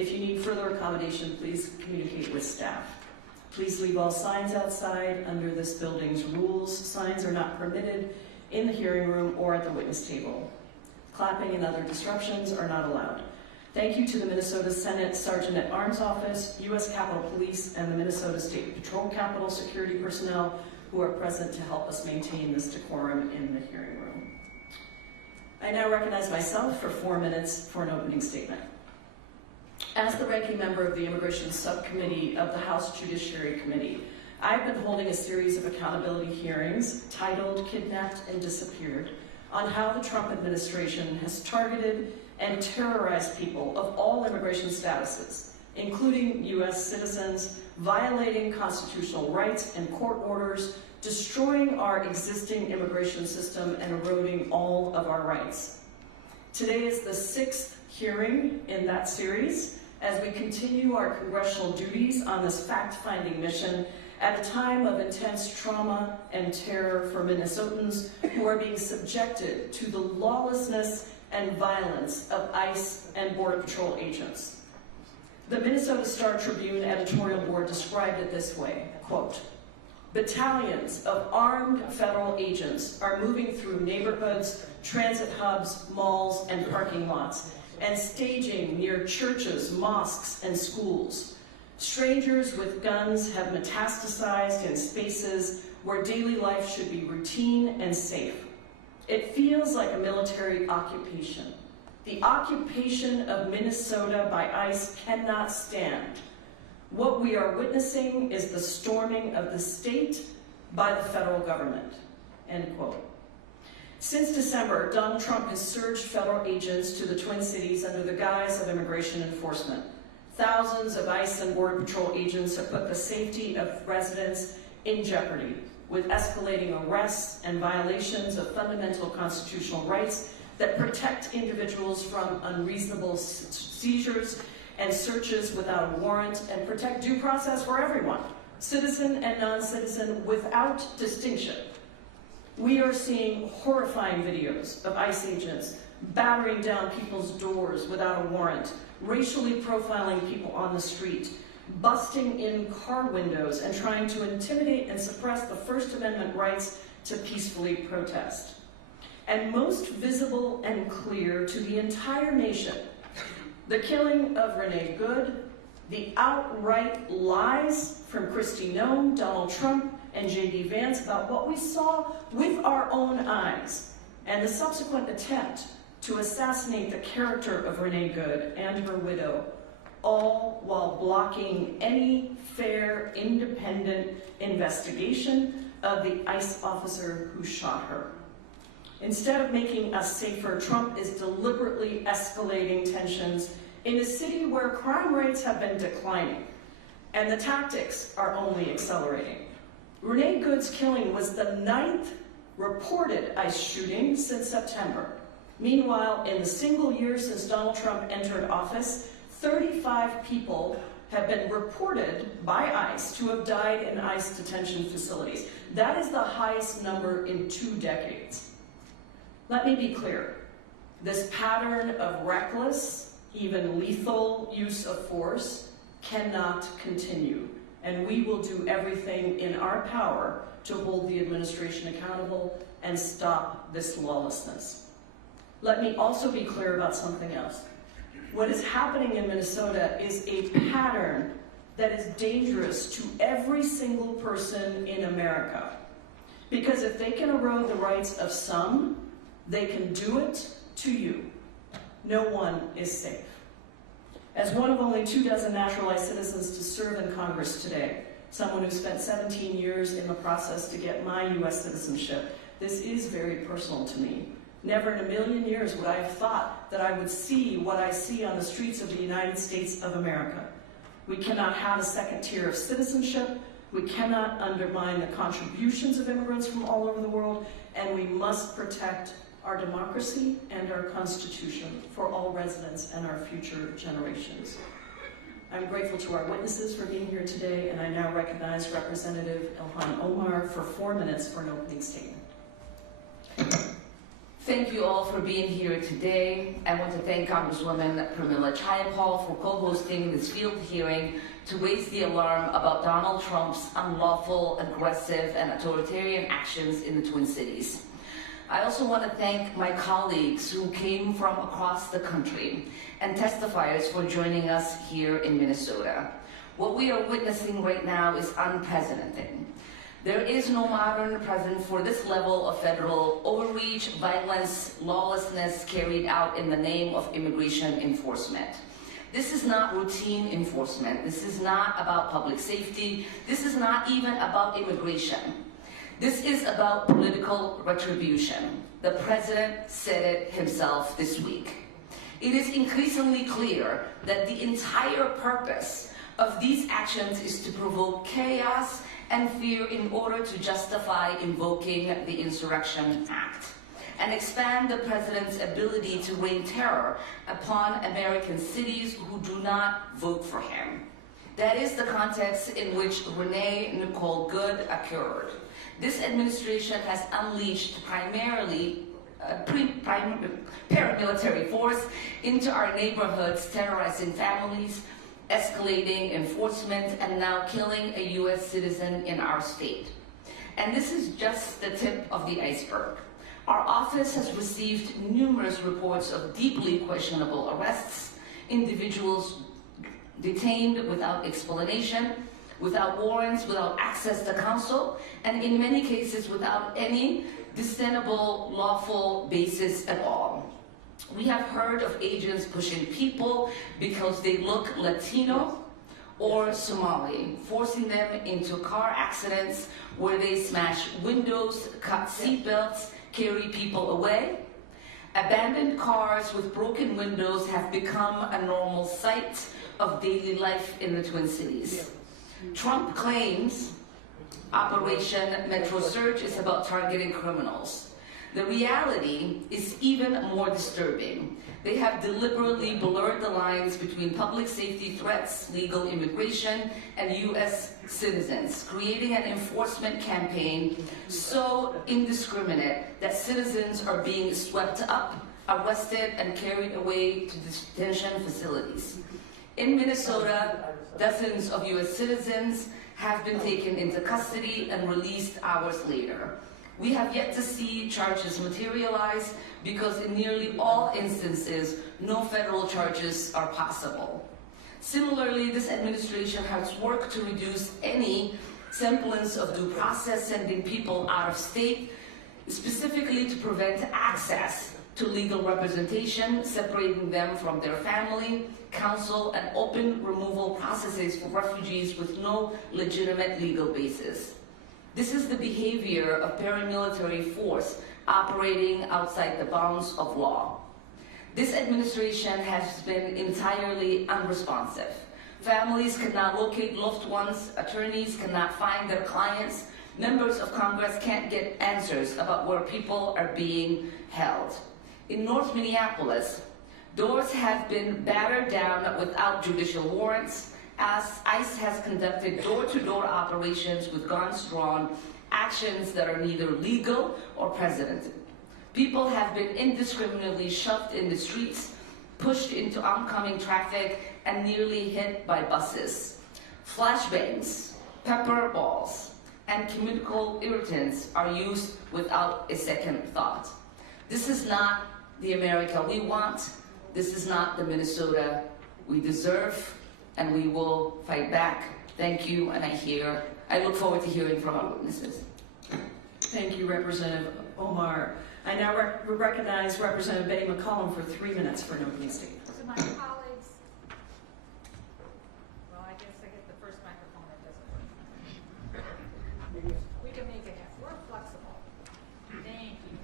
If you need further accommodation, please communicate with staff. Please leave all signs outside under this building's rules. Signs are not permitted in the hearing room or at the witness table. Clapping and other disruptions are not allowed. Thank you to the Minnesota Senate Sergeant-at-Arms Office, U.S. Capitol Police, and the Minnesota State Patrol Capitol security personnel who are present to help us maintain this decorum in the hearing room. I now recognize myself for 4 minutes for an opening statement. As the ranking member of the Immigration Subcommittee of the House Judiciary Committee, I've been holding a series of accountability hearings titled Kidnapped and Disappeared on how the Trump administration has targeted and terrorized people of all immigration statuses, including U.S. citizens, violating constitutional rights and court orders, destroying our existing immigration system, and eroding all of our rights. Today is the 6th hearing in that series as we continue our congressional duties on this fact-finding mission at a time of intense trauma and terror for Minnesotans who are being subjected to the lawlessness and violence of ICE and Border Patrol agents. The Minnesota Star Tribune editorial board described it this way, quote, "Battalions of armed federal agents are moving through neighborhoods, transit hubs, malls, and parking lots, and staging near churches, mosques, and schools. Strangers with guns have metastasized in spaces where daily life should be routine and safe. It feels like a military occupation. The occupation of Minnesota by ICE cannot stand. What we are witnessing is the storming of the state by the federal government," end quote. Since December, Donald Trump has surged federal agents to the Twin Cities under the guise of immigration enforcement. Thousands of ICE and Border Patrol agents have put the safety of residents in jeopardy with escalating arrests and violations of fundamental constitutional rights that protect individuals from unreasonable seizures and searches without a warrant and protect due process for everyone, citizen and non-citizen, without distinction. We are seeing horrifying videos of ICE agents battering down people's doors without a warrant, racially profiling people on the street, busting in car windows and trying to intimidate and suppress the First Amendment rights to peacefully protest. And most visible and clear to the entire nation, the killing of Renee Good, the outright lies from Kristi Noem, Donald Trump, and J.D. Vance about what we saw with our own eyes, and the subsequent attempt to assassinate the character of Renee Good and her widow, all while blocking any fair, independent investigation of the ICE officer who shot her. Instead of making us safer, Trump is deliberately escalating tensions in a city where crime rates have been declining, and the tactics are only accelerating. Renee Good's killing was the 9th reported ICE shooting since September. Meanwhile, in the single year since Donald Trump entered office, 35 people have been reported by ICE to have died in ICE detention facilities. That is the highest number in 2 decades. Let me be clear. This pattern of reckless, even lethal use of force cannot continue, and we will do everything in our power to hold the administration accountable and stop this lawlessness. Let me also be clear about something else. What is happening in Minnesota is a pattern that is dangerous to every single person in America. Because if they can erode the rights of some, they can do it to you. No one is safe. As one of only 24 naturalized citizens to serve in Congress today, someone who spent 17 years in the process to get my U.S. citizenship, this is very personal to me. Never in a million years would I have thought that I would see what I see on the streets of the United States of America. We cannot have a second tier of citizenship. We cannot undermine the contributions of immigrants from all over the world, and we must protect our democracy and our Constitution for all residents and our future generations. I'm grateful to our witnesses for being here today, and I now recognize Representative Ilhan Omar for 4 minutes for an opening statement. Thank you all for being here today. I want to thank Congresswoman Pramila Jayapal for co-hosting this field hearing to raise the alarm about Donald Trump's unlawful, aggressive, and authoritarian actions in the Twin Cities. I also want to thank my colleagues who came from across the country and testifiers for joining us here in Minnesota. What we are witnessing right now is unprecedented. There is no modern precedent for this level of federal overreach, violence, lawlessness carried out in the name of immigration enforcement. This is not routine enforcement. This is not about public safety. This is not even about immigration. This is about political retribution. The president said it himself this week. It is increasingly clear that the entire purpose of these actions is to provoke chaos and fear in order to justify invoking the Insurrection Act and expand the president's ability to rain terror upon American cities who do not vote for him. That is the context in which Renee Nicole Good occurred. This administration has unleashed primarily paramilitary force into our neighborhoods, terrorizing families, escalating enforcement, and now killing a U.S. citizen in our state. And this is just the tip of the iceberg. Our office has received numerous reports of deeply questionable arrests, individuals detained without explanation, without warrants, without access to counsel, and in many cases without any discernible lawful basis at all. We have heard of agents pushing people because they look Latino or Somali, forcing them into car accidents where they smash windows, cut seatbelts, carry people away. Abandoned cars with broken windows have become a normal sight of daily life in the Twin Cities. Trump claims Operation Metro Surge is about targeting criminals. The reality is even more disturbing. They have deliberately blurred the lines between public safety threats, legal immigration, and U.S. citizens, creating an enforcement campaign so indiscriminate that citizens are being swept up, arrested, and carried away to detention facilities. In Minnesota, dozens of U.S. citizens have been taken into custody and released hours later. We have yet to see charges materialize because in nearly all instances, no federal charges are possible. Similarly, this administration has worked to reduce any semblance of due process, sending people out of state, specifically to prevent access to legal representation, separating them from their family, counsel, and open removal processes for refugees with no legitimate legal basis. This is the behavior of paramilitary force operating outside the bounds of law. This administration has been entirely unresponsive. Families cannot locate loved ones, attorneys cannot find their clients, members of Congress can't get answers about where people are being held. In North Minneapolis, doors have been battered down without judicial warrants, as ICE has conducted door-to-door operations with guns drawn, actions that are neither legal or precedented. People have been indiscriminately shoved in the streets, pushed into oncoming traffic, and nearly hit by buses. Flashbangs, pepper balls, and chemical irritants are used without a second thought. This is not the America we want. This is not the Minnesota we deserve. And we will fight back. Thank you, and I look forward to hearing from our witnesses. Thank you, Representative Omar. I now recognize Representative Betty McCollum for 3 minutes for an opening statement. To my colleagues, well, I guess I get the first microphone that doesn't work. We can make it happen. We're flexible. Thank you.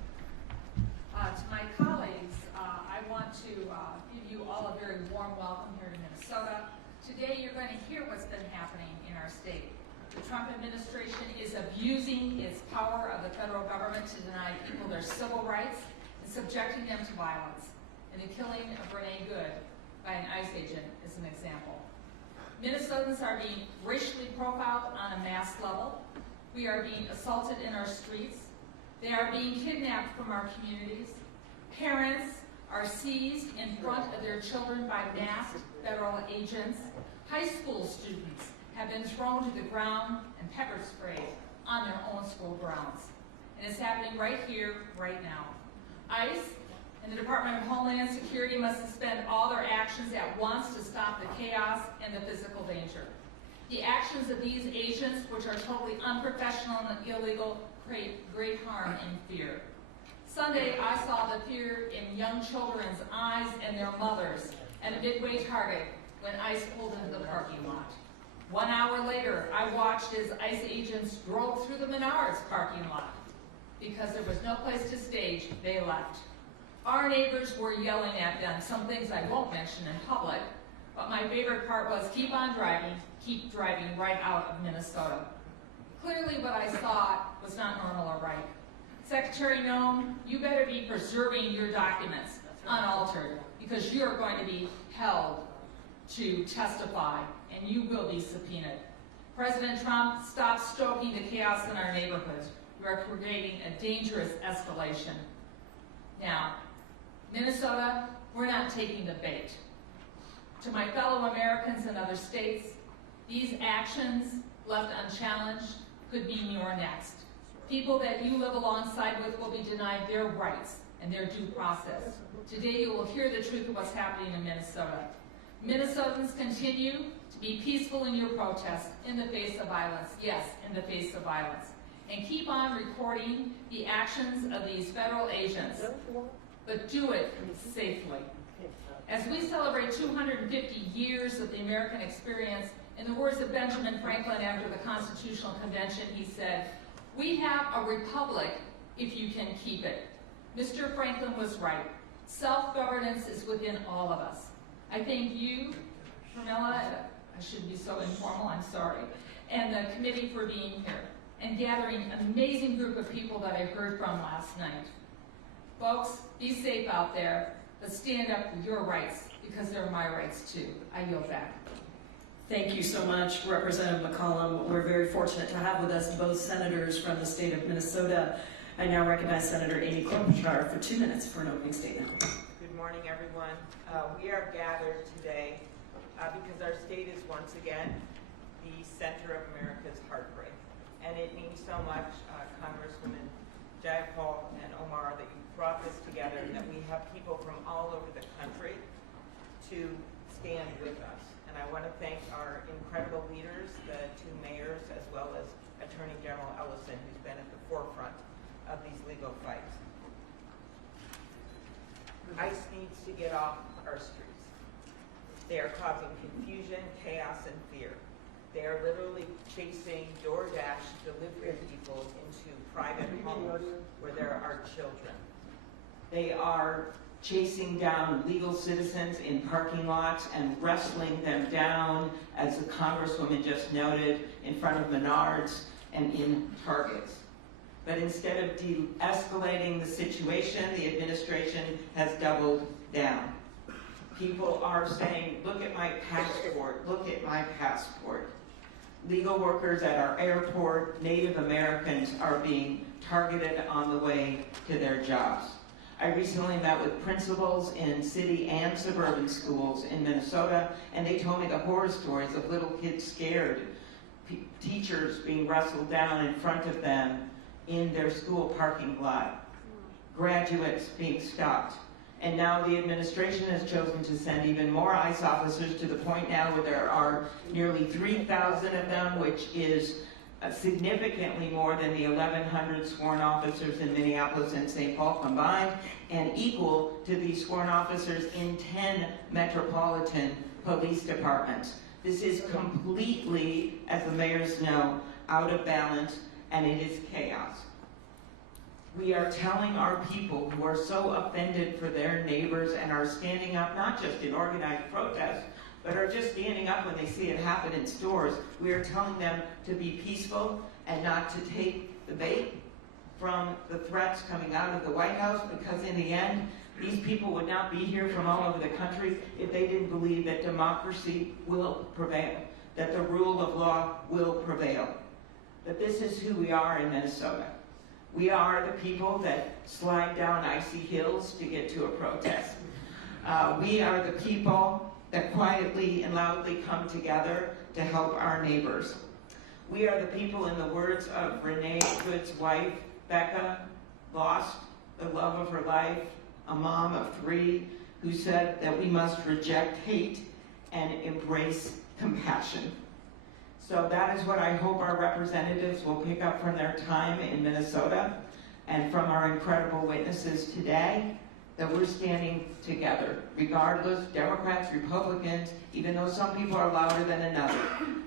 To my colleagues, I want to give you all a very warm welcome here to Minnesota. Today you're going to hear what's been happening in our state. The Trump administration is abusing its power of the federal government to deny people their civil rights and subjecting them to violence. And the killing of Renee Good by an ICE agent is an example. Minnesotans are being racially profiled on a mass level. We are being assaulted in our streets. They are being kidnapped from our communities. Parents are seized in front of their children by masked federal agents. High school students have been thrown to the ground and pepper sprayed on their own school grounds. And it's happening right here, right now. ICE and the Department of Homeland Security must suspend all their actions at once to stop the chaos and the physical danger. The actions of these agents, which are totally unprofessional and illegal, create great harm and fear. Sunday, I saw the fear in young children's eyes and their mothers at a Midway Target when ICE pulled into the parking lot. 1 hour later, I watched as ICE agents drove through the Menards parking lot. Because there was no place to stage, they left. Our neighbors were yelling at them, some things I won't mention in public, but my favorite part was keep on driving, keep driving right out of Minnesota. Clearly what I saw was not normal or right. Secretary Noem, you better be preserving your documents unaltered because you're going to be held to testify and you will be subpoenaed. President Trump, stop stoking the chaos in our neighborhoods. You are creating a dangerous escalation. Now, Minnesota, we're not taking the bait. To my fellow Americans in other states, these actions, left unchallenged, could mean you're next. People that you live alongside with will be denied their rights and their due process. Today you will hear the truth of what's happening in Minnesota. Minnesotans continue to be peaceful in your protest in the face of violence. Yes, in the face of violence. And keep on reporting the actions of these federal agents, but do it safely. As we celebrate 250 years of the American experience, in the words of Benjamin Franklin after the Constitutional Convention, he said, "We have a republic if you can keep it." Mr. Franklin was right. Self-governance is within all of us. I thank you, Carmela, I shouldn't be so informal, I'm sorry, and the committee for being here and gathering an amazing group of people that I heard from last night. Folks, be safe out there, but stand up for your rights because they're my rights too. I yield back. Thank you so much, Representative McCollum. We're very fortunate to have with us both senators from the state of Minnesota. I now recognize Senator Amy Klobuchar for 2 minutes for an opening statement. Good morning, everyone. We are gathered today because our state is once again the center of America's heartbreak. And it means so much, Congresswoman Jayapal and Omar, that you brought this together, and that we have people from all over the country to stand with us. And I want to thank our incredible leaders, the 2 mayors, as well as Attorney General Ellison, who's been at the forefront of these legal fights. ICE needs to get off our streets. They are causing confusion, chaos, and fear. They are literally chasing DoorDash delivery people into private homes where there are children. They are chasing down legal citizens in parking lots and wrestling them down, as the Congresswoman just noted, in front of Menards and in Targets. But instead of de-escalating the situation, the administration has doubled down. People are saying, look at my passport, look at my passport. Legal workers at our airport, Native Americans are being targeted on the way to their jobs. I recently met with principals in city and suburban schools in Minnesota, and they told me the horror stories of little kids scared, teachers being wrestled down in front of them in their school parking lot, graduates being stopped. And now the administration has chosen to send even more ICE officers, to the point now where there are nearly 3,000 of them, which is significantly more than the 1,100 sworn officers in Minneapolis and St. Paul combined, and equal to the sworn officers in 10 metropolitan police departments. This is completely, as the mayors know, out of balance, and it is chaos. We are telling our people who are so offended for their neighbors and are standing up, not just in organized protests, but are just standing up when they see it happen in stores. We are telling them to be peaceful and not to take the bait from the threats coming out of the White House, because in the end, these people would not be here from all over the country if they didn't believe that democracy will prevail, that the rule of law will prevail, that this is who we are in Minnesota. We are the people that slide down icy hills to get to a protest. We are the people that quietly and loudly come together to help our neighbors. We are the people, in the words of Renee Good's wife, Becca, lost the love of her life, a mom of 3, who said that we must reject hate and embrace compassion. So that is what I hope our representatives will pick up from their time in Minnesota and from our incredible witnesses today, that we're standing together, regardless, Democrats, Republicans, even though some people are louder than another.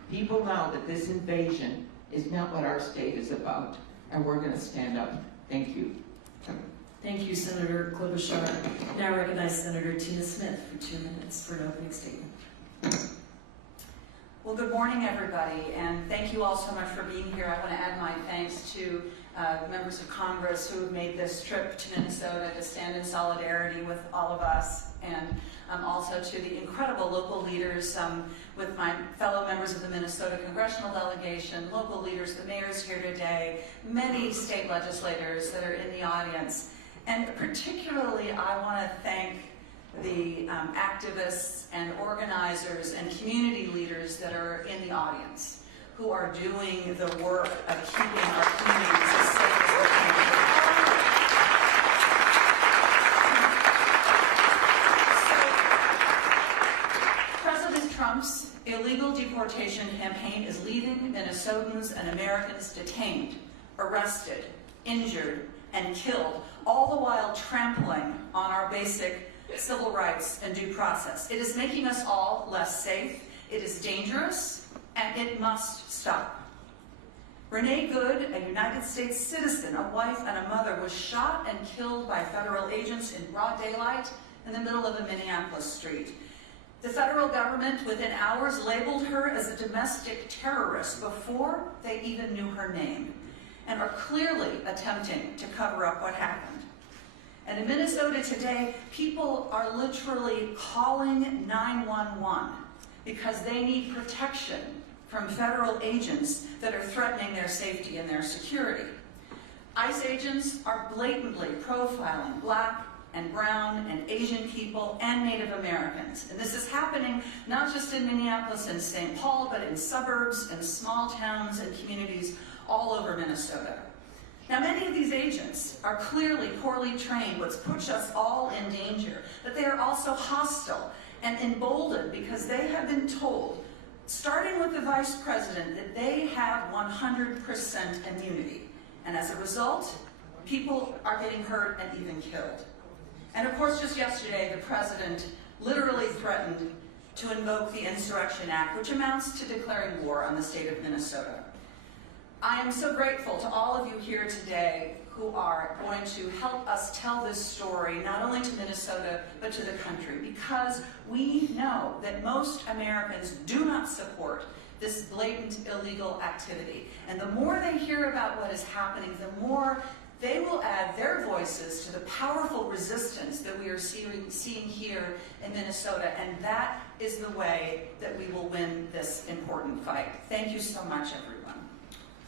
People know that this invasion is not what our state is about, and we're going to stand up. Thank you. Thank you, Senator Klobuchar. Now recognize Senator Tina Smith for 2 minutes for an opening statement. Well, good morning, everybody, and thank you all so much for being here. I want to add my thanks to members of Congress who have made this trip to Minnesota to stand in solidarity with all of us, and also to the incredible local leaders, with my fellow members of the Minnesota Congressional delegation, local leaders, the mayors here today, many state legislators that are in the audience. And particularly, I want to thank the activists and organizers and community leaders that are in the audience, who are doing the work of keeping our communities as safe as we can. President Trump's illegal deportation campaign is leaving Minnesotans and Americans detained, arrested, injured, and killed, all the while trampling on our basic civil rights and due process. It is making us all less safe, it is dangerous, and it must stop. Renee Good, a United States citizen, a wife and a mother, was shot and killed by federal agents in broad daylight in the middle of a Minneapolis street. The federal government, within hours, labeled her as a domestic terrorist before they even knew her name, and are clearly attempting to cover up what happened. And in Minnesota today, people are literally calling 911 because they need protection from federal agents that are threatening their safety and their security. ICE agents are blatantly profiling Black and brown and Asian people and Native Americans. And this is happening not just in Minneapolis and St. Paul, but in suburbs and small towns and communities all over Minnesota. Now, many of these agents are clearly poorly trained, which puts us all in danger, but they are also hostile and emboldened because they have been told, starting with the vice president, that they have 100% immunity. And as a result, people are getting hurt and even killed. And of course, just yesterday, the president literally threatened to invoke the Insurrection Act, which amounts to declaring war on the state of Minnesota. I am so grateful to all of you here today who are going to help us tell this story, not only to Minnesota, but to the country, because we know that most Americans do not support this blatant illegal activity. And the more they hear about what is happening, the more they will add their voices to the powerful resistance that we are seeing here in Minnesota, and that is the way that we will win this important fight. Thank you so much, everyone.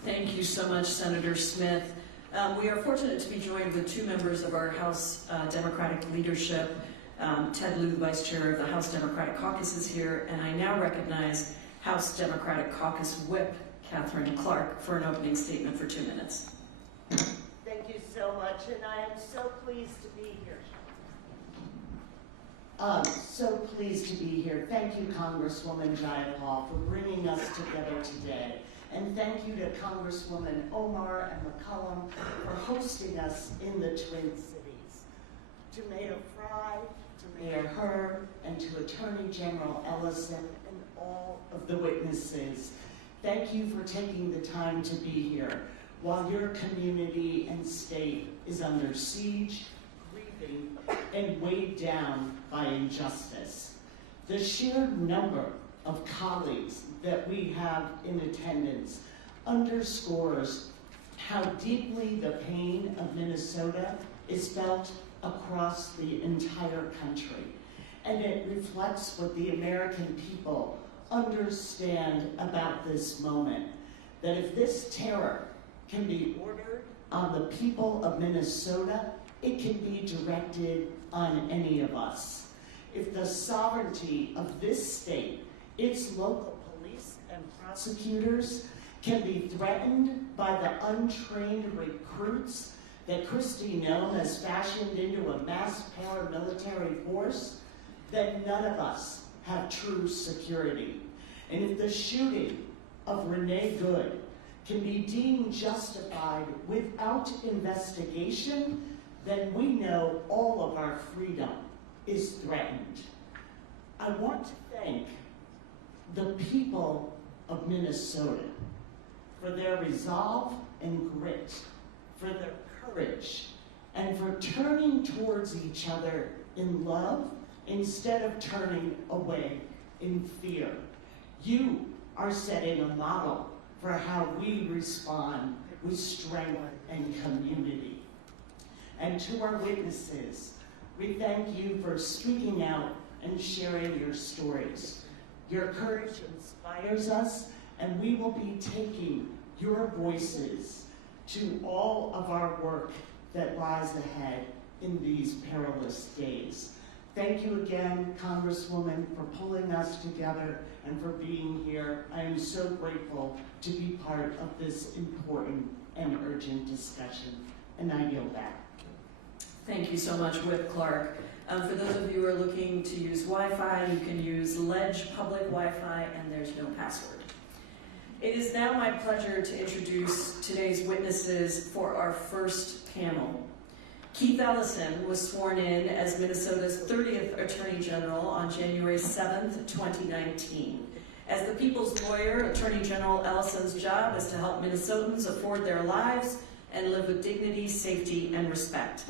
Thank you so much, Senator Smith. We are fortunate to be joined with 2 members of our House Democratic leadership. Ted Lieu, Vice Chair of the House Democratic Caucus, is here, and I now recognize House Democratic Caucus Whip Catherine Clark for an opening statement for 2 minutes. Thank you so much, and I am so pleased to be here. So pleased to be here. Thank you, Congresswoman Jayapal, for bringing us together today. And thank you to Congresswoman Omar and McCollum for hosting us in the Twin Cities. To Mayor Fry, to Mayor Herb, and to Attorney General Ellison and all of the witnesses, thank you for taking the time to be here while your community and state is under siege, grieving, and weighed down by injustice. The sheer number of colleagues that we have in attendance underscores how deeply the pain of Minnesota is felt across the entire country. And it reflects what the American people understand about this moment, that if this terror can be ordered on the people of Minnesota, it can be directed on any of us. If the sovereignty of this state, its local police and prosecutors can be threatened by the untrained recruits that Kristi Noem has fashioned into a mass paramilitary force, then none of us have true security. And if the shooting of Renee Good can be deemed justified without investigation, then we know all of our freedom is threatened. I want to thank the people of Minnesota for their resolve and grit, for their courage, and for turning towards each other in love instead of turning away in fear. You are setting a model for how we respond with strength and community. And to our witnesses, we thank you for speaking out and sharing your stories. Your courage inspires us, and we will be taking your voices to all of our work that lies ahead in these perilous days. Thank you again, Congresswoman, for pulling us together and for being here. I am so grateful to be part of this important and urgent discussion. And I yield back. Thank you so much, Whip Clark. For those of you who are looking to use Wi-Fi, you can use Ledge Public Wi-Fi, and there's no password. It is now my pleasure to introduce today's witnesses for our first panel. Keith Ellison was sworn in as Minnesota's 30th Attorney General on January 7th, 2019. As the people's lawyer, Attorney General Ellison's job is to help Minnesotans afford their lives and live with dignity, safety, and respect.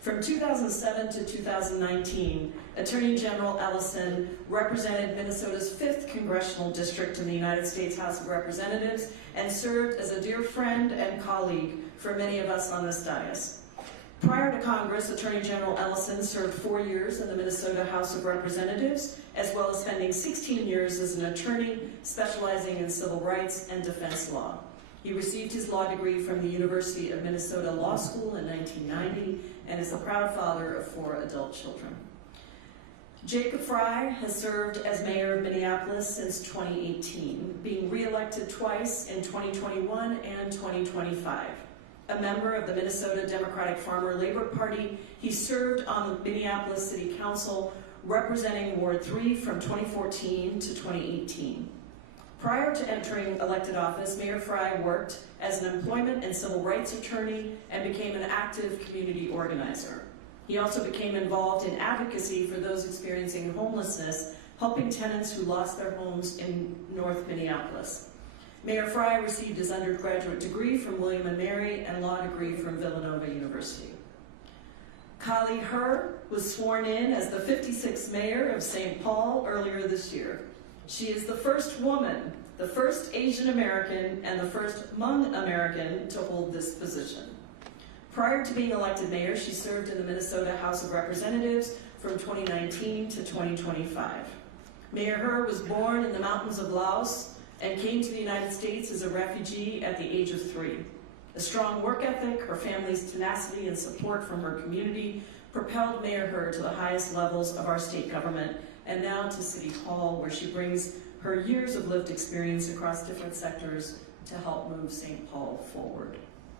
From 2007 to 2019, Attorney General Ellison represented Minnesota's 5th Congressional District in the United States House of Representatives and served as a dear friend and colleague for many of us on this dais. Prior to Congress, Attorney General Ellison served 4 years in the Minnesota House of Representatives, as well as spending 16 years as an attorney specializing in civil rights and defense law. He received his law degree from the University of Minnesota Law School in 1990 and is the proud father of 4 adult children. Jacob Fry has served as mayor of Minneapolis since 2018, being re-elected twice in 2021 and 2025. A member of the Minnesota Democratic Farmer Labor Party, he served on the Minneapolis City Council representing Ward 3 from 2014 to 2018. Prior to entering elected office, Mayor Fry worked as an employment and civil rights attorney and became an active community organizer. He also became involved in advocacy for those experiencing homelessness, helping tenants who lost their homes in North Minneapolis. Mayor Fry received his undergraduate degree from William & Mary and law degree from Villanova University. Kali Herr was sworn in as the 56th mayor of St. Paul earlier this year. She is the first woman, the first Asian American, and the first Hmong American to hold this position. Prior to being elected mayor, she served in the Minnesota House of Representatives from 2019 to 2025. Mayor Herr was born in the mountains of Laos and came to the United States as a refugee at the age of 3. A strong work ethic, her family's tenacity, and support from her community propelled Mayor Herr to the highest levels of our state government and now to City Hall, where she brings her years of lived experience across different sectors to help move St. Paul forward.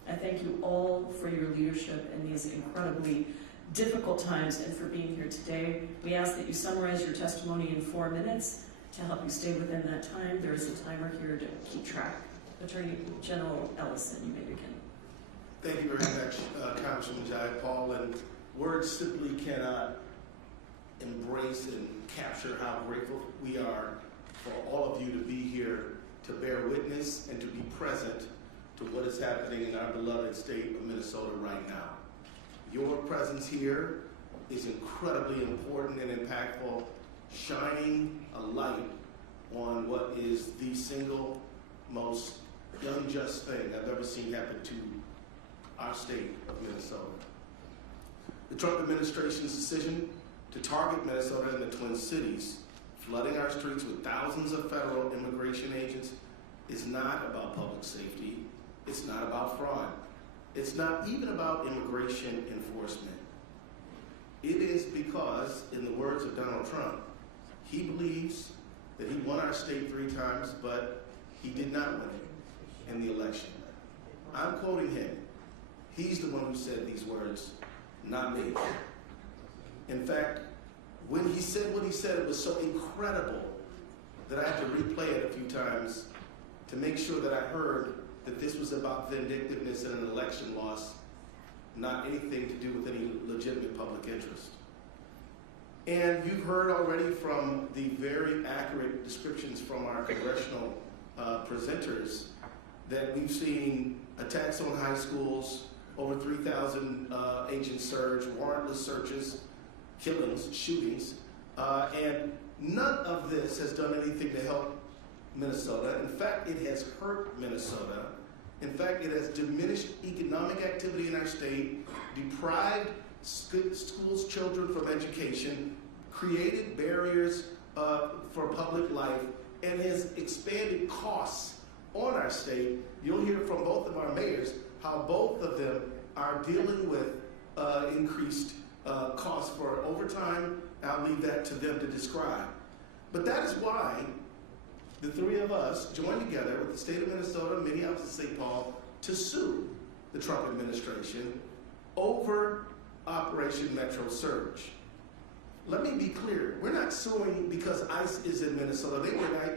I thank you all for your leadership in these incredibly difficult times and for being here today. We ask that you summarize your testimony in 4 minutes. To help you stay within that time, there is a timer here to keep track. Attorney General Ellison, you may begin. Thank you very much, Congresswoman Jayapal. And words simply cannot embrace and capture how grateful we are for all of you to be here, to bear witness and to be present to what is happening in our beloved state of Minnesota right now. Your presence here is incredibly important and impactful, shining a light on what is the single most unjust thing I've ever seen happen to our state of Minnesota. The Trump administration's decision to target Minnesota and the Twin Cities, flooding our streets with thousands of federal immigration agents, is not about public safety. It's not about fraud. It's not even about immigration enforcement. It is because, in the words of Donald Trump, he believes that he won our state 3 times, but he did not win it in the election. I'm quoting him. He's the one who said these words, not me. In fact, when he said what he said, it was so incredible that I had to replay it a few times to make sure that I heard that this was about vindictiveness and an election loss, not anything to do with any legitimate public interest. And you've heard already from the very accurate descriptions from our congressional presenters that we've seen attacks on high schools, over 3,000 agents surge, warrantless searches, killings, shootings, and none of this has done anything to help Minnesota. In fact, it has hurt Minnesota. In fact, it has diminished economic activity in our state, deprived schools' children from education, created barriers for public life, and has expanded costs on our state. You'll hear from both of our mayors how both of them are dealing with increased costs for overtime. I'll leave that to them to describe. But that is why the 3 of us joined together with the state of Minnesota, Minneapolis, and St. Paul to sue the Trump administration over Operation Metro Surge. Let me be clear. We're not suing because ICE is in Minnesota.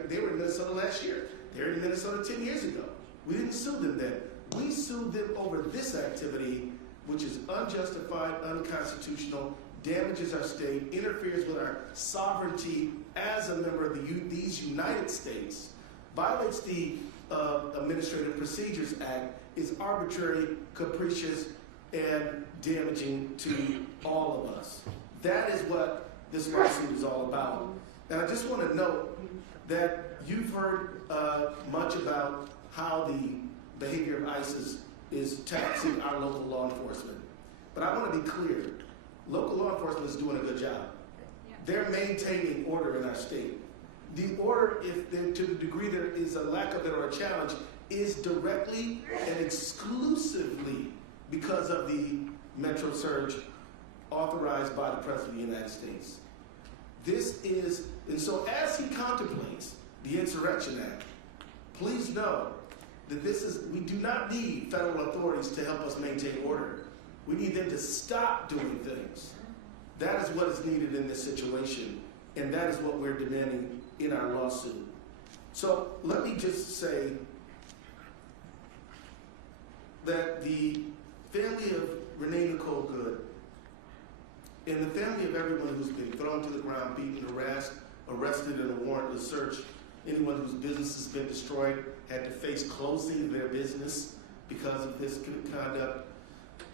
They were in Minnesota last year. They were in Minnesota 10 years ago. We didn't sue them then. We sued them over this activity, which is unjustified, unconstitutional, damages our state, interferes with our sovereignty as a member of these United States, violates the Administrative Procedures Act, is arbitrary, capricious, and damaging to all of us. That is what this lawsuit is all about. And I just want to note that you've heard much about how the behavior of ISIS is taxing our local law enforcement. But I want to be clear. Local law enforcement is doing a good job. They're maintaining order in our state. The order, to the degree there is a lack of it or a challenge, is directly and exclusively because of the Metro Surge authorized by the President of the United States. And so as he contemplates the Insurrection Act, please know that we do not need federal authorities to help us maintain order. We need them to stop doing things. That is what is needed in this situation, and that is what we're demanding in our lawsuit. So let me just say that the family of Renee Nicole Good and the family of everyone who's been thrown to the ground, beaten, harassed, arrested in a warrantless search, anyone whose business has been destroyed, had to face closing their business because of this conduct,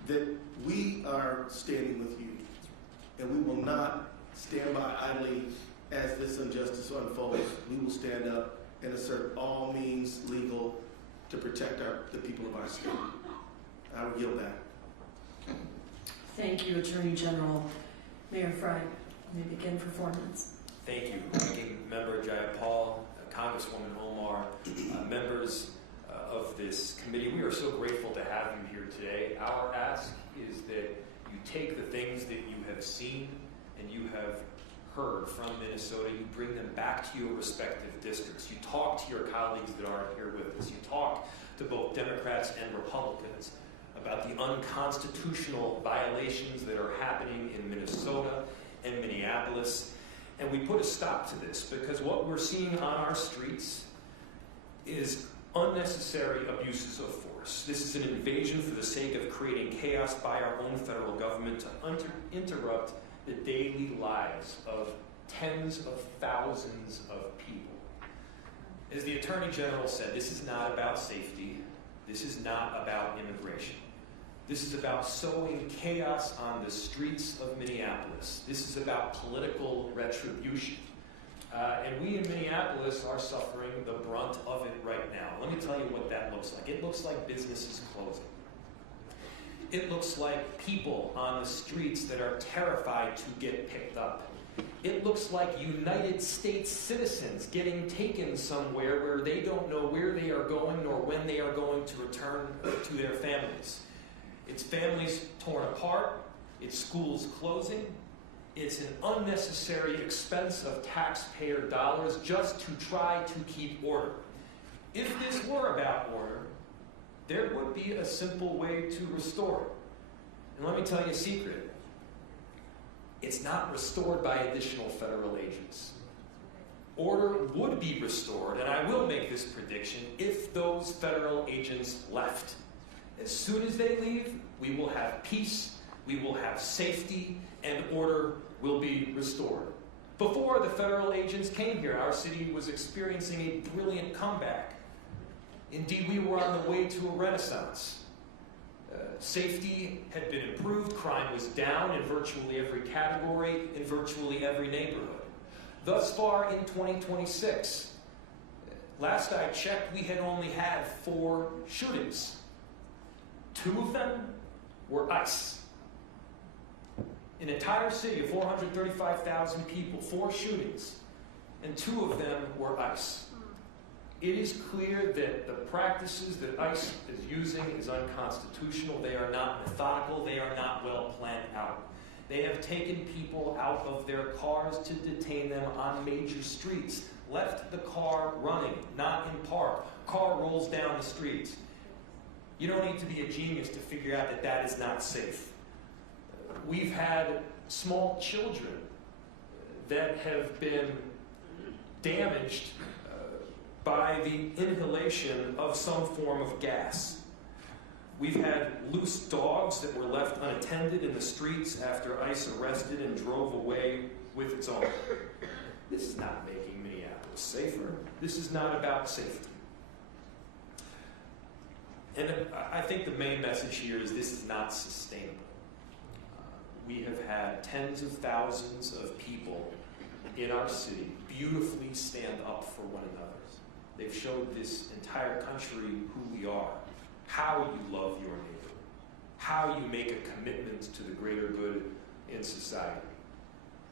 that we are standing with you. And we will not stand by idly as this injustice unfolds. We will stand up and assert all means legal to protect the people of our state. I will yield back. Thank you, Attorney General. Mayor Fry, you may begin performance. Thank you, Ranking Member Jayapal, Congresswoman Omar, members of this committee. We are so grateful to have you here today. Our ask is that you take the things that you have seen and you have heard from Minnesota, you bring them back to your respective districts. You talk to your colleagues that aren't here with us. You talk to both Democrats and Republicans about the unconstitutional violations that are happening in Minnesota and Minneapolis. And we put a stop to this because what we're seeing on our streets is unnecessary abuses of force. This is an invasion for the sake of creating chaos by our own federal government to interrupt the daily lives of tens of thousands of people. As the Attorney General said, this is not about safety. This is not about immigration. This is about sowing chaos on the streets of Minneapolis. This is about political retribution. And we in Minneapolis are suffering the brunt of it right now. Let me tell you what that looks like. It looks like businesses closing. It looks like people on the streets that are terrified to get picked up. It looks like United States citizens getting taken somewhere where they don't know where they are going nor when they are going to return to their families. It's families torn apart, it's schools closing, it's an unnecessary expense of taxpayer dollars just to try to keep order. If this were about order, there would be a simple way to restore it. And let me tell you a secret. It's not restored by additional federal agents. Order would be restored, and I will make this prediction, if those federal agents left. As soon as they leave, we will have peace, we will have safety, and order will be restored. Before the federal agents came here, our city was experiencing a brilliant comeback. Indeed, we were on the way to a renaissance. Safety had been improved, crime was down in virtually every category, in virtually every neighborhood. Thus far in 2026, last I checked, we had only had 4 shootings. 2 of them were ICE. An entire city of 435,000 people, 4 shootings, and 2 of them were ICE. It is clear that the practices that ICE is using is unconstitutional. They are not methodical. They are not well planned out. They have taken people out of their cars to detain them on major streets, left the car running, not in park. Car rolls down the street. You don't need to be a genius to figure out that that is not safe. We've had small children that have been damaged by the inhalation of some form of gas. We've had loose dogs that were left unattended in the streets after ICE arrested and drove away with its owner. This is not making Minneapolis safer. This is not about safety. And I think the main message here is this is not sustainable. We have had tens of thousands of people in our city beautifully stand up for one another. They've showed this entire country who we are, how you love your neighbor, how you make a commitment to the greater good in society.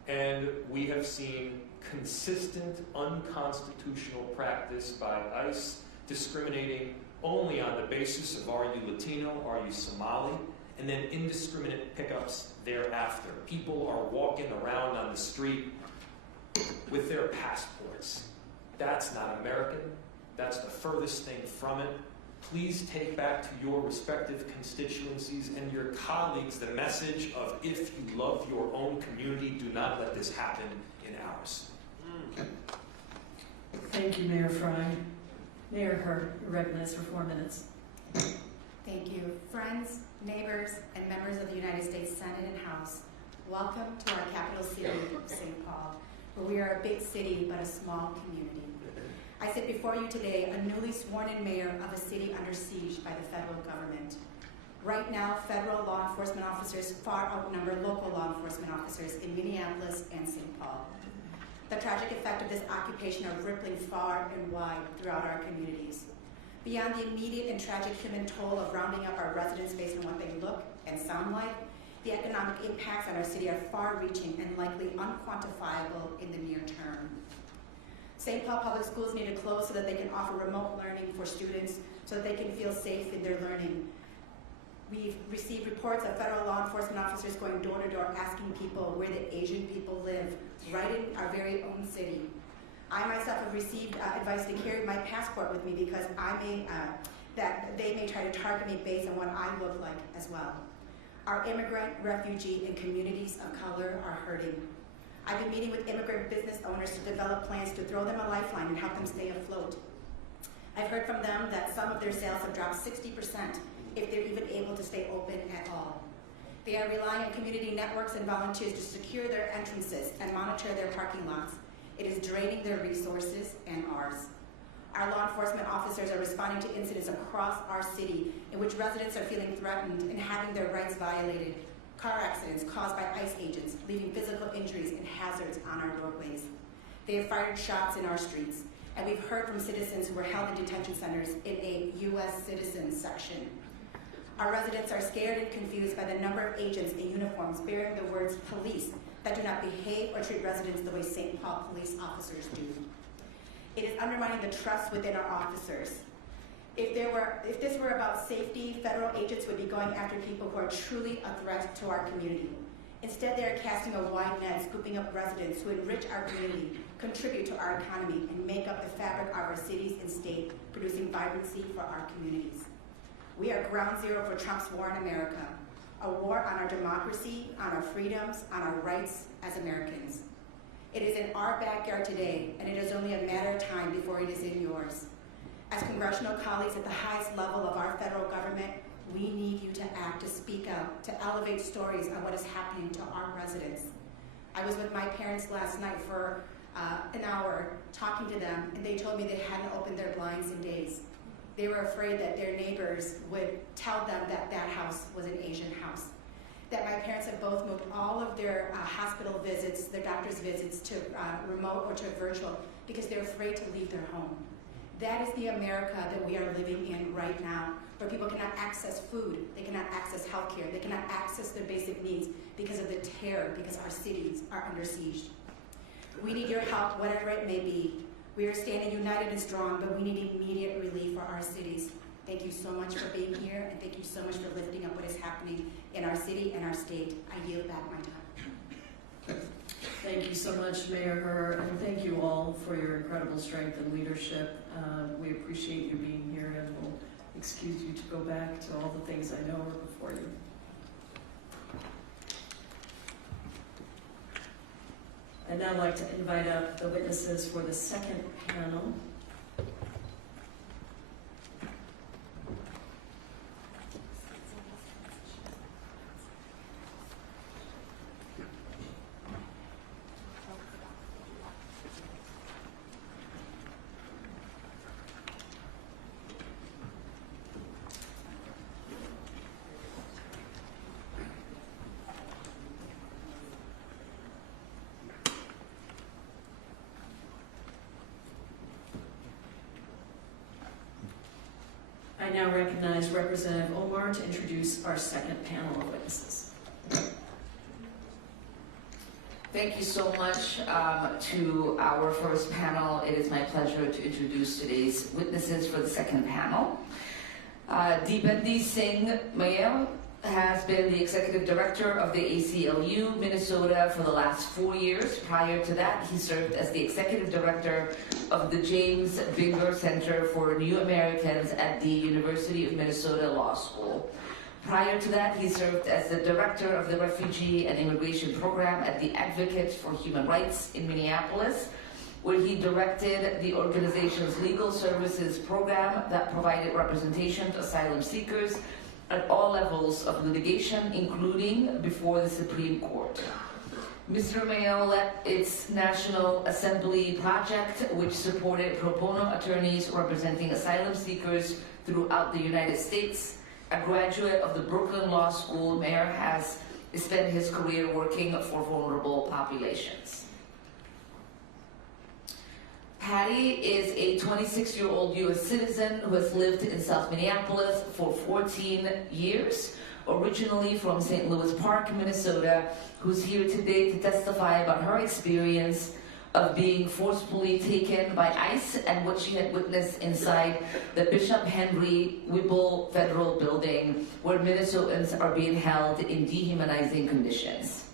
And we have seen consistent, unconstitutional practice by ICE discriminating only on the basis of are you Latino, are you Somali, and then indiscriminate pickups thereafter. People are walking around on the street with their passports. That's not American. That's the furthest thing from it. Please take back to your respective constituencies and your colleagues the message of if you love your own community, do not let this happen in ours. Thank you, Mayor Fry. Mayor Hurt, you're recognized for 4 minutes. Thank you. Friends, neighbors, and members of the United States Senate and House, welcome to our capital city, St. Paul, where we are a big city but a small community. I sit before you today, a newly sworn-in mayor of a city under siege by the federal government. Right now, federal law enforcement officers far outnumber local law enforcement officers in Minneapolis and St. Paul. The tragic effect of this occupation are rippling far and wide throughout our communities. Beyond the immediate and tragic human toll of rounding up our residents based on what they look and sound like, the economic impacts on our city are far-reaching and likely unquantifiable in the near term. St. Paul Public Schools need to close so that they can offer remote learning for students so that they can feel safe in their learning. We've received reports of federal law enforcement officers going door to door asking people where the Asian people live, right in our very own city. I myself have received advice to carry my passport with me because that they may try to target me based on what I look like as well. Our immigrant, refugee, and communities of color are hurting. I've been meeting with immigrant business owners to develop plans to throw them a lifeline and help them stay afloat. I've heard from them that some of their sales have dropped 60% if they're even able to stay open at all. They are relying on community networks and volunteers to secure their entrances and monitor their parking lots. It is draining their resources and ours. Our law enforcement officers are responding to incidents across our city in which residents are feeling threatened and having their rights violated. Car accidents caused by ICE agents, leaving physical injuries and hazards on our roadways. They have fired shots in our streets, and we've heard from citizens who were held in detention centers in a U.S. citizen section. Our residents are scared and confused by the number of agents in uniforms bearing the words police that do not behave or treat residents the way St. Paul police officers do. It is undermining the trust within our officers. If this were about safety, federal agents would be going after people who are truly a threat to our community. Instead, they are casting a wide net, scooping up residents who enrich our community, contribute to our economy, and make up the fabric of our cities and state, producing vibrancy for our communities. We are ground zero for Trump's war in America, a war on our democracy, on our freedoms, on our rights as Americans. It is in our backyard today, and it is only a matter of time before it is in yours. As congressional colleagues at the highest level of our federal government, we need you to act, to speak out, to elevate stories of what is happening to our residents. I was with my parents last night for an hour talking to them, and they told me they hadn't opened their blinds in days. They were afraid that their neighbors would tell them that that house was an Asian house. That my parents have both moved all of their hospital visits, their doctor's visits, to remote or to virtual because they're afraid to leave their home. That is the America that we are living in right now, where people cannot access food, they cannot access healthcare, they cannot access their basic needs because of the terror, because our cities are under siege. We need your help, whatever it may be. We are standing united and strong, but we need immediate relief for our cities. Thank you so much for being here, and thank you so much for lifting up what is happening in our city and our state. I yield back my time. Thank you so much, Mayor Herr, and thank you all for your incredible strength and leadership. We appreciate you being here, and we'll excuse you to go back to all the things I know are before you. I'd now like to invite up the witnesses for the second panel. I now recognize Representative Omar to introduce our second panel of witnesses. Thank you so much to our first panel. It is my pleasure to introduce today's witnesses for the second panel. Deependi Singh Mayal has been the executive director of the ACLU Minnesota for the last 4 years. Prior to that, he served as the executive director of the James Binger Center for New Americans at the University of Minnesota Law School. Prior to that, he served as the director of the Refugee and Immigration Program at the Advocate for Human Rights in Minneapolis, where he directed the organization's legal services program that provided representation to asylum seekers at all levels of litigation, including before the Supreme Court. Mr. Mayal led its National Assembly project, which supported pro bono attorneys representing asylum seekers throughout the United States. A graduate of the Brooklyn Law School, Mayor has spent his career working for vulnerable populations. Patty is a 26-year-old U.S. citizen who has lived in South Minneapolis for 14 years, originally from St. Louis Park, Minnesota, who's here today to testify about her experience of being forcefully taken by ICE and what she had witnessed inside the Bishop Henry Whipple Federal Building, where Minnesotans are being held in dehumanizing conditions.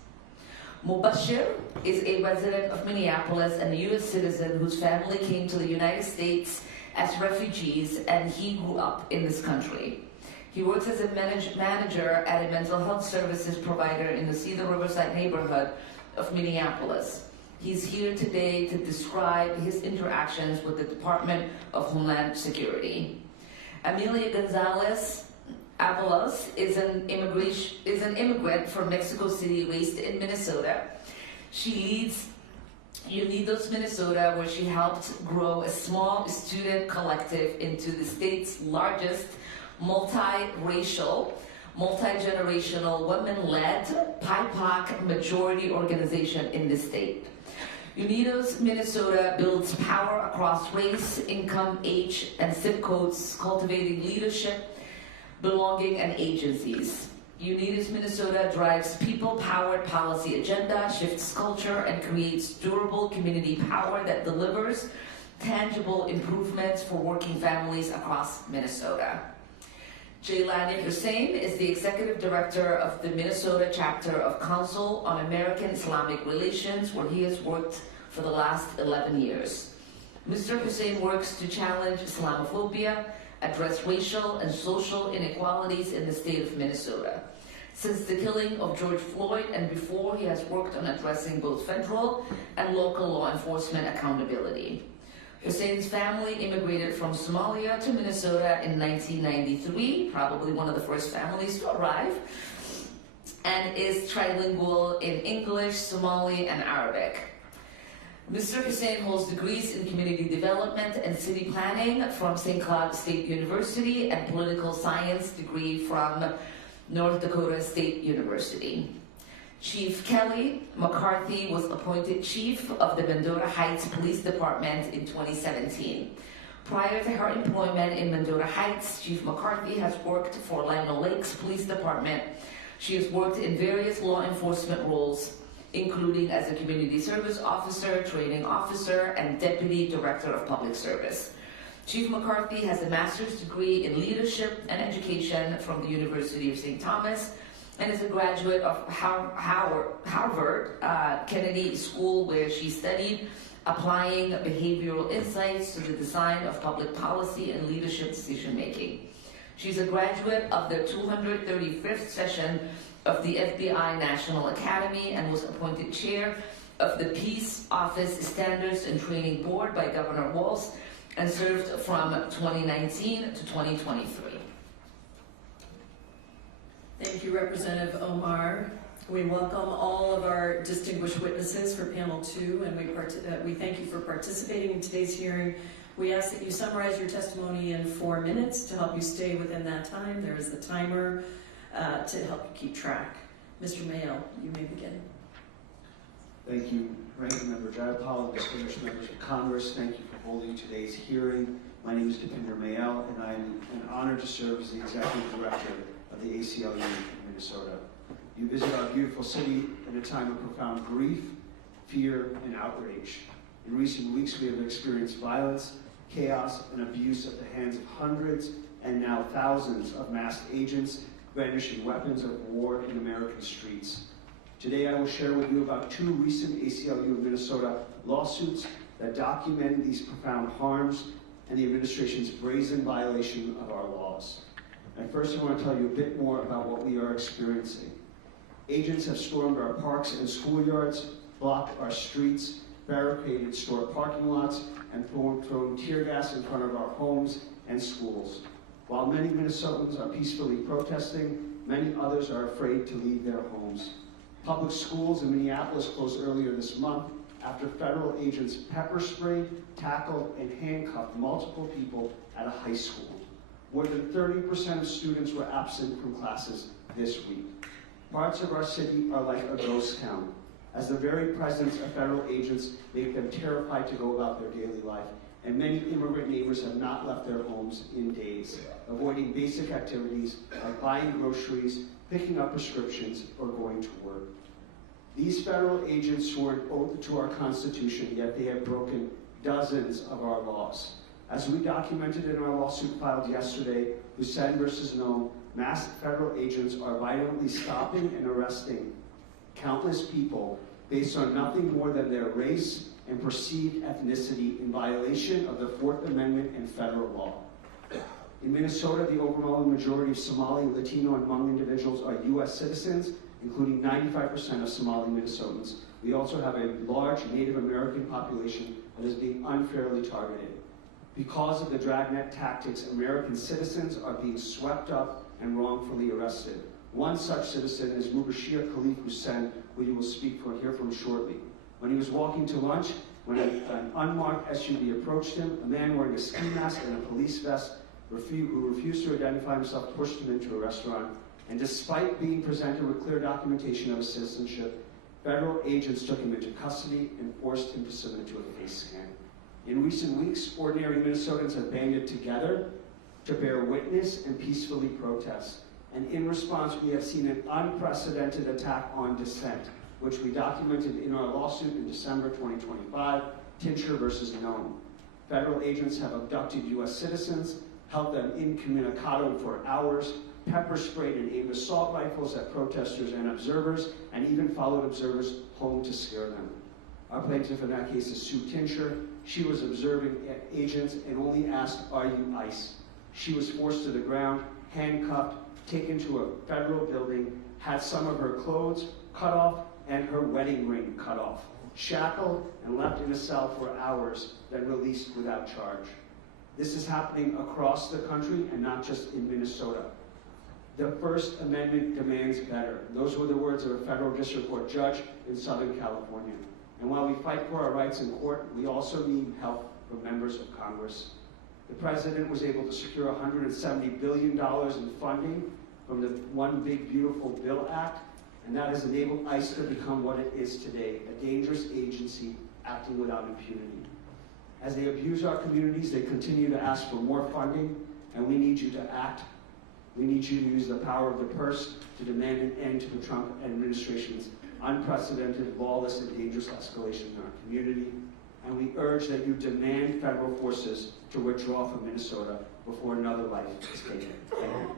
Mubashir is a resident of Minneapolis and a U.S. citizen whose family came to the United States as refugees, and he grew up in this country. He works as a manager at a mental health services provider in the Cedar Riverside neighborhood of Minneapolis. He's here today to describe his interactions with the Department of Homeland Security. Amelia Gonzalez Avalos is an immigrant from Mexico City, raised in Minnesota. She leads Unidos Minnesota, where she helped grow a small student collective into the state's largest multiracial, multi-generational, women-led, BIPOC majority organization in the state. Unidos Minnesota builds power across race, income, age, and zip codes, cultivating leadership, belonging, and agencies. Unidos Minnesota drives people-powered policy agenda, shifts culture, and creates durable community power that delivers tangible improvements for working families across Minnesota. Jaylani Hussein is the Executive Director of the Minnesota chapter of Council on American Islamic Relations, where he has worked for the last 11 years. Mr. Hussein works to challenge Islamophobia, address racial and social inequalities in the state of Minnesota. Since the killing of George Floyd and before, he has worked on addressing both federal and local law enforcement accountability. Hussein's family immigrated from Somalia to Minnesota in 1993, probably one of the first families to arrive, and is trilingual in English, Somali, and Arabic. Mr. Hussein holds degrees in community development and city planning from St. Cloud State University and political science degree from North Dakota State University. Chief Kelly McCarthy was appointed chief of the Mendota Heights Police Department in 2017. Prior to her employment in Mendota Heights, Chief McCarthy has worked for Lino Lakes Police Department. She has worked in various law enforcement roles, including as a community service officer, training officer, and deputy director of public service. Chief McCarthy has a master's degree in leadership and education from the University of St. Thomas and is a graduate of Harvard Kennedy School, where she studied applying behavioral insights to the design of public policy and leadership decision-making. She's a graduate of the 235th session of the FBI National Academy and was appointed chair of the Peace Office Standards and Training Board by Governor Walz and served from 2019 to 2023. Thank you, Representative Omar. We welcome all of our distinguished witnesses for panel 2, and we thank you for participating in today's hearing. We ask that you summarize your testimony in 4 minutes to help you stay within that time. There is a timer to help you keep track. Mr. Mayo, you may begin. Thank you, Ranking Member Jayapal, distinguished members of Congress. Thank you for holding today's hearing. My name is Deepinder Mayal, and I'm an honor to serve as the Executive Director of the ACLU in Minnesota. You visit our beautiful city in a time of profound grief, fear, and outrage. In recent weeks, we have experienced violence, chaos, and abuse at the hands of hundreds and now thousands of masked agents brandishing weapons of war in American streets. Today, I will share with you about 2 recent ACLU of Minnesota lawsuits that document these profound harms and the administration's brazen violation of our laws. And first, I want to tell you a bit more about what we are experiencing. Agents have stormed our parks and schoolyards, blocked our streets, barricaded store parking lots, and thrown tear gas in front of our homes and schools. While many Minnesotans are peacefully protesting, many others are afraid to leave their homes. Public schools in Minneapolis closed earlier this month after federal agents pepper sprayed, tackled, and handcuffed multiple people at a high school. More than 30% of students were absent from classes this week. Parts of our city are like a ghost town, as the very presence of federal agents make them terrified to go about their daily life, and many immigrant neighbors have not left their homes in days, avoiding basic activities like buying groceries, picking up prescriptions, or going to work. These federal agents swore an oath to our Constitution, yet they have broken dozens of our laws. As we documented in our lawsuit filed yesterday, Hussein versus Noam, masked federal agents are violently stopping and arresting countless people based on nothing more than their race and perceived ethnicity in violation of the 4th Amendment and federal law. In Minnesota, the overwhelming majority of Somali, Latino, and Hmong individuals are U.S. citizens, including 95% of Somali Minnesotans. We also have a large Native American population that is being unfairly targeted. Because of the dragnet tactics, American citizens are being swept up and wrongfully arrested. One such citizen is Mubashir Khalif Hussein, who you will hear from shortly. When he was walking to lunch, when an unmarked SUV approached him, a man wearing a ski mask and a police vest who refused to identify himself pushed him into a restaurant. And despite being presented with clear documentation of his citizenship, federal agents took him into custody and forced him to submit to a face scan. In recent weeks, ordinary Minnesotans have banded together to bear witness and peacefully protest. And in response, we have seen an unprecedented attack on dissent, which we documented in our lawsuit in December 2025, Tincher versus Noam. Federal agents have abducted U.S. citizens, held them incommunicado for hours, pepper sprayed and aimed assault rifles at protesters and observers, and even followed observers home to scare them. Our plaintiff in that case is Sue Tincher. She was observing agents and only asked, "Are you ICE?" She was forced to the ground, handcuffed, taken to a federal building, had some of her clothes cut off and her wedding ring cut off, shackled and left in a cell for hours, then released without charge. This is happening across the country and not just in Minnesota. The First Amendment demands better. Those were the words of a federal district court judge in Southern California. And while we fight for our rights in court, we also need help from members of Congress. The president was able to secure $170 billion in funding from the One Big Beautiful Bill Act, and that has enabled ICE to become what it is today, a dangerous agency acting without impunity. As they abuse our communities, they continue to ask for more funding, and we need you to act. We need you to use the power of the purse to demand an end to the Trump administration's unprecedented, lawless, and dangerous escalation in our community. And we urge that you demand federal forces to withdraw from Minnesota before another life is taken. Thank you.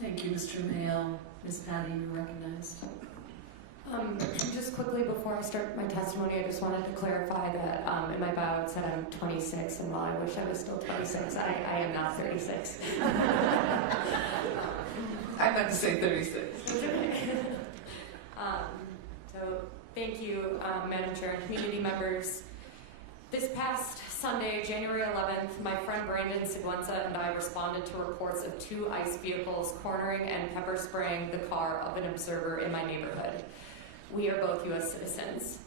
Thank you, Mr. Mayo. Ms. Patty, you're recognized. Just quickly before I start my testimony, I just wanted to clarify that in my bio it said I'm 26, and while I wish I was still 26, I am not 36. I meant to say 36. So thank you, Madam Chair and community members. This past Sunday, January 11th, my friend Brandon Seguenza and I responded to reports of 2 ICE vehicles cornering and pepper spraying the car of an observer in my neighborhood. We are both U.S. citizens.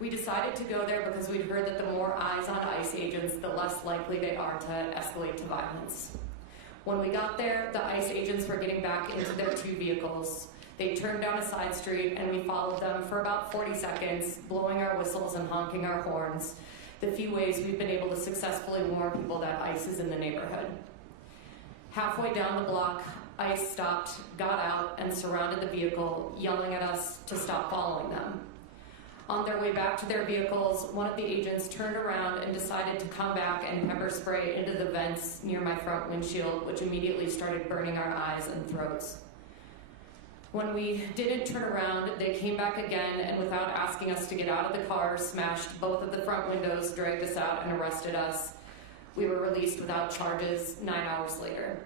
We decided to go there because we'd heard that the more eyes on ICE agents, the less likely they are to escalate to violence. When we got there, the ICE agents were getting back into their 2 vehicles. They turned down a side street and we followed them for about 40 seconds, blowing our whistles and honking our horns, the few ways we've been able to successfully warn people that ICE is in the neighborhood. Halfway down the block, ICE stopped, got out, and surrounded the vehicle, yelling at us to stop following them. On their way back to their vehicles, one of the agents turned around and decided to come back and pepper spray into the vents near my front windshield, which immediately started burning our eyes and throats. When we didn't turn around, they came back again and without asking us to get out of the car, smashed both of the front windows, dragged us out, and arrested us. We were released without charges 9 hours later.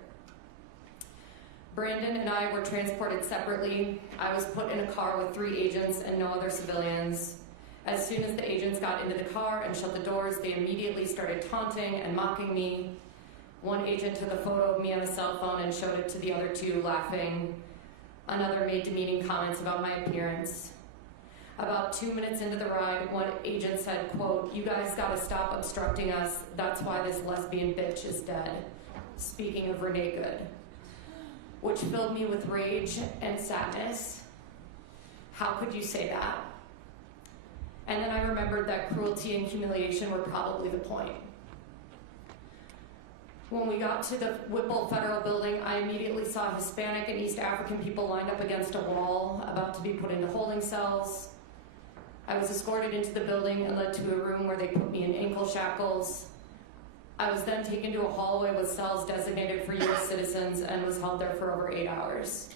Brandon and I were transported separately. I was put in a car with 3 agents and no other civilians. As soon as the agents got into the car and shut the doors, they immediately started taunting and mocking me. One agent took a photo of me on a cell phone and showed it to the other 2, laughing. Another made demeaning comments about my appearance. About 2 minutes into the ride, one agent said, quote, "You guys gotta stop obstructing us. That's why this lesbian bitch is dead." Speaking of Renee Good. Which filled me with rage and sadness. How could you say that? And then I remembered that cruelty and humiliation were probably the point. When we got to the Whipple Federal Building, I immediately saw Hispanic and East African people lined up against a wall, about to be put into holding cells. I was escorted into the building and led to a room where they put me in ankle shackles. I was then taken to a hallway with cells designated for U.S. citizens and was held there for over 8 hours.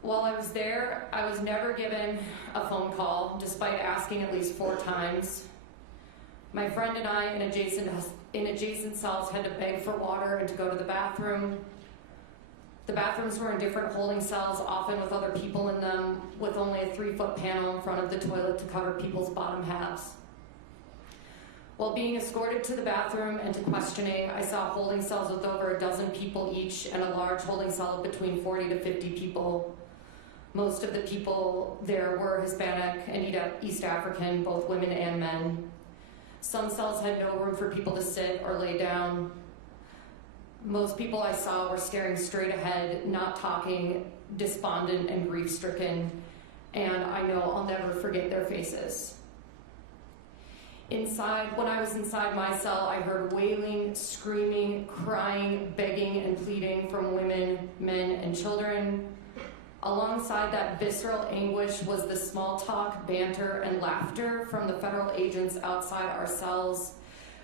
While I was there, I was never given a phone call, despite asking at least 4 times. My friend and I in adjacent cells had to beg for water and to go to the bathroom. The bathrooms were in different holding cells, often with other people in them, with only a 3-foot panel in front of the toilet to cover people's bottom halves. While being escorted to the bathroom and to questioning, I saw holding cells with over a dozen people each and a large holding cell of between 40 to 50 people. Most of the people there were Hispanic and East African, both women and men. Some cells had no room for people to sit or lay down. Most people I saw were staring straight ahead, not talking, despondent and grief-stricken, and I know I'll never forget their faces. When I was inside my cell, I heard wailing, screaming, crying, begging, and pleading from women, men, and children. Alongside that visceral anguish was the small talk, banter, and laughter from the federal agents outside our cells,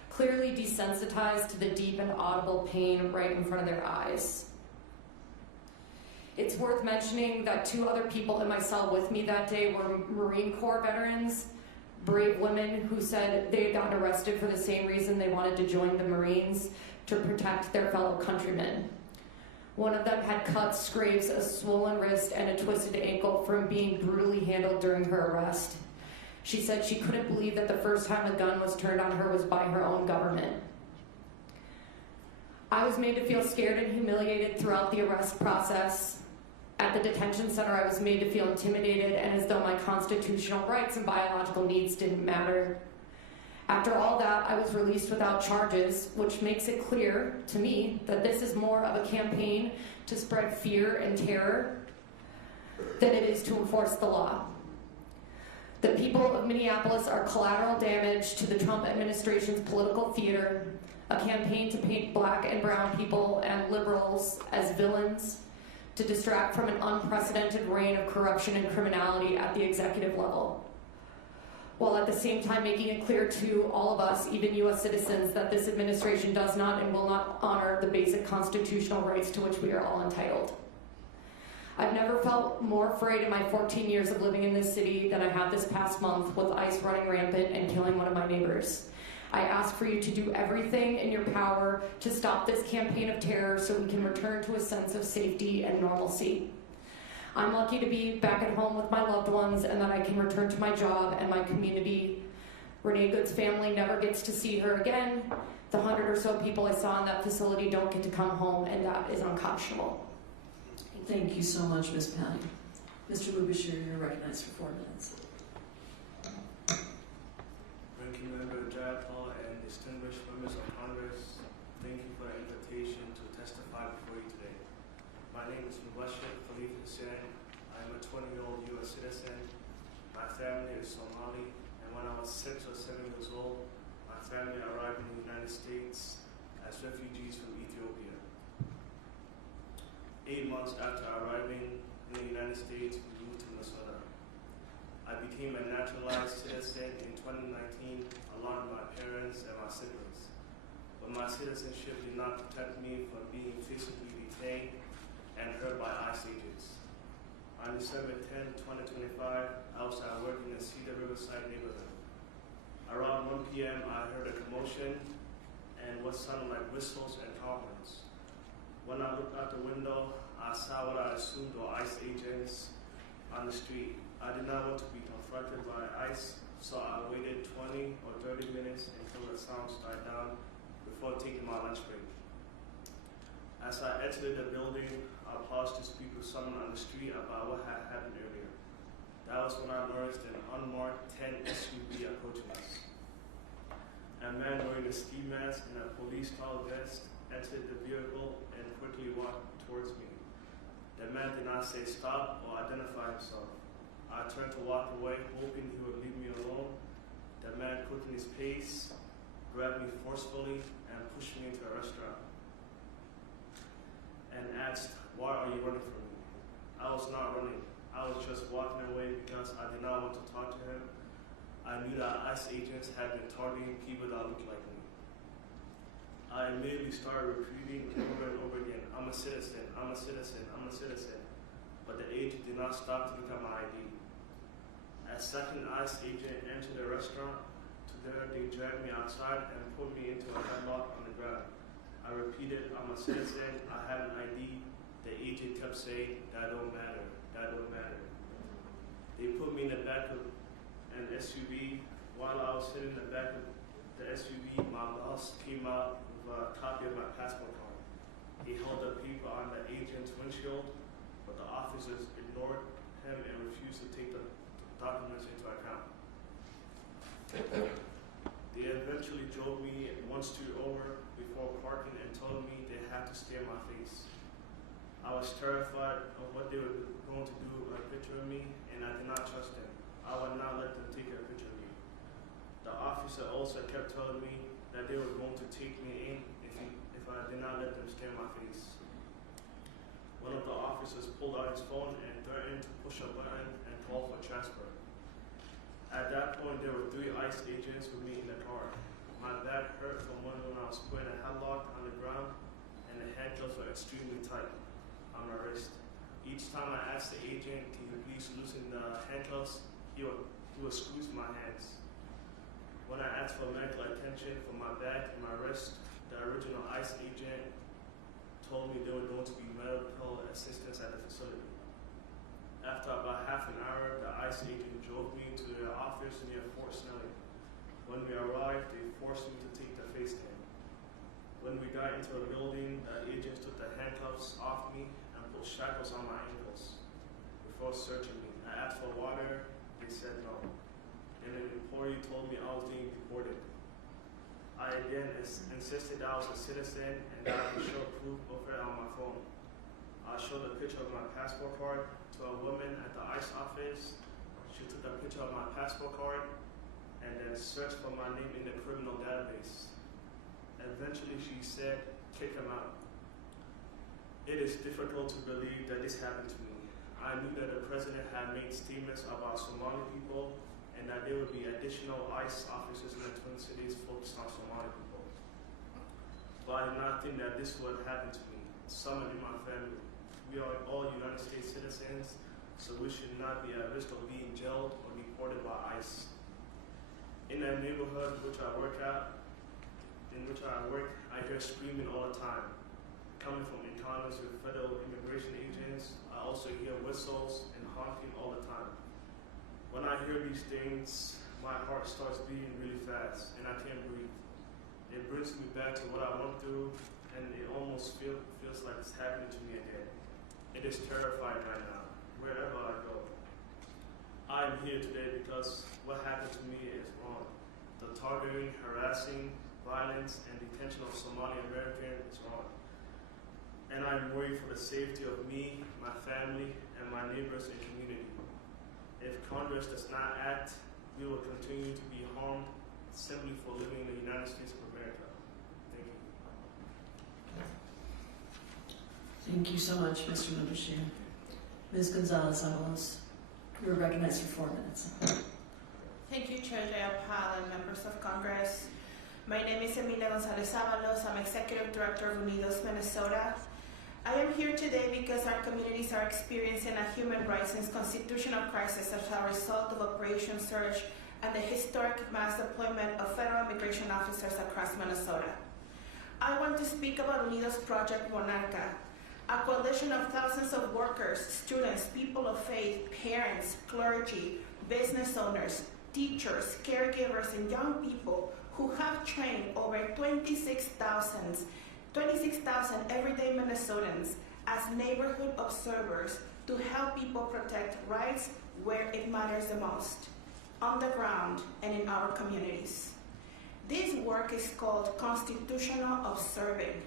clearly desensitized to the deep and audible pain right in front of their eyes. It's worth mentioning that 2 other people in my cell with me that day were Marine Corps veterans, brave women who said they had gotten arrested for the same reason they wanted to join the Marines, to protect their fellow countrymen. One of them had cuts, scrapes, a swollen wrist, and a twisted ankle from being brutally handled during her arrest. She said she couldn't believe that the first time a gun was turned on her was by her own government. I was made to feel scared and humiliated throughout the arrest process. At the detention center, I was made to feel intimidated and as though my constitutional rights and biological needs didn't matter. After all that, I was released without charges, which makes it clear to me that this is more of a campaign to spread fear and terror than it is to enforce the law. The people of Minneapolis are collateral damage to the Trump administration's political theater, a campaign to paint Black and brown people and liberals as villains, to distract from an unprecedented reign of corruption and criminality at the executive level, while at the same time making it clear to all of us, even U.S. citizens, that this administration does not and will not honor the basic constitutional rights to which we are all entitled. I've never felt more afraid in my 14 years of living in this city than I have this past month, with ICE running rampant and killing one of my neighbors. I ask for you to do everything in your power to stop this campaign of terror so we can return to a sense of safety and normalcy. I'm lucky to be back at home with my loved ones and that I can return to my job and my community. Renee Good's family never gets to see her again. The 100 or so people I saw in that facility don't get to come home, and that is unconscionable. Thank you so much, Ms. Patty. Mr. Lubashir, you're recognized for 4 minutes. Ranking Member Jayapal and distinguished members of Congress, thank you for the invitation to testify before you today. My name is Mubashir Khalif Hussain. I am a 20-year-old U.S. citizen. My family is Somali, and when I was 6 or 7 years old, my family arrived in the United States as refugees from Ethiopia. 8 months after arriving in the United States, we moved to Minnesota. I became a naturalized citizen in 2019 along with my parents and my siblings. But my citizenship did not protect me from being physically detained and hurt by ICE agents. On December 10, 2025, I was at work in the Cedar Riverside neighborhood. Around 1 p.m., I heard a commotion and what sounded like whistles and car horns. When I looked out the window, I saw what I assumed were ICE agents on the street. I did not want to be confronted by ICE, so I waited 20 or 30 minutes until the sounds died down before taking my lunch break. As I exited the building, I paused to speak with someone on the street about what had happened earlier. That was when I noticed an unmarked 10 SUV approaching us. A man wearing a ski mask and a police-style vest entered the vehicle and quickly walked towards me. The man did not say stop or identify himself. I turned to walk away, hoping he would leave me alone. The man quickened his pace, grabbed me forcefully, and pushed me into a restaurant, and asked, "Why are you running from me?" I was not running. I was just walking away because I did not want to talk to him. I knew that ICE agents had been targeting people that looked like me. I immediately started repeating over and over again, "I'm a citizen, I'm a citizen, I'm a citizen." But the agent did not stop to look at my ID. A second ICE agent entered the restaurant. Together they dragged me outside and put me into a headlock on the ground. I repeated, "I'm a citizen, I have an ID." The agent kept saying, "That don't matter, that don't matter." They put me in the back of an SUV. While I was sitting in the back of the SUV, my boss came out with a copy of my passport card. He held the paper on the agent's windshield, but the officers ignored him and refused to take the documents into account. They eventually drove me 1 street over before parking and told me they had to stare my face. I was terrified of what they were going to do with a picture of me, and I did not trust them. I would not let them take a picture of me. The officer also kept telling me that they were going to take me in if I did not let them stare my face. one of the officers pulled out his phone and threatened to push a button and call for transfer. At that point, there were 3 ICE agents with me in the car. My back hurt from when I was put in a headlock on the ground, and the handcuffs were extremely tight on my wrist. Each time I asked the agent, can you please loosen the handcuffs, he would squeeze my hands. When I asked for medical attention for my back and my wrist, the original ICE agent told me there was going to be medical assistance at the facility. After about half an hour, the ICE agent drove me to their office near Fort Snelling. When we arrived, they forced me to take the face scan. When we got into the building, the agents took the handcuffs off me and put shackles on my ankles before searching me. I asked for water, they said no. And an employee told me I was being deported. I again insisted that I was a citizen and that I would show proof of it on my phone. I showed a picture of my passport card to a woman at the ICE office. She took a picture of my passport card and then searched for my name in the criminal database. Eventually she said, kick him out. It is difficult to believe that this happened to me. I knew that the president had made statements about Somali people and that there would be additional ICE officers in the Twin Cities focused on Somali people. But I did not think that this would happen to me, someone in my family. We are all United States citizens, so we should not be at risk of being jailed or deported by ICE. In that neighborhood in which I work, I hear screaming all the time. Coming from encounters with federal immigration agents, I also hear whistles and honking all the time. When I hear these things, my heart starts beating really fast and I can't breathe. It brings me back to what I went through, and it almost feels like it's happening to me again. It is terrifying right now, wherever I go. I am here today because what happened to me is wrong. The targeting, harassing, violence, and detention of Somali Americans is wrong. And I'm worried for the safety of me, my family, and my neighbors and community. If Congress does not act, we will continue to be harmed simply for living in the United States of America. Thank you. Thank you so much, Mr. Mudashir. Ms. Gonzalez-Avalos, you're recognized for 4 minutes. Thank you, Chair Jayapal and members of Congress. My name is Emilia Gonzalez-Avalos. I'm Executive Director of Unidos, Minnesota. I am here today because our communities are experiencing a human rights and constitutional crisis as a result of Operation Surge and the historic mass deployment of federal immigration officers across Minnesota. I want to speak about Unidos Project Monarca, a coalition of thousands of workers, students, people of faith, parents, clergy, business owners, teachers, caregivers, and young people who have trained over 26,000 everyday Minnesotans as neighborhood observers to help people protect rights where it matters the most, on the ground and in our communities. This work is called constitutional observing.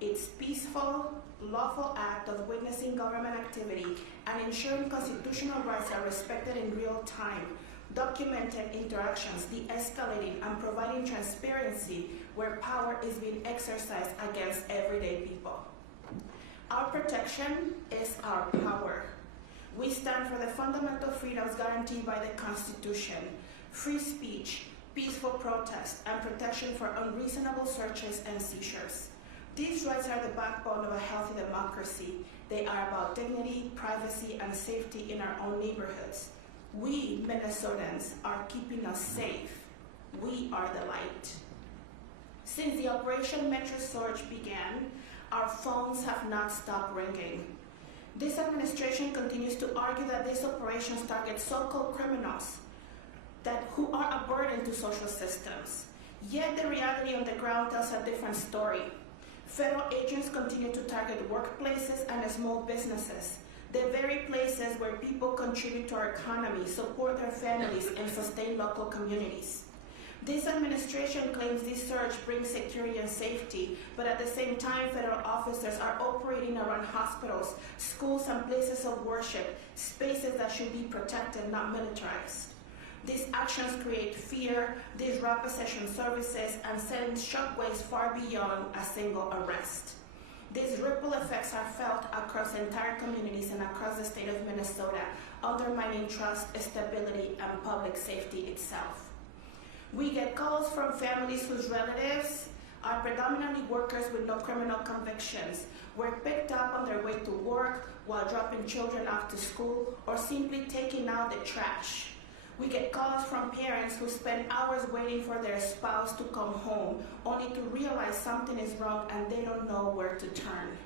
It's peaceful, lawful act of witnessing government activity and ensuring constitutional rights are respected in real time, documenting interactions, de-escalating, and providing transparency where power is being exercised against everyday people. Our protection is our power. We stand for the fundamental freedoms guaranteed by the Constitution, free speech, peaceful protest, and protection for unreasonable searches and seizures. These rights are the backbone of a healthy democracy. They are about dignity, privacy, and safety in our own neighborhoods. We, Minnesotans, are keeping us safe. We are the light. Since the Operation Metro Surge began, our phones have not stopped ringing. This administration continues to argue that these operations target so-called criminals who are a burden to social systems. Yet the reality on the ground tells a different story. Federal agents continue to target workplaces and small businesses, the very places where people contribute to our economy, support their families, and sustain local communities. This administration claims this surge brings security and safety, but at the same time, federal officers are operating around hospitals, schools, and places of worship, spaces that should be protected, not militarized. These actions create fear, disrupt essential services, and send shockwaves far beyond a single arrest. These ripple effects are felt across entire communities and across the state of Minnesota, undermining trust, stability, and public safety itself. We get calls from families whose relatives are predominantly workers with no criminal convictions, were picked up on their way to work while dropping children off to school or simply taking out the trash. We get calls from parents who spend hours waiting for their spouse to come home, only to realize something is wrong and they don't know where to turn.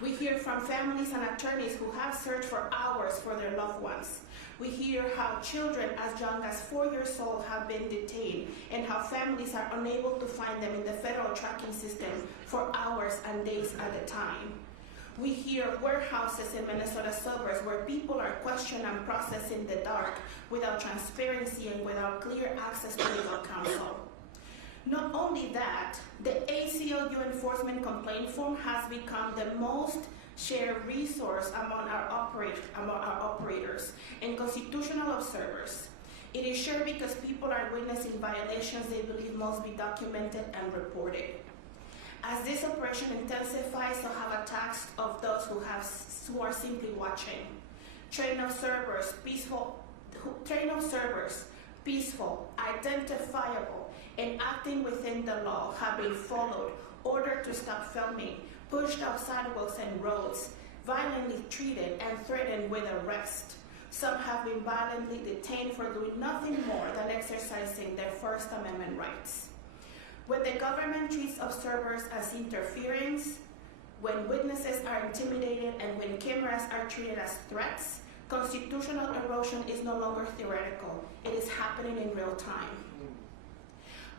We hear from families and attorneys who have searched for hours for their loved ones. We hear how children as young as 4 years old have been detained and how families are unable to find them in the federal tracking system for hours and days at a time. We hear warehouses in Minnesota suburbs where people are questioned and processed in the dark without transparency and without clear access to legal counsel. Not only that, the ACLU enforcement complaint form has become the most shared resource among our operators and constitutional observers. It is shared because people are witnessing violations they believe must be documented and reported. As this operation intensifies, so have attacks of those who are simply watching. Trained observers, peaceful, identifiable, and acting within the law have been followed, ordered to stop filming, pushed off sidewalks and roads, violently treated and threatened with arrest. Some have been violently detained for doing nothing more than exercising their First Amendment rights. When the government treats observers as interference, when witnesses are intimidated, and when cameras are treated as threats, constitutional erosion is no longer theoretical. It is happening in real time.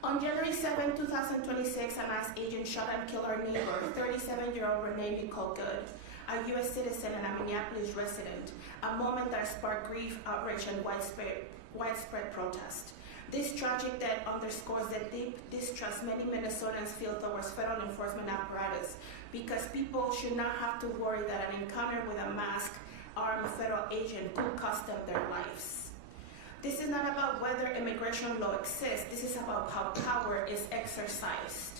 On January 7, 2026, an ICE agent shot and killed our neighbor, 37-year-old Renee Nicole Good, a U.S. citizen and a Minneapolis resident, a moment that sparked grief, outrage, and widespread protest. This tragic death underscores the deep distrust many Minnesotans feel towards federal enforcement apparatus, because people should not have to worry that an encounter with a masked, armed federal agent could cost them their lives. This is not about whether immigration law exists. This is about how power is exercised.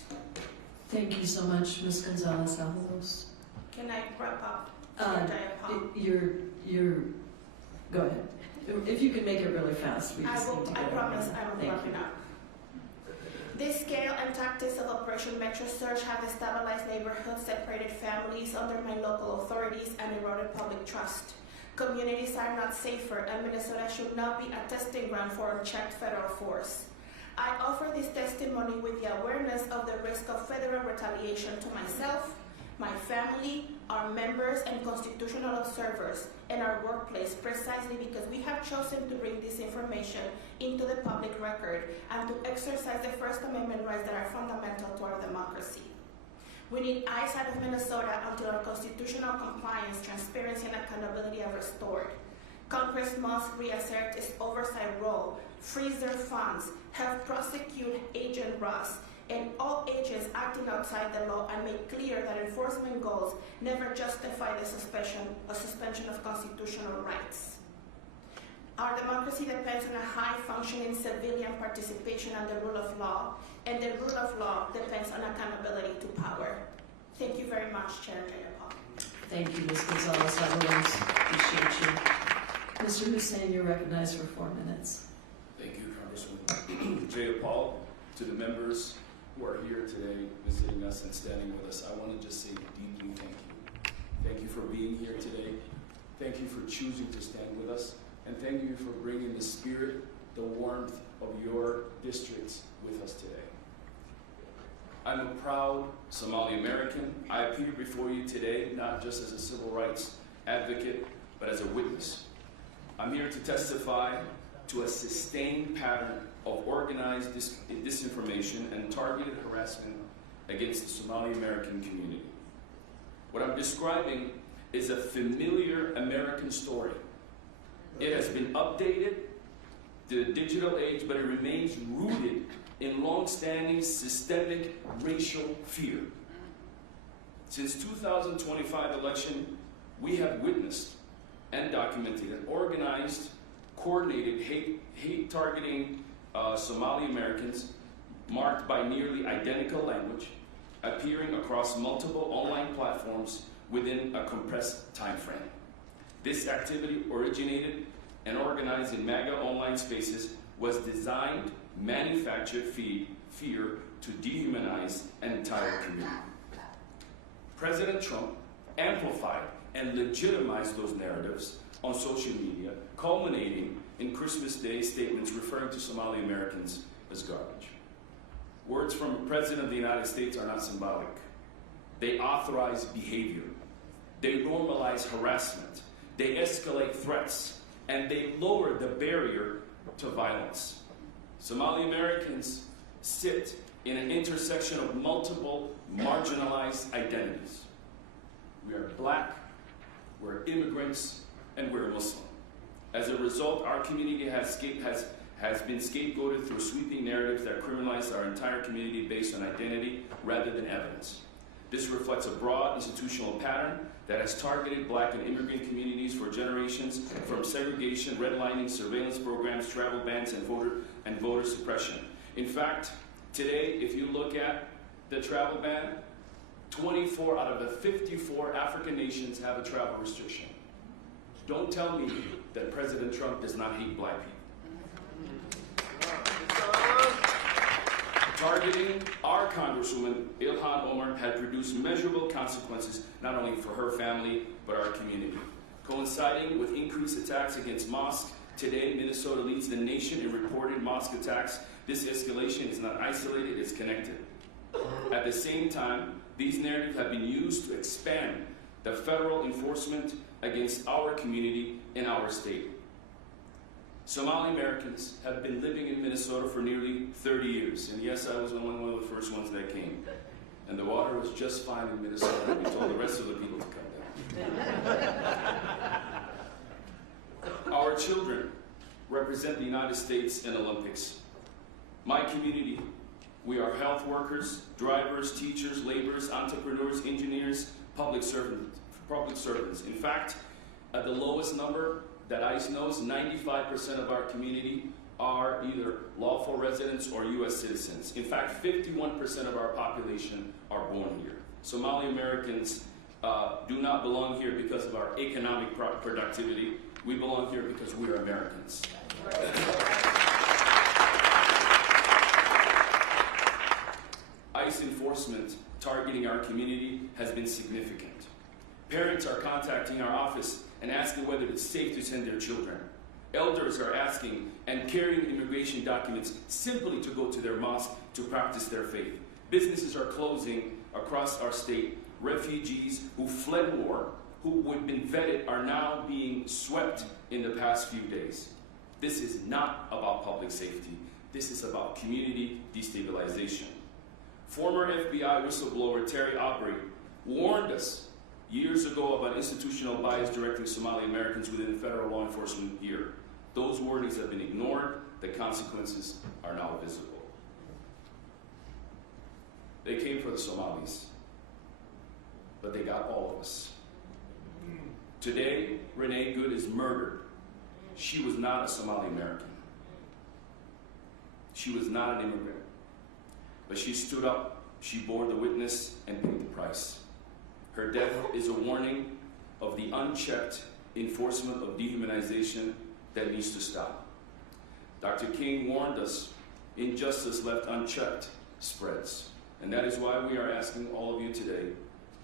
Thank you so much, Ms. Gonzalez-Avalos. Can I wrap up? Go ahead. If you can make it really fast, we just need to I get promise over. I will Thank wrap you. it up. This scale and tactics of Operation Metro Surge have destabilized neighborhoods, separated families, undermined local authorities, and eroded public trust. Communities are not safer, and Minnesota should not be a testing ground for unchecked federal force. I offer this testimony with the awareness of the risk of federal retaliation to myself, my family, our members, and constitutional observers, and our workplace, precisely because we have chosen to bring this information into the public record and to exercise the First Amendment rights that are fundamental to our democracy. We need ICE out of Minnesota until our constitutional compliance, transparency, and accountability are restored. Congress must reassert its oversight role, freeze their funds, help prosecute Agent Ross, and all agents acting outside the law, and make clear that enforcement goals never justify the suspension of constitutional rights. Our democracy depends on a high-functioning civilian participation and the rule of law, and the rule of law depends on accountability to power. Thank you very much, Chair Jayapal. Thank you, Ms. Gonzalez-Avalos. Appreciate you. Mr. Hussein, you're recognized for 4 minutes. Thank you, Congresswoman Jayapal. To the members who are here today, visiting us and standing with us, I want to just say deeply thank you. Thank you for being here today. Thank you for choosing to stand with us. And thank you for bringing the spirit, the warmth of your districts with us today. I'm a proud Somali American. I appear before you today not just as a civil rights advocate, but as a witness. I'm here to testify to a sustained pattern of organized disinformation and targeted harassment against the Somali American community. What I'm describing is a familiar American story. It has been updated to the digital age, but it remains rooted in long-standing systemic racial fear. Since 2025 election, we have witnessed and documented an organized, coordinated hate targeting Somali Americans, marked by nearly identical language, appearing across multiple online platforms within a compressed time frame. This activity originated and organized in MAGA online spaces, was designed, manufactured, fear to dehumanize an entire community. President Trump amplified and legitimized those narratives on social media, culminating in Christmas Day statements referring to Somali Americans as garbage. Words from the President of the United States are not symbolic. They authorize behavior. They normalize harassment. They escalate threats. And they lower the barrier to violence. Somali Americans sit in an intersection of multiple marginalized identities. We are Black, we're immigrants, and we're Muslim. As a result, our community has been scapegoated through sweeping narratives that criminalize our entire community based on identity rather than evidence. This reflects a broad institutional pattern that has targeted Black and immigrant communities for generations, from segregation, redlining, surveillance programs, travel bans, and voter suppression. In fact, today, if you look at the travel ban, 24 out of the 54 African nations have a travel restriction. Don't tell me that President Trump does not hate Black people. Targeting our Congresswoman, Ilhan Omar, had produced measurable consequences not only for her family, but our community. Coinciding with increased attacks against mosques, today Minnesota leads the nation in reported mosque attacks. This escalation is not isolated, it's connected. At the same time, these narratives have been used to expand the federal enforcement against our community in our state. Somali Americans have been living in Minnesota for nearly 30 years. And yes, I was one of the first ones that came. And the water was just fine in Minnesota. We told the rest of the people to come down. Our children represent the United States in Olympics. My community, we are health workers, drivers, teachers, laborers, entrepreneurs, engineers, public servants. In fact, at the lowest number that ICE knows, 95% of our community are either lawful residents or U.S. citizens. In fact, 51% of our population are born here. Somali Americans do not belong here because of our economic productivity. We belong here because we are Americans. ICE enforcement targeting our community has been significant. Parents are contacting our office and asking whether it's safe to send their children. Elders are asking and carrying immigration documents simply to go to their mosque to practice their faith. Businesses are closing across our state. Refugees who fled war, who had been vetted, are now being swept in the past few days. This is not about public safety. This is about community destabilization. Former FBI whistleblower Terry Aubrey warned us years ago about institutional bias directing Somali Americans within the federal law enforcement here. Those warnings have been ignored. The consequences are now visible. They came for the Somalis, but they got all of us. Today, Renee Good is murdered. She was not a Somali American. She was not an immigrant. But she stood up, she bore the witness, and paid the price. Her death is a warning of the unchecked enforcement of dehumanization that needs to stop. Dr. King warned us, injustice left unchecked spreads. And that is why we are asking all of you today,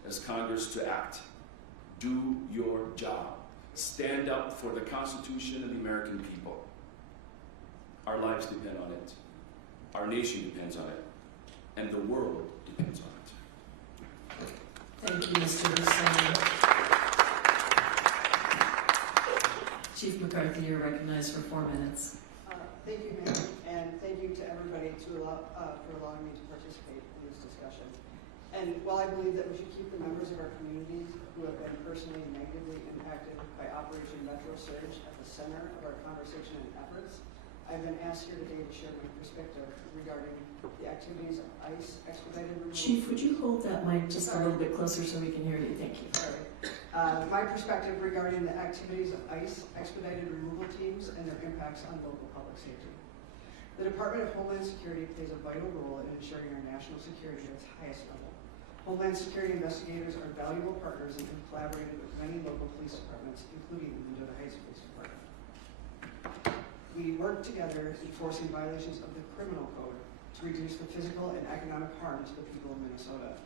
as Congress, to act. Do your job. Stand up for the Constitution and the American people. Our lives depend on it. Our nation depends on it. And the world depends on it. Thank you, Mr. Hussein. Chief McCarthy, you're recognized for 4 minutes. Thank you, Mayor, and thank you to everybody for allowing me to participate in this discussion. And while I believe that we should keep the members of our communities who have been personally negatively impacted by Operation Metro Surge at the center of our conversation and efforts, I've been asked here today to share my perspective regarding the activities of ICE expedited removal. Chief, would you hold that mic just a little bit closer so we can hear you? Thank you. Sorry. My perspective regarding the activities of ICE expedited removal teams and their impacts on local public safety. The Department of Homeland Security plays a vital role in ensuring our national security at its highest level. Homeland Security investigators are valuable partners and have collaborated with many local police departments, including the Mendota Heights Police Department. We work together enforcing violations of the criminal code to reduce the physical and economic harm to the people of Minnesota.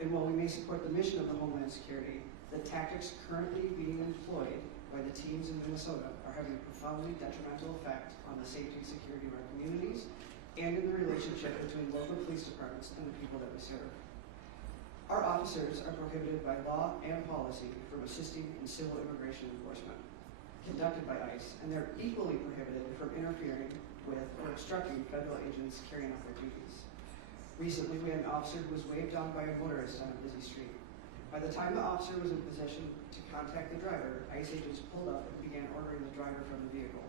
And while we may support the mission of the Homeland Security, the tactics currently being employed by the teams in Minnesota are having a profoundly detrimental effect on the safety and security of our communities and in the relationship between local police departments and the people that we serve. Our officers are prohibited by law and policy from assisting in civil immigration enforcement conducted by ICE, and they're equally prohibited from interfering with or obstructing federal agents carrying out their duties. Recently, we had an officer who was waved down by a motorist on a busy street. By the time the officer was in position to contact the driver, ICE agents pulled up and began ordering the driver from the vehicle.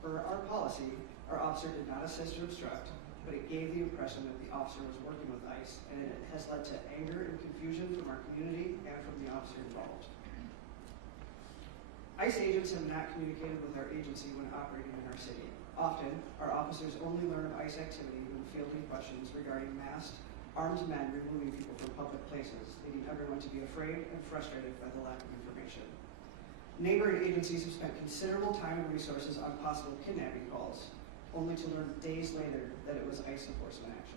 Per our policy, our officer did not assist or obstruct, but it gave the impression that the officer was working with ICE, and it has led to anger and confusion from our community and from the officer involved. ICE agents have not communicated with our agency when operating in our city. Often, our officers only learn of ICE activity when fielding questions regarding masked, armed men removing people from public places, leading everyone to be afraid and frustrated by the lack of information. Neighboring agencies have spent considerable time and resources on possible kidnapping calls, only to learn days later that it was ICE enforcement action.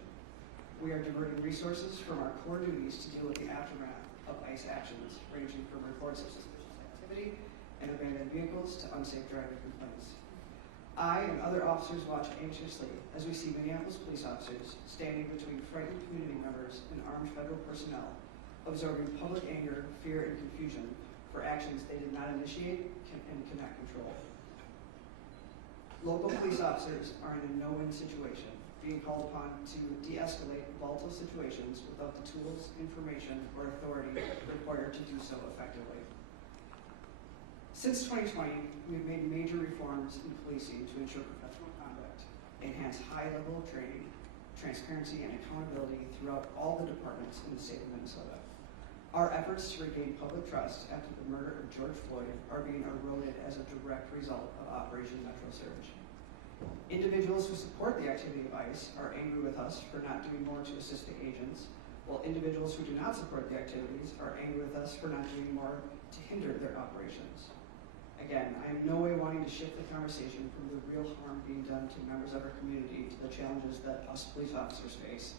We are diverting resources from our core duties to deal with the aftermath of ICE actions, ranging from reports of suspicious activity and abandoned vehicles to unsafe driving complaints. I and other officers watch anxiously as we see Minneapolis police officers standing between frightened community members and armed federal personnel, absorbing public anger, fear, and confusion for actions they did not initiate and cannot control. Local police officers are in a no-win situation, being called upon to de-escalate volatile situations without the tools, information, or authority required to do so effectively. Since 2020, we've made major reforms in policing to ensure professional conduct, enhance high level of training, transparency, and accountability throughout all the departments in the state of Minnesota. Our efforts to regain public trust after the murder of George Floyd are being eroded as a direct result of Operation Metro Surge. Individuals who support the activity of ICE are angry with us for not doing more to assist the agents, while individuals who do not support the activities are angry with us for not doing more to hinder their operations. Again, I am no way wanting to shift the conversation from the real harm being done to members of our community to the challenges that us police officers face.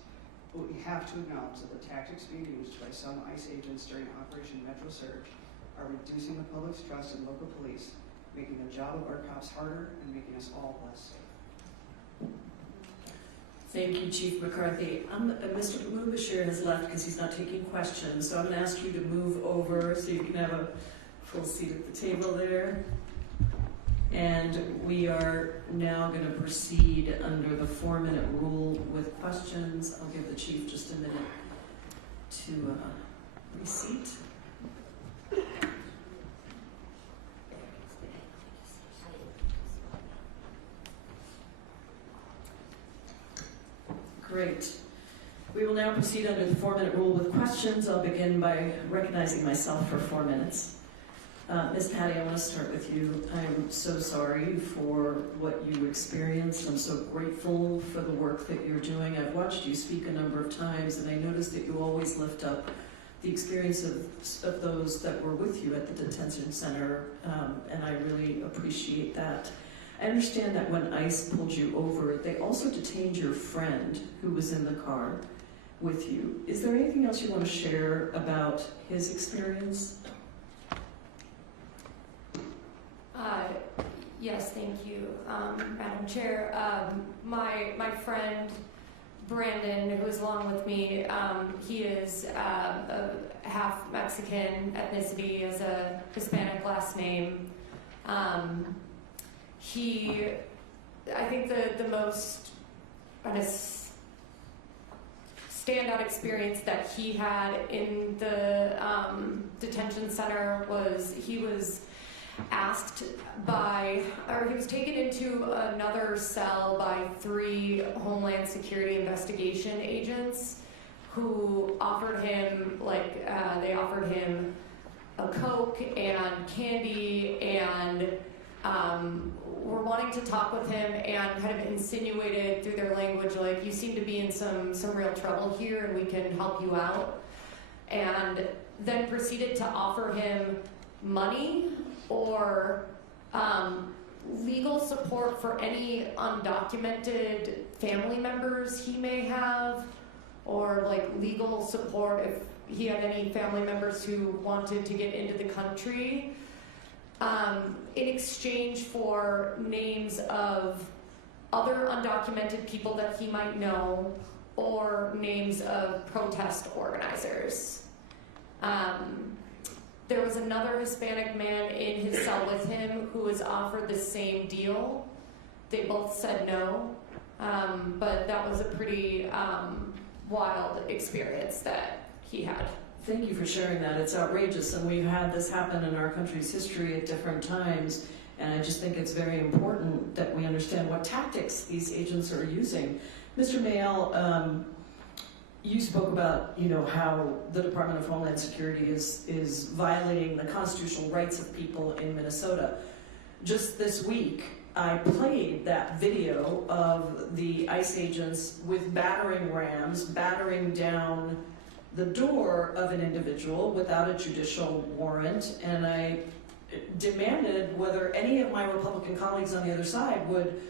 But we have to acknowledge that the tactics being used by some ICE agents during Operation Metro Surge are reducing the public's trust in local police, making the job of our cops harder and making us all less safe. Thank you, Chief McCarthy. Mr. Mubashir has left because he's not taking questions, so I'm going to ask you to move over so you can have a full seat at the table there. And we are now going to proceed under the 4-minute rule with questions. I'll give the Chief just a minute to reseat. Great. We will now proceed under the 4-minute rule with questions. I'll begin by recognizing myself for 4 minutes. Ms. Patty, I want to start with you. I am so sorry for what you experienced. I'm so grateful for the work that you're doing. I've watched you speak a number of times, and I noticed that you always lift up the experience of those that were with you at the detention center, and I really appreciate that. I understand that when ICE pulled you over, they also detained your friend who was in the car with you. Is there anything else you want to share about his experience? Yes, thank you, Madam Chair. My friend Brandon, who is along with me, he is a half Mexican ethnicity, has a Hispanic last name. I think the most kind of standout experience that he had in the detention center was he was he was taken into another cell by 3 Homeland Security investigation agents who offered him, they offered him a Coke and candy and were wanting to talk with him and kind of insinuated through their language, like, you seem to be in some real trouble here and we can help you out. and then proceeded to offer him money or legal support for any undocumented family members he may have, or like legal support if he had any family members who wanted to get into the country, in exchange for names of other undocumented people that he might know, or names of protest organizers. There was another Hispanic man in his cell with him who was offered the same deal. They both said no, but that was a pretty wild experience that he had. Thank you for sharing that. It's outrageous, and we've had this happen in our country's history at different times, and I just think it's very important that we understand what tactics these agents are using. Mr. Mayel, you spoke about, how the Department of Homeland Security is violating the constitutional rights of people in Minnesota. Just this week, I played that video of the ICE agents with battering rams battering down the door of an individual without a judicial warrant, and I demanded whether any of my Republican colleagues on the other side would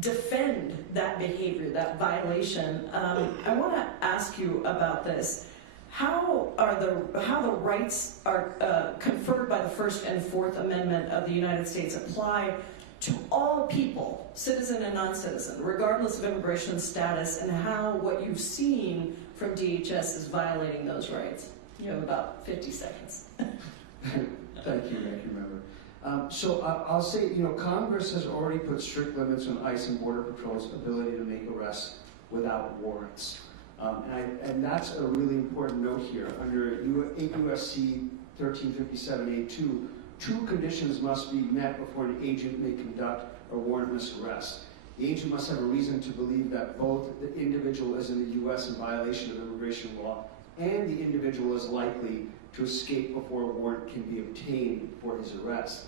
defend that behavior, that violation. I want to ask you about this. How the rights are conferred by the First and Fourth Amendment of the United States apply to all people, citizen and non-citizen, regardless of immigration status, and how what you've seen from DHS is violating those rights? You have about 50 seconds. Thank you, Member. So I'll say, Congress has already put strict limits on ICE and Border Patrol's ability to make arrests without warrants. And that's a really important note here. Under 8 U.S.C. 1357A2, two conditions must be met before an agent may conduct a warrantless arrest. The agent must have a reason to believe that both the individual is in the U.S. in violation of immigration law and the individual is likely to escape before a warrant can be obtained for his arrest.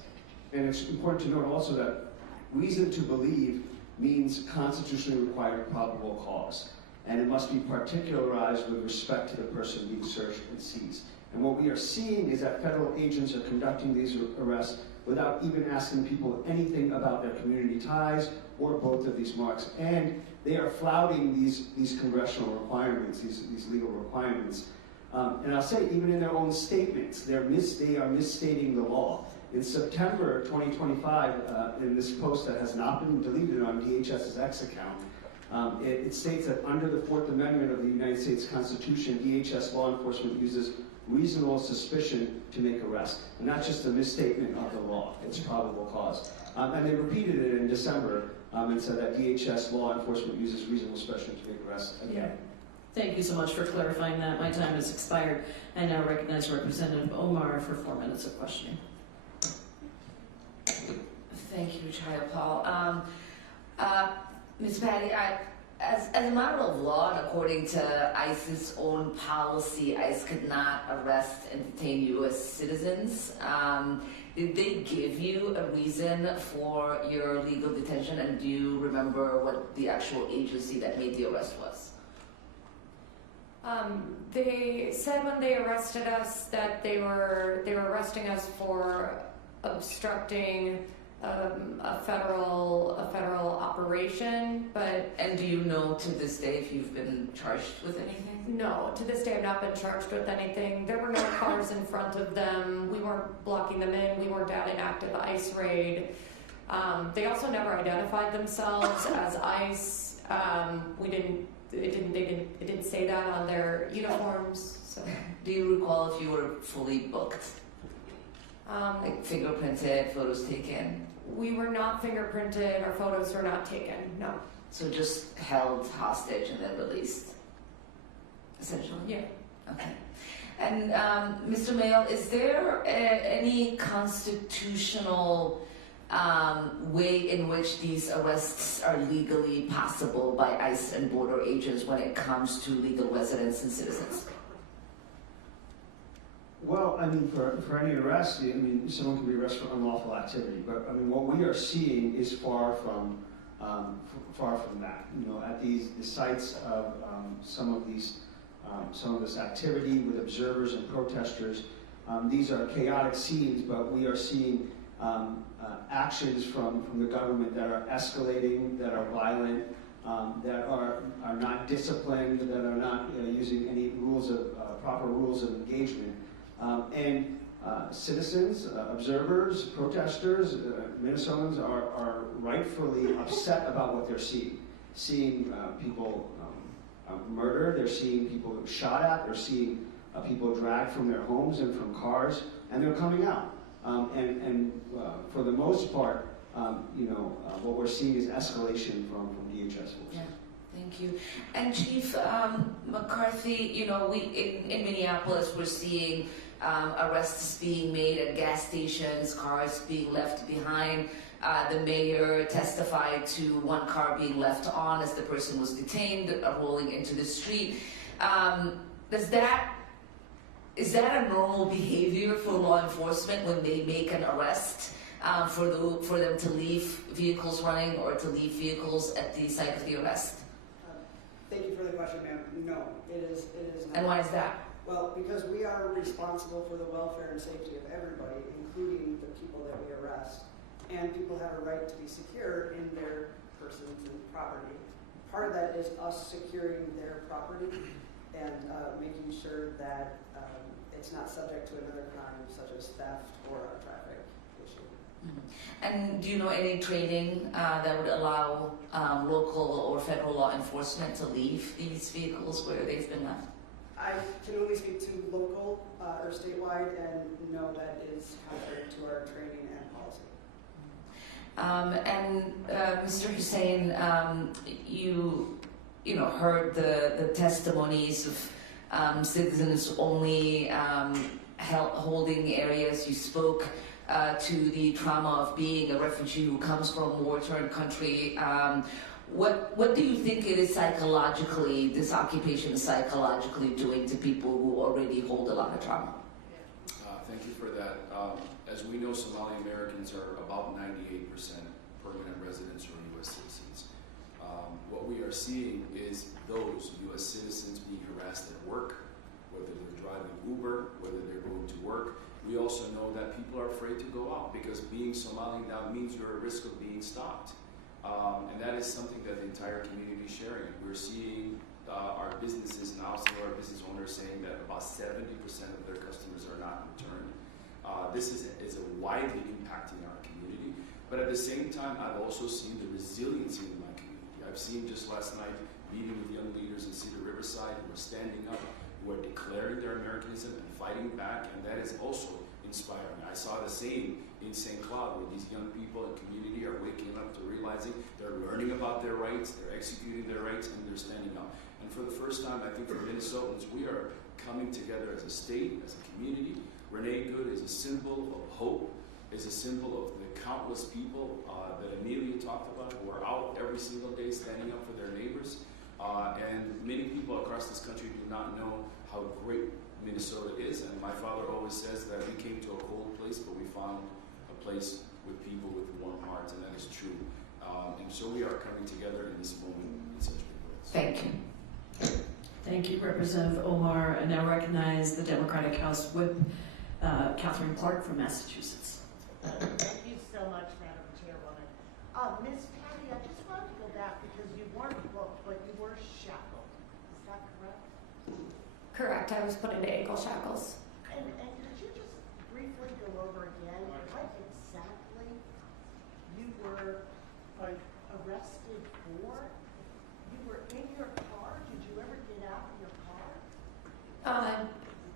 And it's important to note also that reason to believe means constitutionally required probable cause, and it must be particularized with respect to the person being searched and seized. And what we are seeing is that federal agents are conducting these arrests without even asking people anything about their community ties or both of these marks. And they are flouting these congressional requirements, these legal requirements. And I'll say, even in their own statements, they are misstating the law. In September 2025, in this post that has not been deleted on DHS's X account, it states that under the Fourth Amendment of the United States Constitution, DHS law enforcement uses reasonable suspicion to make arrests. And not just a misstatement of the law, it's probable cause. And they repeated it in December and said that DHS law enforcement uses reasonable suspicion to make arrests again. Thank you so much for clarifying that. My time has expired. I now recognize Representative Omar for 4 minutes of questioning. Thank you, Jayapal. Ms. Patty, as a matter of law, and according to ICE's own policy, ICE could not arrest and detain U.S. citizens. Did they give you a reason for your legal detention, and do you remember what the actual agency that made the arrest was? They said when they arrested us that they were arresting us for obstructing a federal operation, but... And do you know to this day if you've been charged with anything? No, to this day I've not been charged with anything. There were no cars in front of them. We weren't blocking them in. We weren't at an active ICE raid. They also never identified themselves as ICE. It didn't say that on their uniforms. So. Do you recall if you were fully booked? Like fingerprinted, photos taken? We were not fingerprinted, our photos were not taken, no. So just held hostage and then released, essentially? Yeah. Okay. And Mr. Mayel, is there any constitutional way in which these arrests are legally possible by ICE and border agents when it comes to legal residents and citizens? Well, I mean, for any arrest, someone can be arrested for unlawful activity. But what we are seeing is far from that. At the sites of some of these some of this activity with observers and protesters. These are chaotic scenes, but we are seeing actions from the government that are escalating, that are violent, that are not disciplined, that are not using any proper rules of engagement. And citizens, observers, protesters, Minnesotans are rightfully upset about what they're seeing. Seeing people murdered, they're seeing people shot at, they're seeing people dragged from their homes and from cars, and they're coming out. For the most part, what we're seeing is escalation from DHS forces. Yeah, thank you. And Chief McCarthy, we in Minneapolis, we're seeing arrests being made at gas stations, cars being left behind. The mayor testified to one car being left on as the person was detained, rolling into the street. Is that a normal behavior for law enforcement when they make an arrest for them to leave vehicles running or to leave vehicles at the site of the arrest? Thank you for the question, ma'am. No, it is not. And why is that? Well, because we are responsible for the welfare and safety of everybody, including the people that we arrest. And people have a right to be secure in their persons and property. Part of that is us securing their property and making sure that it's not subject to another crime such as theft or a traffic issue. Mm-hmm. And do you know any training that would allow local or federal law enforcement to leave these vehicles where they've been left? I can only speak to local or statewide, and no, that is contrary to our training and policy. Mr. Hussein, you heard the testimonies of citizens only holding areas. You spoke to the trauma of being a refugee who comes from a war-torn country. What do you think it is psychologically, this occupation is psychologically doing to people who already hold a lot of trauma? Thank you for that. As we know, Somali Americans are about 98% permanent residents or U.S. citizens. What we are seeing is those U.S. citizens being harassed at work, whether they're driving Uber, whether they're going to work. We also know that people are afraid to go out because being Somali now means you're at risk of being stopped. And that is something that the entire community is sharing. We're seeing our businesses now, some of our business owners saying that about 70% of their customers are not returned. This is widely impacting our community. But at the same time, I've also seen the resiliency in my community. I've seen just last night meeting with young leaders in Cedar Riverside who are standing up, who are declaring their Americanism and fighting back, and that is also inspiring. I saw the same in St. Cloud, where these young people and community are waking up to realizing they're learning about their rights, they're executing their rights, and they're standing up. And for the first time, I think for Minnesotans, we are coming together as a state, as a community. Renee Good is a symbol of hope, is a symbol of the countless people that Amelia talked about who are out every single day standing up for their neighbors. And many people across this country do not know how great Minnesota is. And my father always says that we came to a cold place, but we found a place with people with warm hearts, and that is true. And so we are coming together in this moment in such big ways. Thank you. Thank you, Representative Omar. I now recognize the Democratic House Whip, Catherine Clark from Massachusetts. Thank you so much, Madam Chairwoman. Ms. Patty, I just wanted to go back because you weren't booked, but you were shackled. Is that correct? Correct. I was put into ankle shackles. And could you just briefly go over again what exactly you were arrested for? You were in your car. Did you ever get out of your car?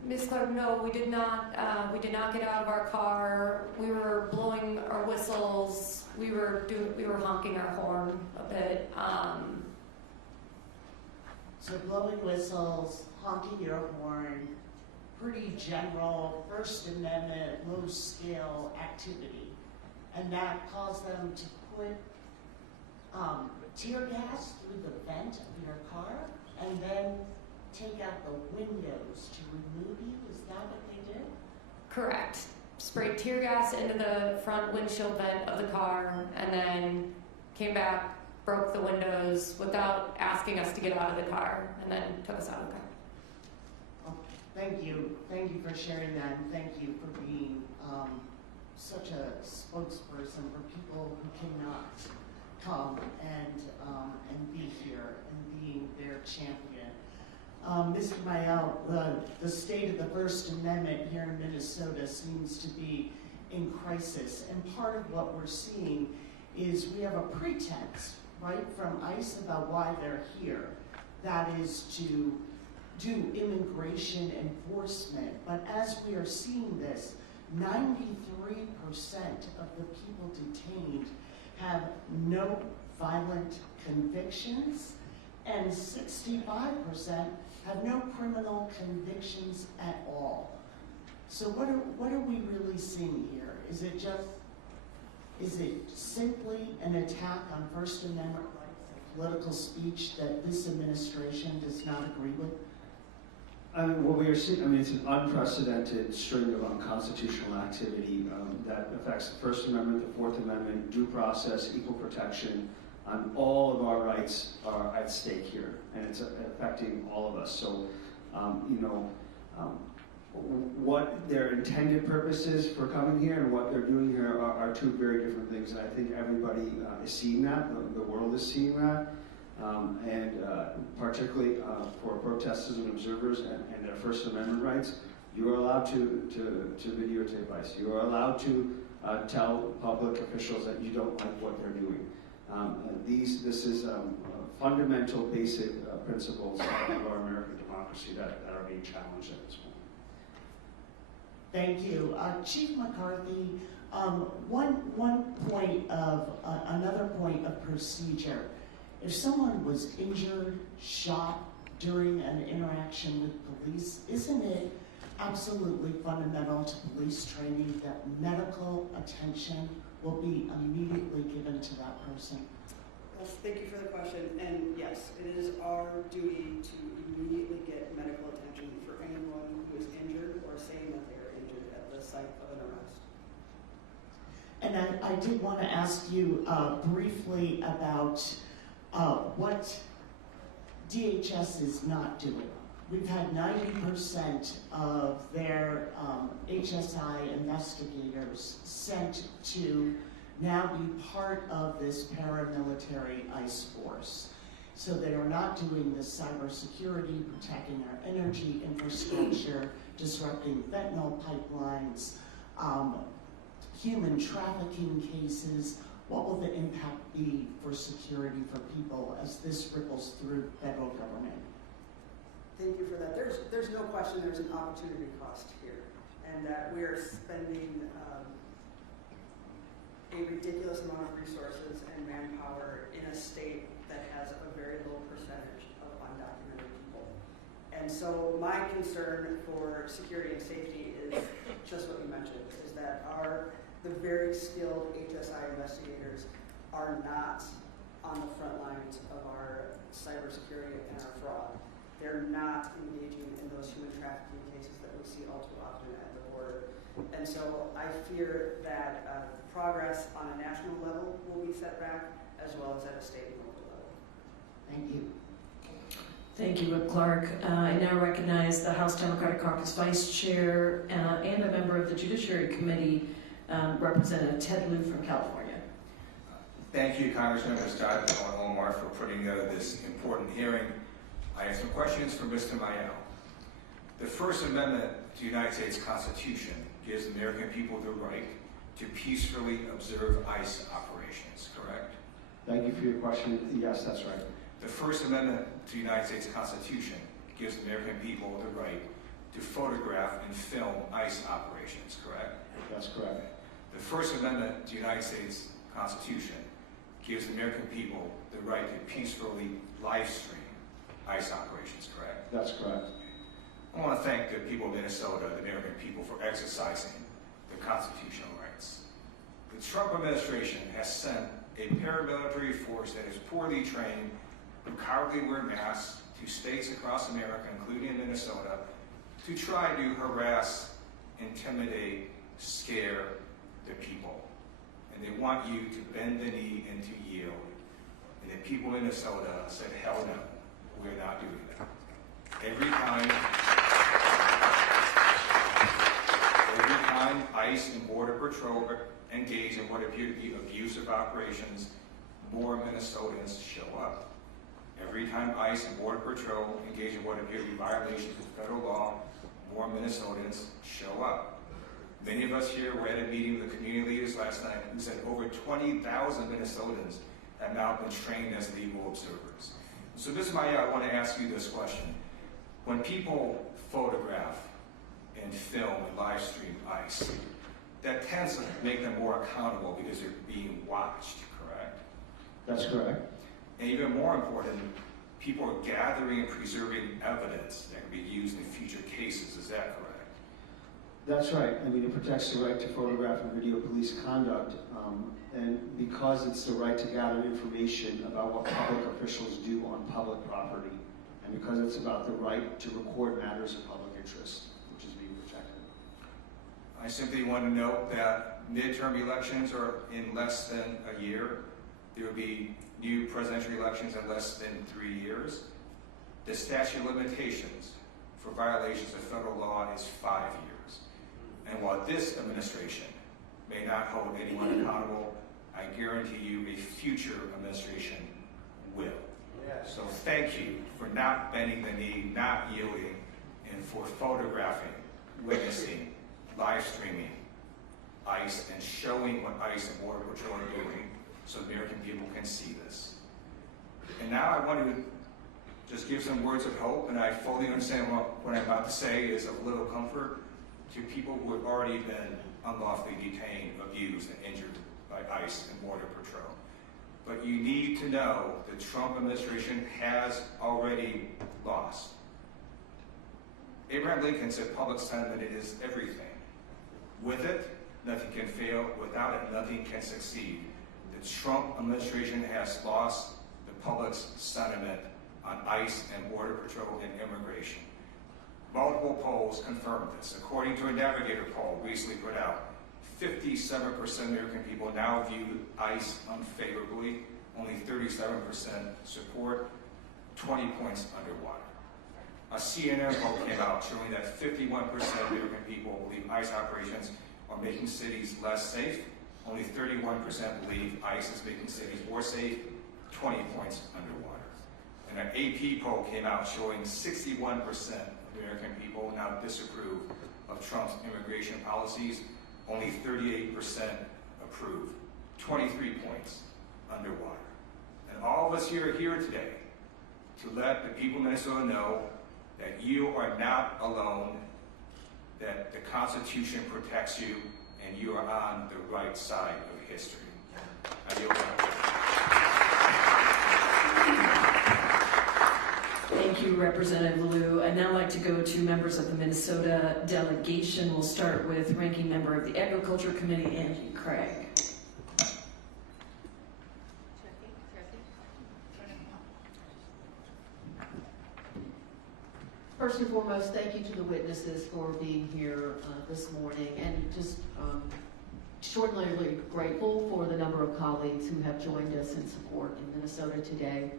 Ms. Clark, no, we did not. We did not get out of our car. We were blowing our whistles. We were honking our horn a bit. So blowing whistles, honking your horn, pretty general First Amendment, low-scale activity. And that caused them to put tear gas through the vent of your car and then take out the windows to remove you? Is that what they did? Correct. Sprayed tear gas into the front windshield vent of the car and then came back, broke the windows without asking us to get out of the car, and then took us out of the car. you for sharing that, and thank you for being such a spokesperson for people who cannot come and be here and being their champion. Mr. Mayel, the state of the First Amendment here in Minnesota seems to be in crisis, and part of what we're seeing is we have a pretense, right, from ICE about why they're here. That is to do immigration enforcement. But as we are seeing this, 93% of the people detained have no violent convictions, and 65% have no criminal convictions at all. So what are we really seeing here? Is it simply an attack on First Amendment rights and political speech that this administration does not agree with? I mean, what we are seeing, it's an unprecedented string of unconstitutional activity that affects the First Amendment, the Fourth Amendment, due process, equal protection. All of our rights are at stake here, and it's affecting all of us. So, what their intended purpose is for coming here and what they're doing here are two very different things. And I think everybody is seeing that, the world is seeing that. Particularly for protesters and observers and their First Amendment rights, you are allowed to videotape ICE. You are allowed to tell public officials that you don't like what they're doing. This is fundamental, basic principles of our American democracy that are being challenged at this point. Thank you. Chief McCarthy, another point of procedure. If someone was injured, shot during an interaction with police, isn't it absolutely fundamental to police training that medical attention will be immediately given to that person? Yes, thank you for the question. And yes, it is our duty to immediately get medical attention for anyone who is injured or saying that they are injured at the site of an arrest. And I did want to ask you briefly about what DHS is not doing. We've had 90% of their HSI investigators sent to now be part of this paramilitary ICE force. So they are not doing the cybersecurity, protecting our energy infrastructure, disrupting fentanyl pipelines, human trafficking cases. What will the impact be for security for people as this ripples through federal government? Thank you for that. There's no question there's an opportunity cost here, and that we are spending a ridiculous amount of resources and manpower in a state that has a very low percentage of undocumented people. And so my concern for security and safety is just what you mentioned, is that the very skilled HSI investigators are not on the front lines of our cybersecurity and our fraud. They're not engaging in those human trafficking cases that we see all too often at the border. And so I fear that progress on a national level will be set back, as well as at a state and local level. Thank you. Thank you, Whip Clark. I now recognize the House Democratic Caucus Vice Chair and a member of the Judiciary Committee, Representative Ted Lieu from California. Thank you, Congressmembers Dodd and Ilhan Omar, for putting together this important hearing. I have some questions for Mr. Mayel. The First Amendment to the United States Constitution gives the American people the right to peacefully observe ICE operations, correct? Thank you for your question. Yes, that's right. The First Amendment to the United States Constitution gives the American people the right to photograph and film ICE operations, correct? That's correct. The First Amendment to the United States Constitution gives the American people the right to peacefully live stream ICE operations, correct? That's correct. I want to thank the people of Minnesota, the American people, for exercising their constitutional rights. The Trump administration has sent a paramilitary force that is poorly trained, who cowardly wear masks to states across America, including Minnesota, to try to harass, intimidate, scare the people. And they want you to bend the knee and to yield. And the people in Minnesota said, hell no, we're not doing that. Every time ICE and Border Patrol engage in what appear to be abusive operations, more Minnesotans show up. Every time ICE and Border Patrol engage in what appear to be violations of federal law, more Minnesotans show up. Many of us here were at a meeting with the community leaders last night who said over 20,000 Minnesotans have now been trained as legal observers. So Ms. Maya, I want to ask you this question. When people photograph and film and live stream ICE, that tends to make them more accountable because they're being watched, correct? That's correct. And even more important, people are gathering and preserving evidence that can be used in future cases. Is that correct? That's right. I mean, it protects the right to photograph and video police conduct, and because it's the right to gather information about what public officials do on public property, and because it's about the right to record matters of public interest, which is being protected. I simply want to note that midterm elections are in less than a year. There will be new presidential elections in less than 3 years. The statute of limitations for violations of federal law is 5 years. And while this administration may not hold anyone accountable, I guarantee you a future administration will. Yes. So thank you for not bending the knee, not yielding, and for photographing, witnessing, live streaming ICE and showing what ICE and Border Patrol are doing so American people can see this. And now I want to just give some words of hope, and I fully understand what I'm about to say is of little comfort to people who have already been unlawfully detained, abused, and injured by ICE and Border Patrol. But you need to know the Trump administration has already lost. Abraham Lincoln said public sentiment is everything. With it, nothing can fail. Without it, nothing can succeed. The Trump administration has lost the public's sentiment on ICE and Border Patrol and immigration. Multiple polls confirm this. According to a Navigator poll recently put out, 57% of American people now view ICE unfavorably. Only 37% support, 20 points underwater. A CNN poll came out showing that 51% of American people believe ICE operations are making cities less safe. Only 31% believe ICE is making cities more safe, 20 points underwater. And an AP poll came out showing 61% of American people now disapprove of Trump's immigration policies. Only 38% approve, 23 points underwater. And all of us here are here today to let the people of Minnesota know that you are not alone, that the Constitution protects you, and you are on the right side of history. I yield back. Thank you, Representative Liu. I'd now like to go to members of the Minnesota delegation. We'll start with Ranking Member of the Agriculture Committee, Angie Craig. First and foremost, thank you to the witnesses for being here this morning, and just extraordinarily grateful for the number of colleagues who have joined us in support in Minnesota today.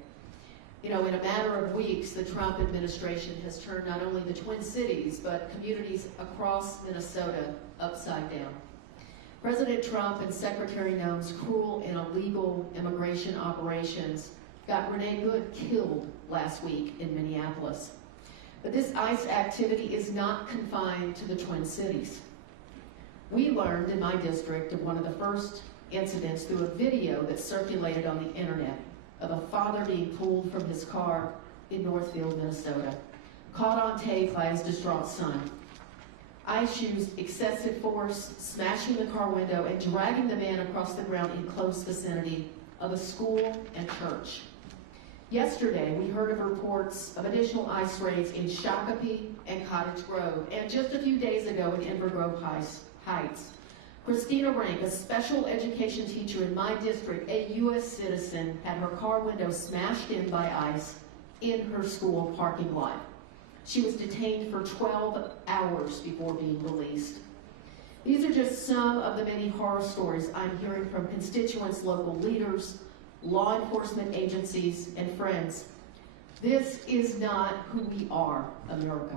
You know, in a matter of weeks, the Trump administration has turned not only the Twin Cities, but communities across Minnesota upside down. President Trump and Secretary Noem's cruel and illegal immigration operations got Renee Good killed last week in Minneapolis. But this ICE activity is not confined to the Twin Cities. We learned in my district of one of the first incidents through a video that circulated on the internet of a father being pulled from his car in Northfield, Minnesota, caught on tape by his distraught son. ICE used excessive force, smashing the car window and dragging the man across the ground in close vicinity of a school and church. Yesterday, we heard of reports of additional ICE raids in Shakopee and Cottage Grove, and just a few days ago in Inver Grove Heights. Christina Rank, a special education teacher in my district, a U.S. citizen, had her car window smashed in by ICE in her school parking lot. She was detained for 12 hours before being released. These are just some of the many horror stories I'm hearing from constituents, local leaders, law enforcement agencies, and friends. This is not who we are, America.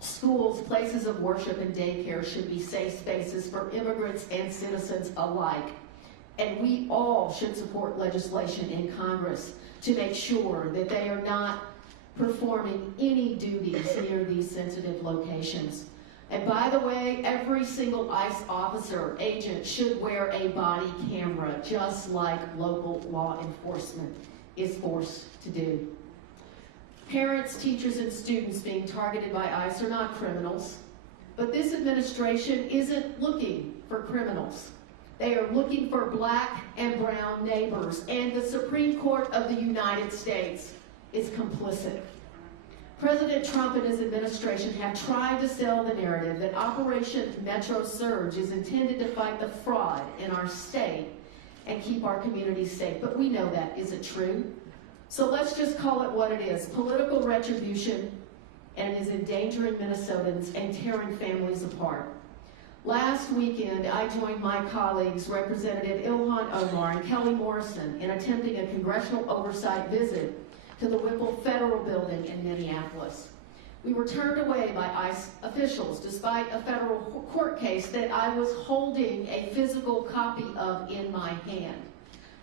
Schools, places of worship, and daycare should be safe spaces for immigrants and citizens alike. And we all should support legislation in Congress to make sure that they are not performing any duties near these sensitive locations. And by the way, every single ICE officer, agent, should wear a body camera, just like local law enforcement is forced to do. Parents, teachers, and students being targeted by ICE are not criminals, but this administration isn't looking for criminals. They are looking for black and brown neighbors, and the Supreme Court of the United States is complicit. President Trump and his administration have tried to sell the narrative that Operation Metro Surge is intended to fight the fraud in our state and keep our communities safe, but we know that isn't true. So let's just call it what it is, political retribution, and is endangering Minnesotans and tearing families apart. Last weekend, I joined my colleagues, Representative Ilhan Omar and Kelly Morrison, in attempting a congressional oversight visit to the Whipple Federal Building in Minneapolis. We were turned away by ICE officials despite a federal court case that I was holding a physical copy of in my hand.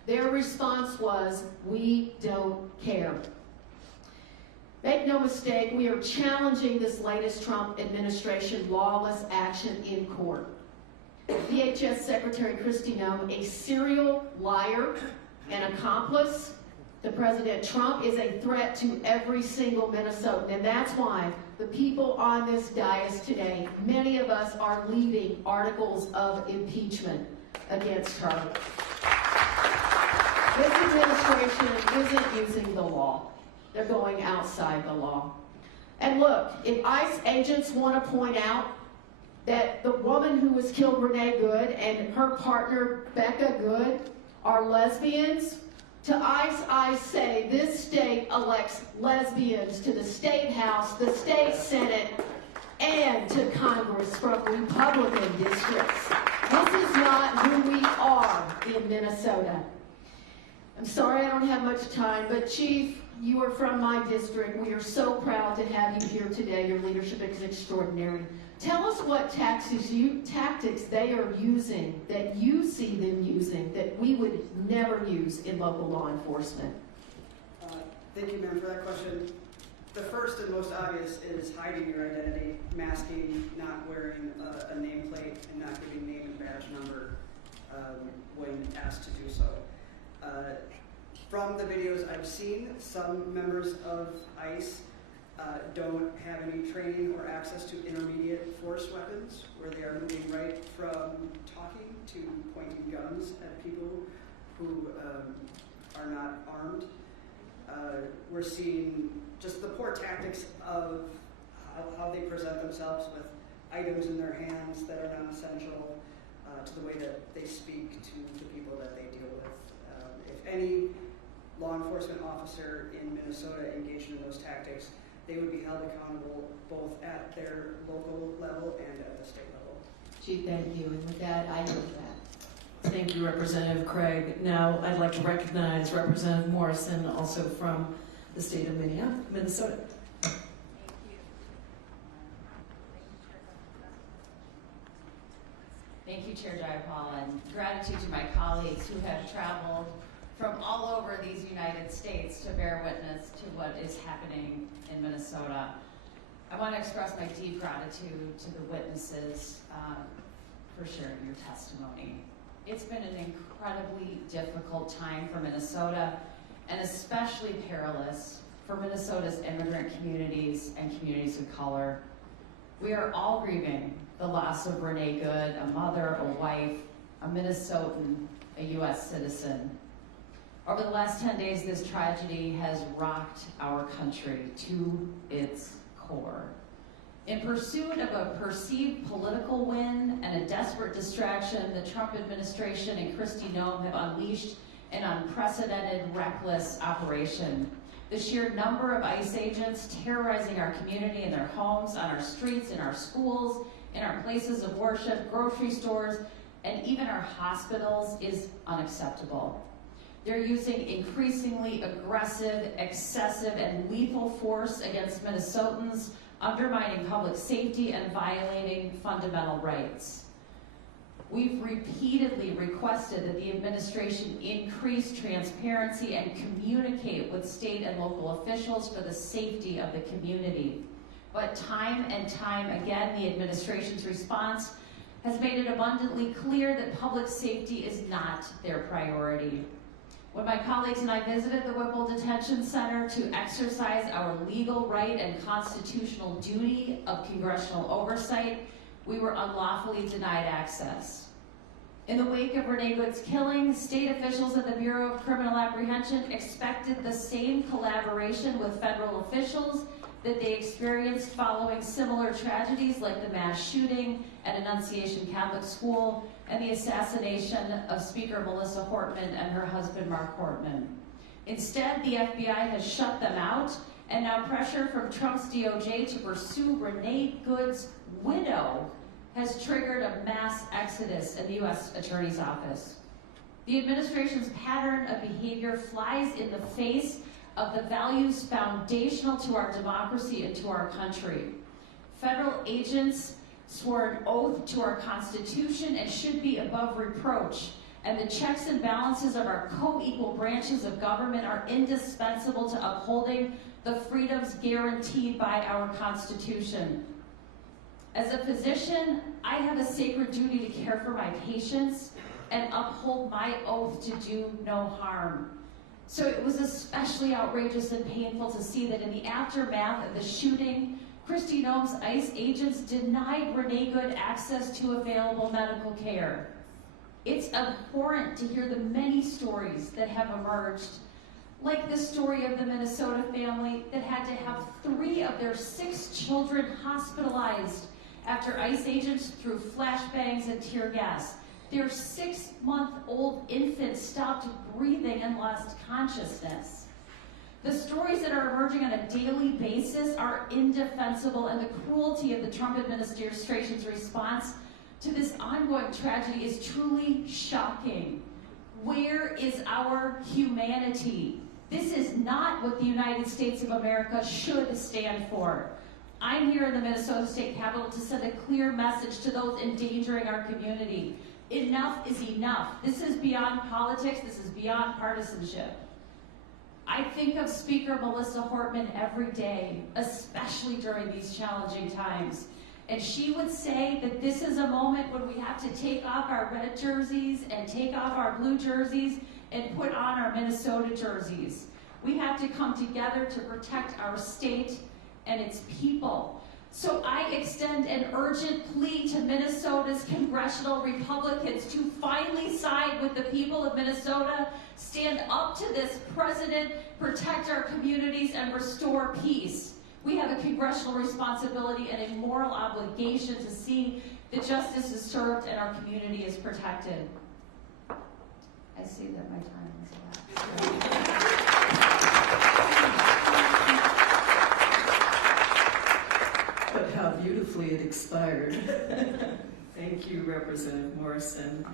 Their response was, "We don't care." Make no mistake, we are challenging this latest Trump administration lawless action in court. DHS Secretary Kristi Noem, a serial liar and accomplice to President Trump, is a threat to every single Minnesotan, and that's why the people on this dais today, many of us are leading articles of impeachment against her. This administration isn't using the law. They're going outside the law. And look, if ICE agents want to point out that the woman who was killed, Renee Good, and her partner, Becca Good, are lesbians, to ICE, I say this state elects lesbians to the state house, the state senate, and to Congress from Republican districts. This is not who we are in Minnesota. I'm sorry I don't have much time, but Chief, you are from my district. We are so proud to have you here today. Your leadership is extraordinary. Tell us what tactics they are using, that you see them using, that we would never use in local law enforcement. Thank you, ma'am, for that question. The first and most obvious is hiding your identity, masking, not wearing a nameplate, and not giving name and badge number when asked to do so. From the videos I've seen, some members of ICE don't have any training or access to intermediate force weapons, where they are moving right from talking to pointing guns at people who are not armed. We're seeing just the poor tactics of how they present themselves with items in their hands that are non-essential, to the way that they speak to the people that they deal with. If any law enforcement officer in Minnesota engaged in those tactics, they would be held accountable both at their local level and at the state level. Chief, thank you. And with that, I yield that. Thank you, Representative Craig. Now I'd like to recognize Representative Morrison, also from the state of Minnesota. Thank you, Chair Jayapal, and gratitude to my colleagues who have traveled from all over these United States to bear witness to what is happening in Minnesota. I want to express my deep gratitude to the witnesses for sharing your testimony. It's been an incredibly difficult time for Minnesota, and especially perilous for Minnesota's immigrant communities and communities of color. We are all grieving the loss of Renee Good, a mother, a wife, a Minnesotan, a U.S. citizen. Over the last 10 days, this tragedy has rocked our country to its core. In pursuit of a perceived political win and a desperate distraction, the Trump administration and Kristi Noem have unleashed an unprecedented, reckless operation. The sheer number of ICE agents terrorizing our community in their homes, on our streets, in our schools, in our places of worship, grocery stores, and even our hospitals is unacceptable. They're using increasingly aggressive, excessive, and lethal force against Minnesotans undermining public safety and violating fundamental rights. We've repeatedly requested that the administration increase transparency and communicate with state and local officials for the safety of the community. But time and time again, the administration's response has made it abundantly clear that public safety is not their priority. When my colleagues and I visited the Whipple Detention Center to exercise our legal right and constitutional duty of congressional oversight, we were unlawfully denied access. In the wake of Renee Good's killing, state officials at the Bureau of Criminal Apprehension expected the same collaboration with federal officials that they experienced following similar tragedies like the mass shooting at Annunciation Catholic School and the assassination of Speaker Melissa Hortman and her husband Mark Hortman. Instead, the FBI has shut them out, and now pressure from Trump's DOJ to pursue Renee Good's widow has triggered a mass exodus in the U.S. Attorney's Office. The administration's pattern of behavior flies in the face of the values foundational to our democracy and to our country. Federal agents swore an oath to our Constitution and should be above reproach, and the checks and balances of our co-equal branches of government are indispensable to upholding the freedoms guaranteed by our Constitution. As a physician, I have a sacred duty to care for my patients and uphold my oath to do no harm. So it was especially outrageous and painful to see that in the aftermath of the shooting, Kristi Noem's ICE agents denied Renee Good access to available medical care. It's abhorrent to hear the many stories that have emerged, like the story of the Minnesota family that had to have 3 of their 6 children hospitalized after ICE agents threw flashbangs and tear gas. Their 6-month-old infant stopped breathing and lost consciousness. The stories that are emerging on a daily basis are indefensible, and the cruelty of the Trump administration's response to this ongoing tragedy is truly shocking. Where is our humanity? This is not what the United States of America should stand for. I'm here in the Minnesota State Capitol to send a clear message to those endangering our community. Enough is enough. This is beyond politics. This is beyond partisanship. I think of Speaker Melissa Hortman every day, especially during these challenging times. And she would say that this is a moment when we have to take off our red jerseys and take off our blue jerseys and put on our Minnesota jerseys. We have to come together to protect our state and its people. So I extend an urgent plea to Minnesota's congressional Republicans to finally side with the people of Minnesota, stand up to this president, protect our communities, and restore peace. We have a congressional responsibility and a moral obligation to see that justice is served and our community is protected. I see that my time is elapsed. But how beautifully it expired. Thank you, Representative Morrison.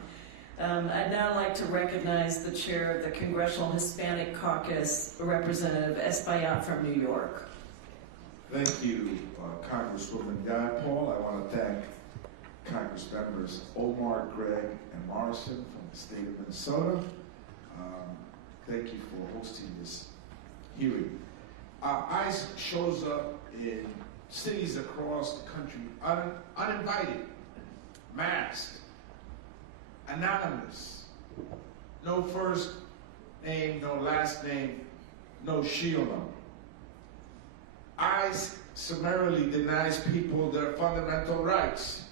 I'd now like to recognize the chair of the Congressional Hispanic Caucus, Representative Espaillat from New York. Thank you, Congresswoman Jayapal. I want to thank Congress members Omar, Gregg, and Morrison from the state of Minnesota. Thank you for hosting this hearing. ICE shows up in cities across the country uninvited, masked, anonymous, no first name, no last name, no shield number. ICE summarily denies people their fundamental rights,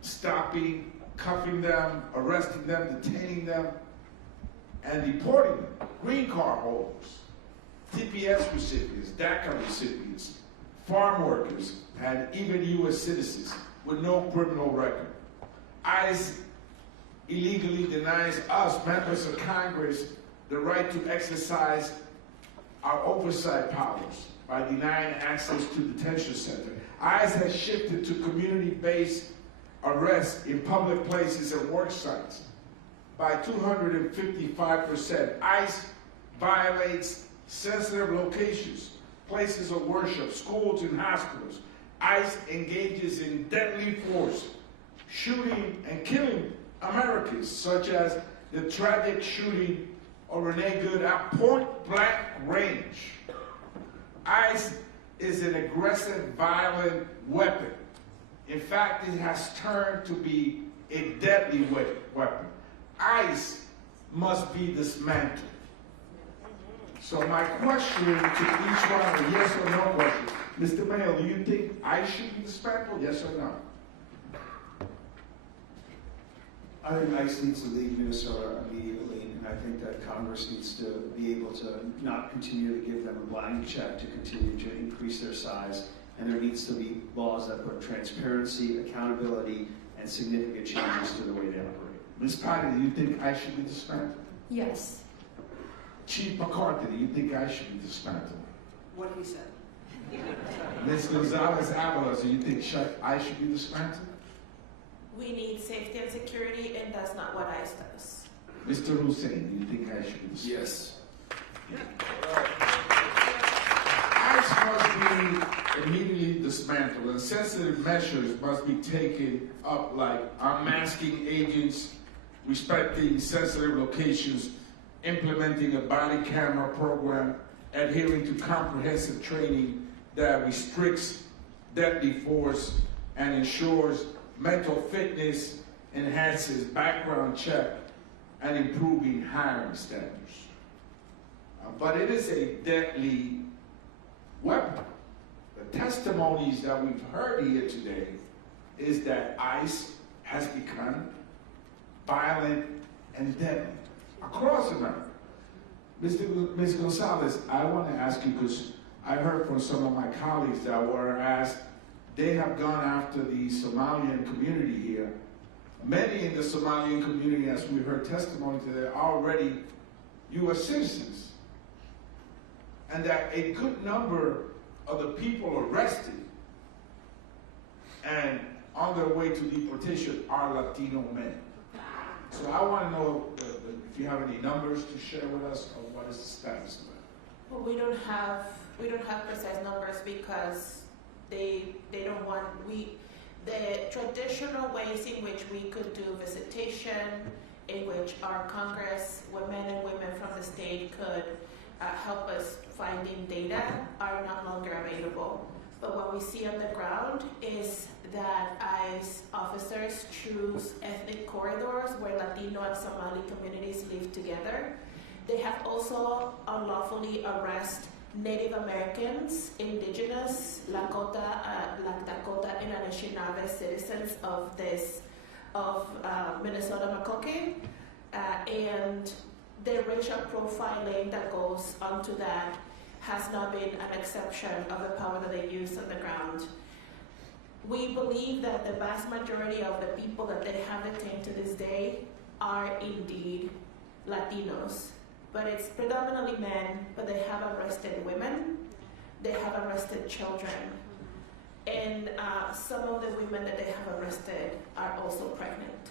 stopping, cuffing them, arresting them, detaining them, and deporting them. Green card holders, TPS recipients, DACA recipients, farm workers, and even U.S. citizens with no criminal record. ICE illegally denies us, members of Congress, the right to exercise our oversight powers by denying access to detention center. ICE has shifted to community-based arrests in public places and work sites by 255%. ICE violates sensitive locations, places of worship, schools and hospitals, ICE engages in deadly force, shooting and killing Americans, such as the tragic shooting of Renee Good at point-blank range. ICE is an aggressive, violent weapon. In fact, it has turned to be a deadly weapon. ICE must be dismantled. So my question to each one, a yes or no question. Mr. Mayor, do you think ICE should be dismantled, yes or no? I think ICE needs to leave Minnesota immediately, and I think that Congress needs to be able to not continue to give them a blank check to continue to increase their size, and there needs to be laws that put transparency, accountability, and significant changes to the way they operate. Ms. Patty, do you think ICE should be dismantled? Yes. Chief McCarthy, do you think ICE should be dismantled? What he said. Ms. Gonzalez-Avalos, do you think ICE should be dismantled? We need safety and security, and that's not what ICE does. Mr. Hussein, do you think ICE should be dismantled? Yes. ICE must be immediately dismantled, and sensitive measures must be taken up, like unmasking agents, respecting sensitive locations, implementing a body camera program, adhering to comprehensive training that restricts deadly force and ensures mental fitness, enhances background check, and improving hiring standards. But it is a deadly weapon. The testimonies that we've heard here today is that ICE has become violent and deadly across America. Ms. Gonzalez, I want to ask you, because I heard from some of my colleagues that were asked, they have gone after the Somalian community here. Many in the Somalian community, as we heard testimony today, are already U.S. citizens. And that a good number of the people arrested and on their way to deportation are Latino men. So I want to know if you have any numbers to share with us, or what is the status of that? Well, we don't have precise numbers because they don't want the traditional ways in which we could do visitation, in which our Congress, men and women from the state could help us finding data, are no longer available. But what we see on the ground is that ICE officers choose ethnic corridors where Latino and Somali communities live together. They have also unlawfully arrested Native Americans, indigenous, Lakota, and Anishinaabe citizens of Minnesota Makoke, and the racial profiling that goes onto that has not been an exception of the power that they use on the ground. We believe that the vast majority of the people that they have detained to this day are indeed Latinos. But it's predominantly men, but they have arrested women, they have arrested children, and some of the women that they have arrested are also pregnant.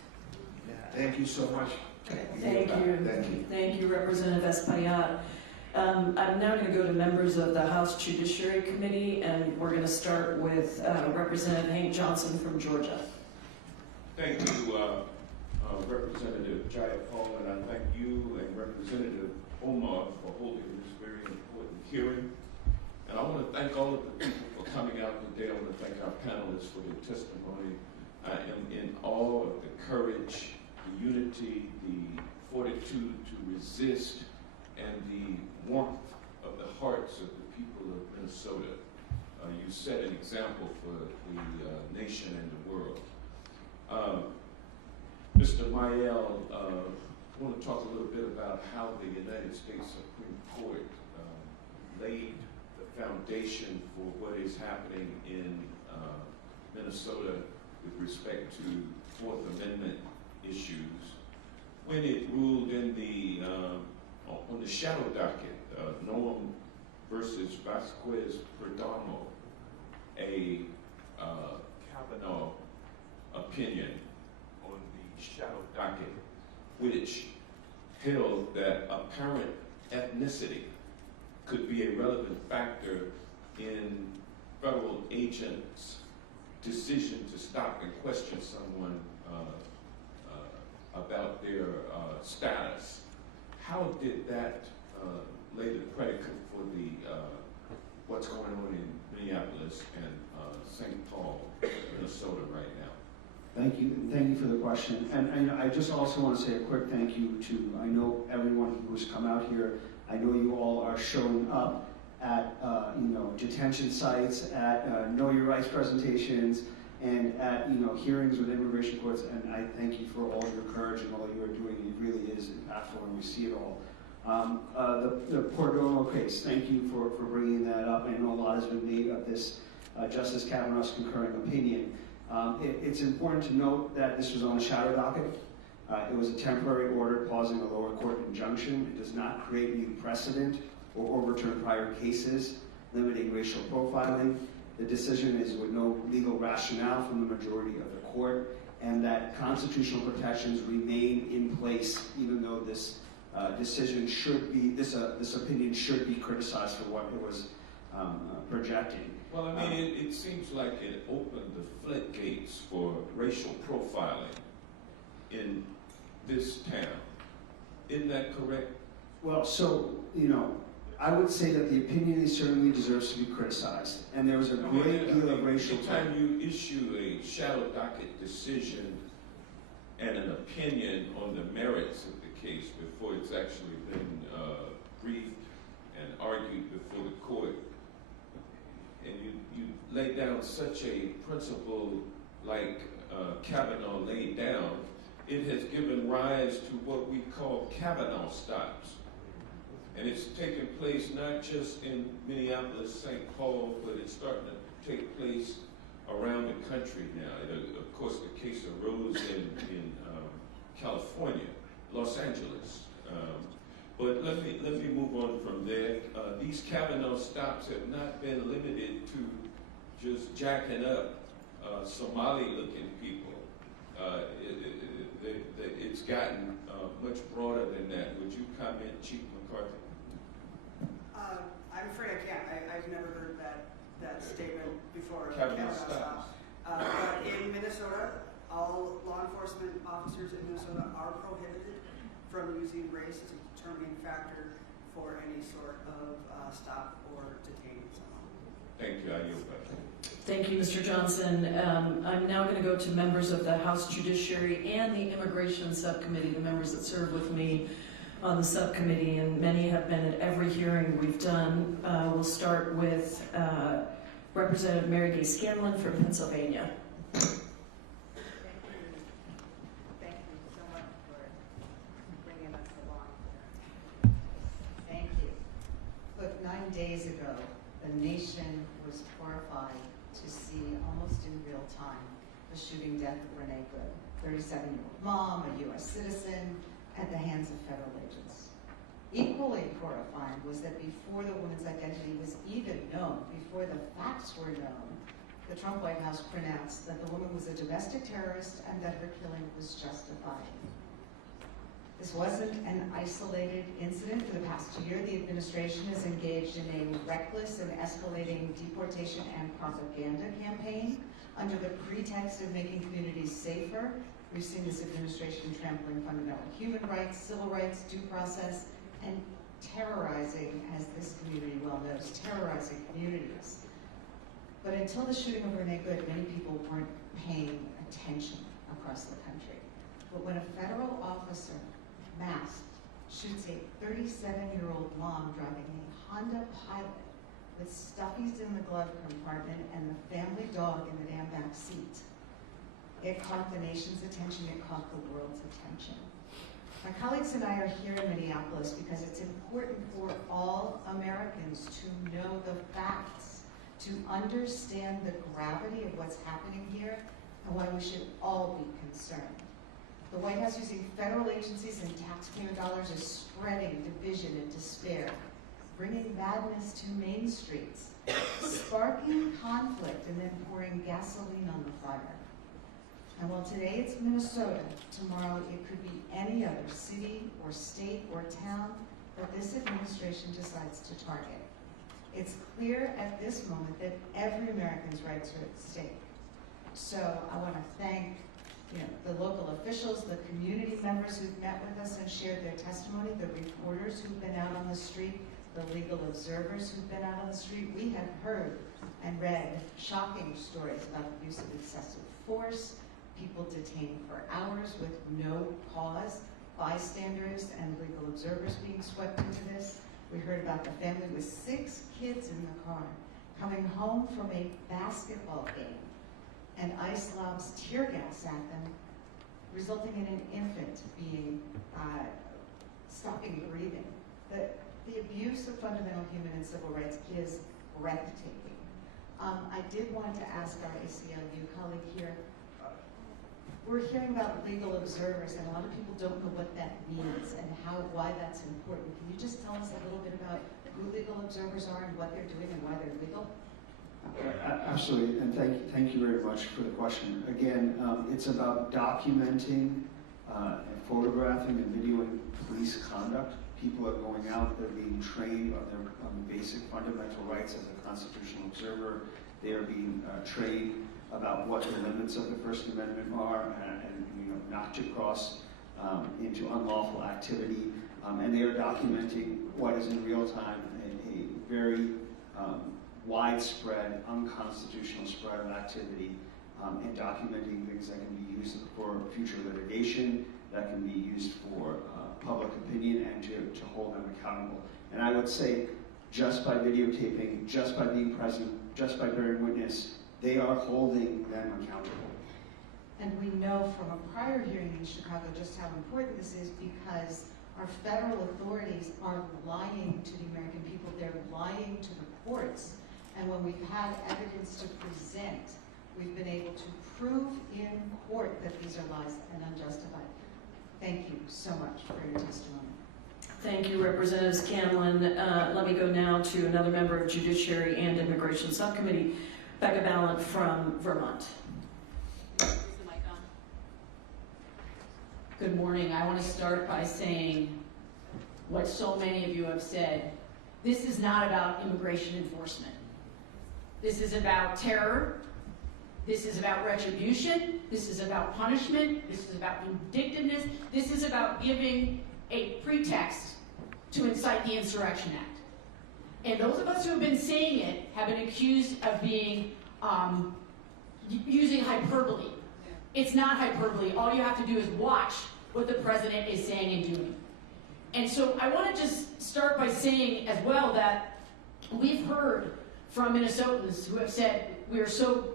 Thank you so much. Thank you. Thank you, Representative Espaillat. I'm now going to go to members of the House Judiciary Committee, and we're going to start with Representative Hank Johnson from Georgia. Thank you, Representative Jayapal, and I thank you and Representative Omar for holding this very important hearing. And I want to thank all of the people for coming out today. I want to thank our panelists for their testimony. I am in awe of the courage, the unity, the fortitude to resist, and the warmth of the hearts of the people of Minnesota. You set an example for the nation and the world. Mr. Mayel, I want to talk a little bit about how the United States Supreme Court laid the foundation for what is happening in Minnesota with respect to Fourth Amendment issues when it ruled in the on the shadow docket, Noam versus Vasquez Perdomo, a Kavanaugh opinion on the shadow docket, which held that apparent ethnicity could be a relevant factor in federal agent's decision to stop and question someone about their status. How did that lay the predicate for the what's going on in Minneapolis and St. Paul, Minnesota right now? Thank you for the question. And I just also want to say a quick thank you to, I know everyone who has come out here. I know you all are showing up at detention sites, at Know Your Rights presentations, and at hearings with immigration courts. And I thank you for all your courage and all you are doing. It really is impactful, and we see it all. The Cordomo case, thank you for bringing that up. I know a lot has been made of this Justice Kavanaugh's concurring opinion. It's important to note that this was on a shadow docket. It was a temporary order pausing a lower court injunction. It does not create new precedent or overturn prior cases limiting racial profiling. The decision is with no legal rationale from the majority of the court, and that constitutional protections remain in place even though this decision should be, this opinion should be criticized for what it was projecting. Well, I mean, it seems like it opened the floodgates for racial profiling in this town. Isn't that correct? Well, so, I would say that the opinion certainly deserves to be criticized, and there was a great deal of racial. Anytime you issue a shadow docket decision and an opinion on the merits of the case before it's actually been briefed and argued before the court, and you lay down such a principle like Kavanaugh laid down, it has given rise to what we call Kavanaugh stops. And it's taking place not just in Minneapolis, St. Paul, but it's starting to take place around the country now. Of course, the case arose in California, Los Angeles. But let me move on from there. These Kavanaugh stops have not been limited to just jacking up Somali-looking people. It's gotten much broader than that. Would you comment, Chief McCarthy? I'm afraid I can't. I've never heard that statement before. Kavanaugh stops. But in Minnesota, all law enforcement officers in Minnesota are prohibited from using race as a determining factor for any sort of stop or detaining someone. Thank you. I yield back. Thank you, Mr. Johnson. I'm now going to go to members of the House Judiciary and the Immigration Subcommittee, the members that serve with me on the subcommittee, and many have been at every hearing we've done. We'll start with Representative Mary Gay Scanlon from Pennsylvania. Thank you so much for bringing us along. Thank you. Look, 9 days ago, the nation was horrified to see almost in real time the shooting death of Renee Good, 37-year-old mom, a U.S. citizen, at the hands of federal agents. Equally horrifying was that before the woman's identity was even known, before the facts were known, the Trump White House pronounced that the woman was a domestic terrorist and that her killing was justified. This wasn't an isolated incident. For the past year, the administration has engaged in a reckless and escalating deportation and propaganda campaign under the pretext of making communities safer. We've seen this administration trampling fundamental human rights, civil rights, due process, and terrorizing, as this community well knows, terrorizing communities. But until the shooting of Renee Good, many people weren't paying attention across the country. But when a federal officer, masked, shoots a 37-year-old mom driving a Honda Pilot with stuffies in the glove compartment and the family dog in the damn back seat, it caught the nation's attention, it caught the world's attention. My colleagues and I are here in Minneapolis because it's important for all Americans to know the facts, to understand the gravity of what's happening here and why we should all be concerned. The White House, using federal agencies and taxpayer dollars, is spreading division and despair, bringing madness to main streets, sparking conflict and then pouring gasoline on the fire. And while today it's Minnesota, tomorrow it could be any other city or state or town that this administration decides to target. It's clear at this moment that every American's rights are at stake. So I want to thank the local officials, the community members who've met with us and shared their testimony, the reporters who've been out on the street, the legal observers who've been out on the street. We have heard and read shocking stories about the use of excessive force, people detained for hours with no cause, bystanders and legal observers being swept into this. We heard about the family with 6 kids in the car coming home from a basketball game, and ICE lobs tear gas at them, resulting in an infant being stopping breathing. The abuse of fundamental human and civil rights is breathtaking. I did want to ask our ACLU colleague here, we're hearing about legal observers, and a lot of people don't know what that means and why that's important. Can you just tell us a little bit about who legal observers are and what they're doing and why they're legal? Absolutely, and thank you very much for the question. Again, it's about documenting and photographing and videoing police conduct. People are going out, they're being trained on their basic fundamental rights as a constitutional observer. They are being trained about what the limits of the First Amendment are and not to cross into unlawful activity. And they are documenting what is in real time a very widespread, unconstitutional spread of activity, and documenting things that can be used for future litigation, that can be used for public opinion, and to hold them accountable. And I would say, just by videotaping, just by being present, just by bearing witness, they are holding them accountable. And we know from a prior hearing in Chicago just how important this is, because our federal authorities are lying to the American people. They're lying to the courts. And when we've had evidence to present, we've been able to prove in court that these are lies and unjustified. Thank you so much for your testimony. Thank you, Representative Scanlon. Let me go now to another member of Judiciary and Immigration Subcommittee, Becca Ballant from Vermont. Good morning. I want to start by saying what so many of you have said. This is not about immigration enforcement. This is about terror. This is about retribution. This is about punishment. This is about vindictiveness. This is about giving a pretext to incite the Insurrection Act. And those of us who have been saying it have been accused of being using hyperbole. It's not hyperbole. All you have to do is watch what the president is saying and doing. And so I want to just start by saying as well that we've heard from Minnesotans who have said, we are so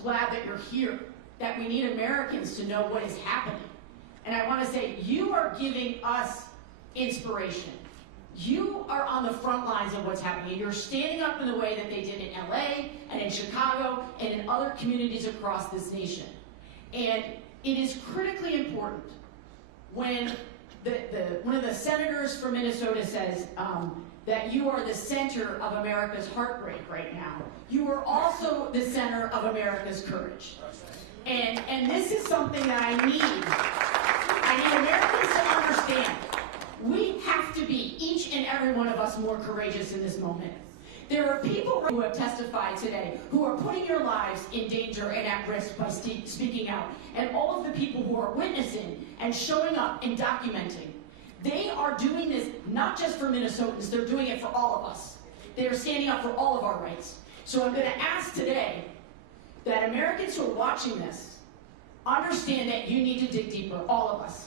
glad that you're here, that we need Americans to know what is happening. And I want to say, you are giving us inspiration. You are on the front lines of what's happening. You're standing up in the way that they did in LA and in Chicago and in other communities across this nation. And it is critically important when one of the senators from Minnesota says that you are the center of America's heartbreak right now. You are also the center of America's courage. And this is something that I need Americans to understand. We have to be, each and every one of us, more courageous in this moment. There are people who have testified today who are putting your lives in danger and at risk by speaking out. And all of the people who are witnessing and showing up and documenting, they are doing this not just for Minnesotans, they're doing it for all of us. They are standing up for all of our rights. So I'm going to ask today that Americans who are watching this understand that you need to dig deeper, all of us.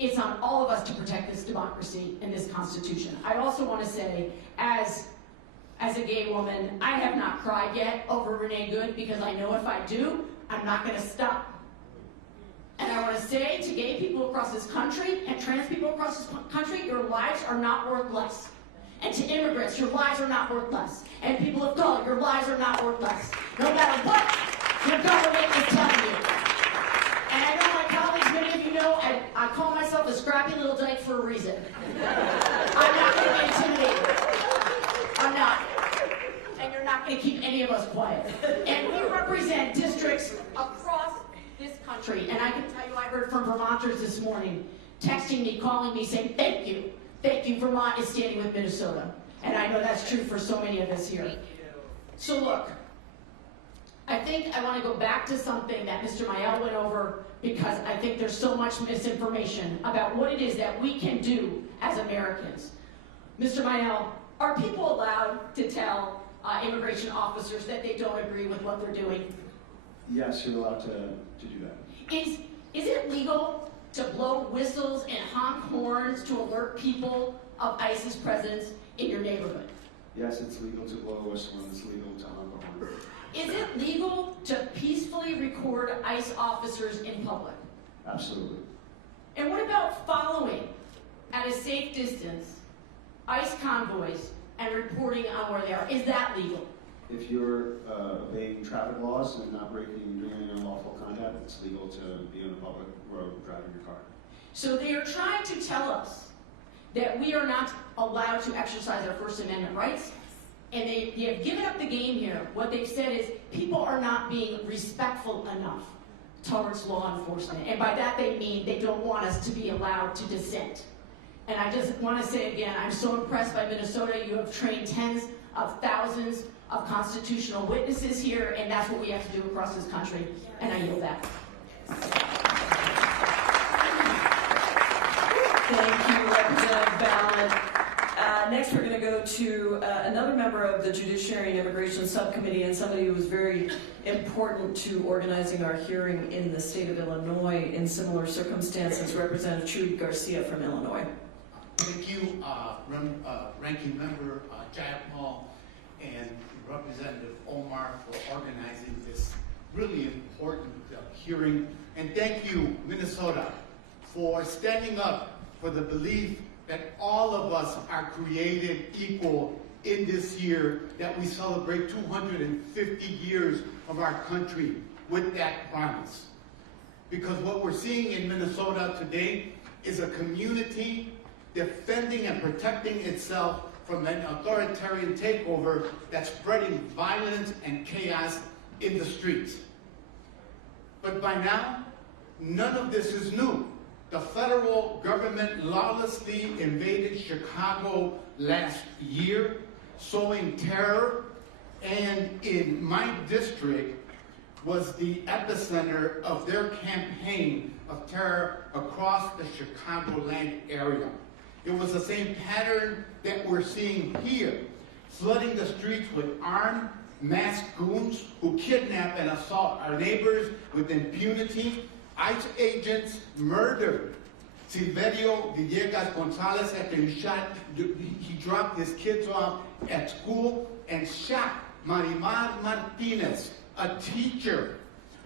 It's on all of us to protect this democracy and this Constitution. I also want to say, as a gay woman, I have not cried yet over Renee Good, because I know if I do, I'm not going to stop. And I want to say to gay people across this country and trans people across this country, your lives are not worth less. And to immigrants, your lives are not worth less. And people of color, your lives are not worth less. No matter what your government is telling you. And I know my colleagues, many of you know, I call myself a scrappy little dyke for a reason. I'm not going to be intimidated. I'm not. And you're not going to keep any of us quiet. And we represent districts across this country. And I can tell you, I heard from Vermonters this morning texting me, calling me, saying, thank you. Thank you, Vermont is standing with Minnesota. And I know that's true for so many of us here. So look, I think I want to go back to something that Mr. Mayel went over, because I think there's so much misinformation about what it is that we can do as Americans. Mr. Mayel, are people allowed to tell immigration officers that they don't agree with what they're doing? Yes, you're allowed to do that. Is it legal to blow whistles and honk horns to alert people of ICE's presence in your neighborhood? Yes, it's legal to blow a whistle and it's legal to honk a horn. Is it legal to peacefully record ICE officers in public? Absolutely. And what about following at a safe distance ICE convoys and reporting on where they are? Is that legal? If you're obeying traffic laws and not doing any unlawful conduct, it's legal to be on a public road driving your car. So they are trying to tell us that we are not allowed to exercise our First Amendment rights, and they have given up the game here. What they've said is people are not being respectful enough towards law enforcement, and by that they mean they don't want us to be allowed to dissent. And I just want to say again, I'm so impressed by Minnesota. You have trained tens of thousands of constitutional witnesses here, and that's what we have to do across this country, and I yield back. Thank you, Representative Ballard. Next, we're going to go to another member of the Judiciary and Immigration Subcommittee, and somebody who was very important to organizing our hearing in the state of Illinois in similar circumstances, Representative Chuy Garcia from Illinois. Thank you, Ranking Member Jayapal and Representative Omar for organizing this really important hearing. And thank you, Minnesota, for standing up for the belief that all of us are created equal in this year that we celebrate 250 years of our country with that promise. Because what we're seeing in Minnesota today is a community defending and protecting itself from an authoritarian takeover that's spreading violence and chaos in the streets. But by now, none of this is new. The federal government lawlessly invaded Chicago last year, sowing terror, and in my district was the epicenter of their campaign of terror across the Chicagoland area. It was the same pattern that we're seeing here, flooding the streets with armed, masked goons who kidnap and assault our neighbors with impunity. ICE agents murdered Silverio Villegas Gonzalez after he dropped his kids off at school, and shot Marimar Martinez, a teacher,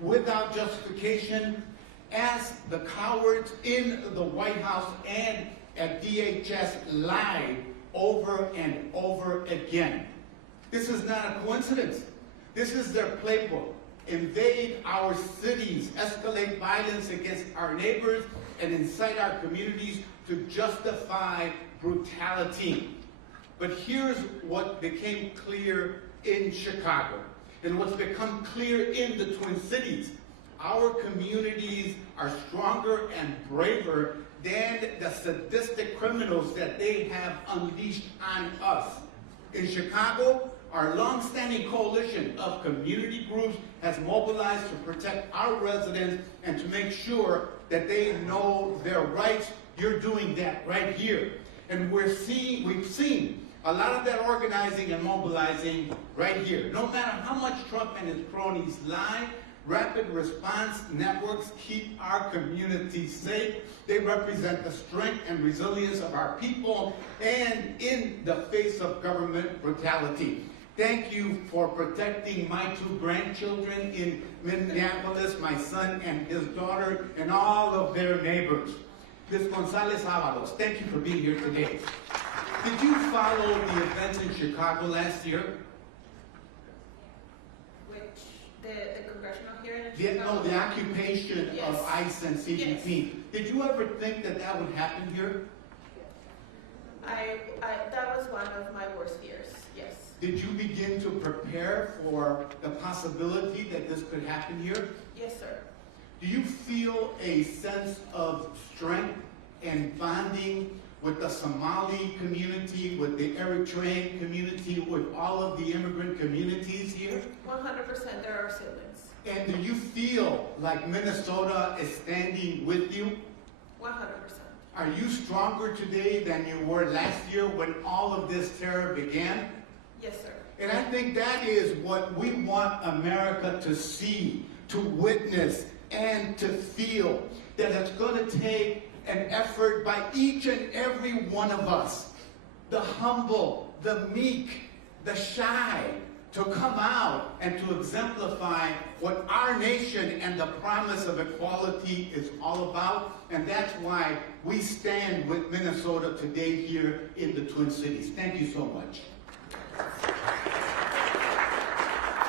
without justification, as the cowards in the White House and at DHS lied over and over again. This is not a coincidence. This is their playbook. Invade our cities, escalate violence against our neighbors, and incite our communities to justify brutality. But here's what became clear in Chicago, and what's become clear in the Twin Cities. Our communities are stronger and braver than the sadistic criminals that they have unleashed on us. In Chicago, our long-standing coalition of community groups has mobilized to protect our residents and to make sure that they know their rights. You're doing that right here. And we've seen a lot of that organizing and mobilizing right here. No matter how much Trump and his cronies lie, rapid response networks keep our communities safe. They represent the strength and resilience of our people, and in the face of government brutality. Thank you for protecting my two grandchildren in Minneapolis, my son and his daughter, and all of their neighbors. Ms. Gonzalez Avalos, thank you for being here today. Did you follow the events in Chicago last year? Which, the Congressional hearing in The Chicago? occupation Yes. of ICE and CBP. Yes. Did you ever think that that would happen here? That was one of my worst fears, yes. Did you begin to prepare for the possibility that this could happen here? Yes, sir. Do you feel a sense of strength and bonding with the Somali community, with the Eritrean community, with all of the immigrant communities here? 100%, they're our siblings. And do you feel like Minnesota is standing with you? 100%. Are you stronger today than you were last year when all of this terror began? Yes, sir. And I think that is what we want America to see, to witness, and to feel, that it's going to take an effort by each and every one of us, the humble, the meek, the shy, to come out and to exemplify what our nation and the promise of equality is all about. And that's why we stand with Minnesota today here in the Twin Cities. Thank you so much.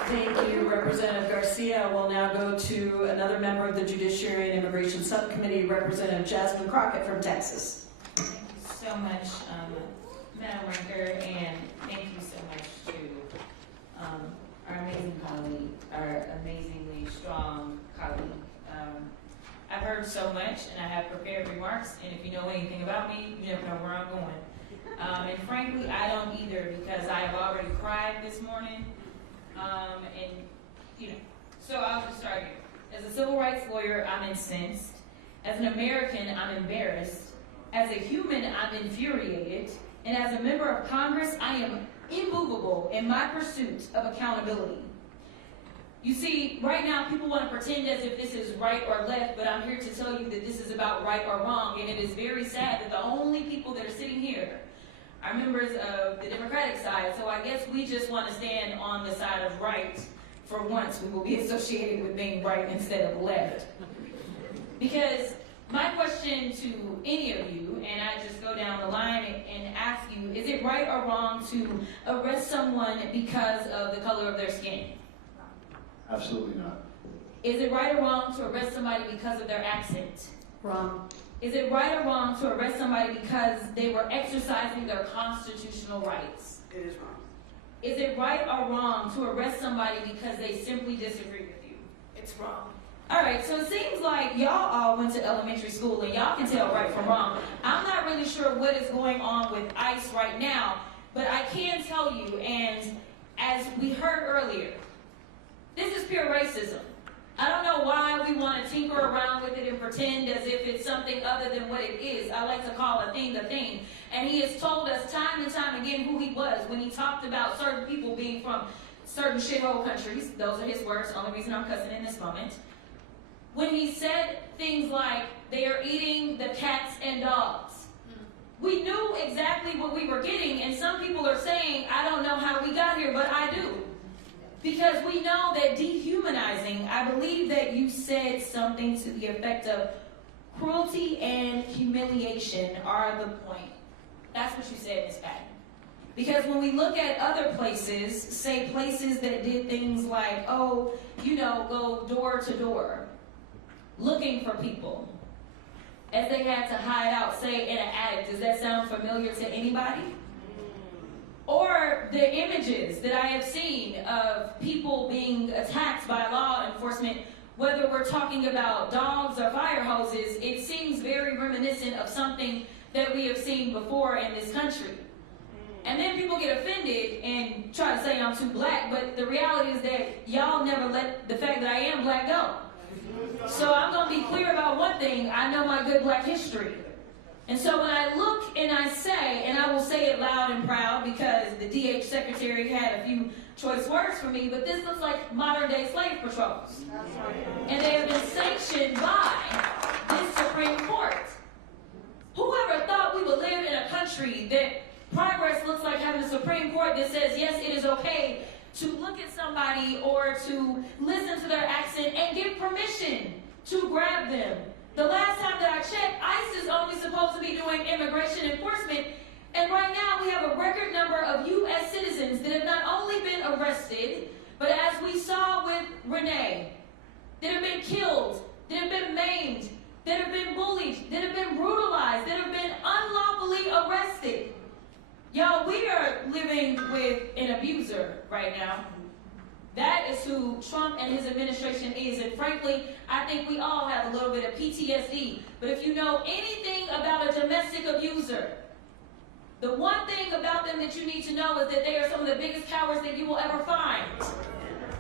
Thank you, Representative Garcia. We'll now go to another member of the Judiciary and Immigration Subcommittee, Representative Jasmine Crockett from Texas. Thank you so much, Madam Ranker, and thank you so much to our amazing colleague, our amazingly strong colleague. I've heard so much, and I have prepared remarks, and if you know anything about me, you never know where I'm going. And frankly, I don't either, because I have already cried this morning. And, you know, so I'll just start here. As a civil rights lawyer, I'm incensed. As an American, I'm embarrassed. As a human, I'm infuriated. And as a member of Congress, I am immovable in my pursuit of accountability. You see, right now, people want to pretend as if this is right or left, but I'm here to tell you that this is about right or wrong. And it is very sad that the only people that are sitting here are members of the Democratic side, so I guess we just want to stand on the side of right. For once, we will be associated with being right instead of left. Because my question to any of you, and I just go down the line and ask you, is it right or wrong to arrest someone because of the color of their skin? Absolutely not. Is it right or wrong to arrest somebody because of their accent? Wrong. Is it right or wrong to arrest somebody because they were exercising their constitutional rights? It is wrong. Is it right or wrong to arrest somebody because they simply disagree with you? It's wrong. All right, so it seems like y'all all went to elementary school and y'all can tell right from wrong. I'm not really sure what is going on with ICE right now, but I can tell you, and as we heard earlier, this is pure racism. I don't know why we want to tinker around with it and pretend as if it's something other than what it is. I like to call a thing. And he has told us time and time again who he was when he talked about certain people being from certain shithole countries. Those are his words, the only reason I'm cussing in this moment. When he said things like, they are eating the cats and dogs. We knew exactly what we were getting, and some people are saying, I don't know how we got here, but I do. Because we know that dehumanizing, I believe that you said something to the effect of cruelty and humiliation are the point. That's what you said, Ms. Patton. Because when we look at other places, say places that did things like, oh, you know, go door to door, looking for people, as they had to hide out, say, in an attic. Does that sound familiar to anybody? Or the images that I have seen of people being attacked by law enforcement, whether we're talking about dogs or fire hoses, it seems very reminiscent of something that we have seen before in this country. And then people get offended and try to say I'm too black, but the reality is that y'all never let the fact that I am black go. So I'm going to be clear about one thing. I know my good black history. And so when I look and I say, and I will say it loud and proud because the DH secretary had a few choice words for me, but this looks like modern day slave patrols. And they have been sanctioned by this Supreme Court. Whoever thought we would live in a country that progress looks like having a Supreme Court that says, yes, it is okay to look at somebody or to listen to their accent and give permission to grab them. The last time that I checked, ICE is only supposed to be doing immigration enforcement, and right now we have a record number of U.S. citizens that have not only been arrested, but as we saw with Renee, that have been killed, that have been maimed, that have been bullied, that have been brutalized, that have been unlawfully arrested. Y'all, we are living with an abuser right now. That is who Trump and his administration is. And frankly, I think we all have a little bit of PTSD. But if you know anything about a domestic abuser, The one thing about them that you need to know is that they are some of the biggest cowards that you will ever find.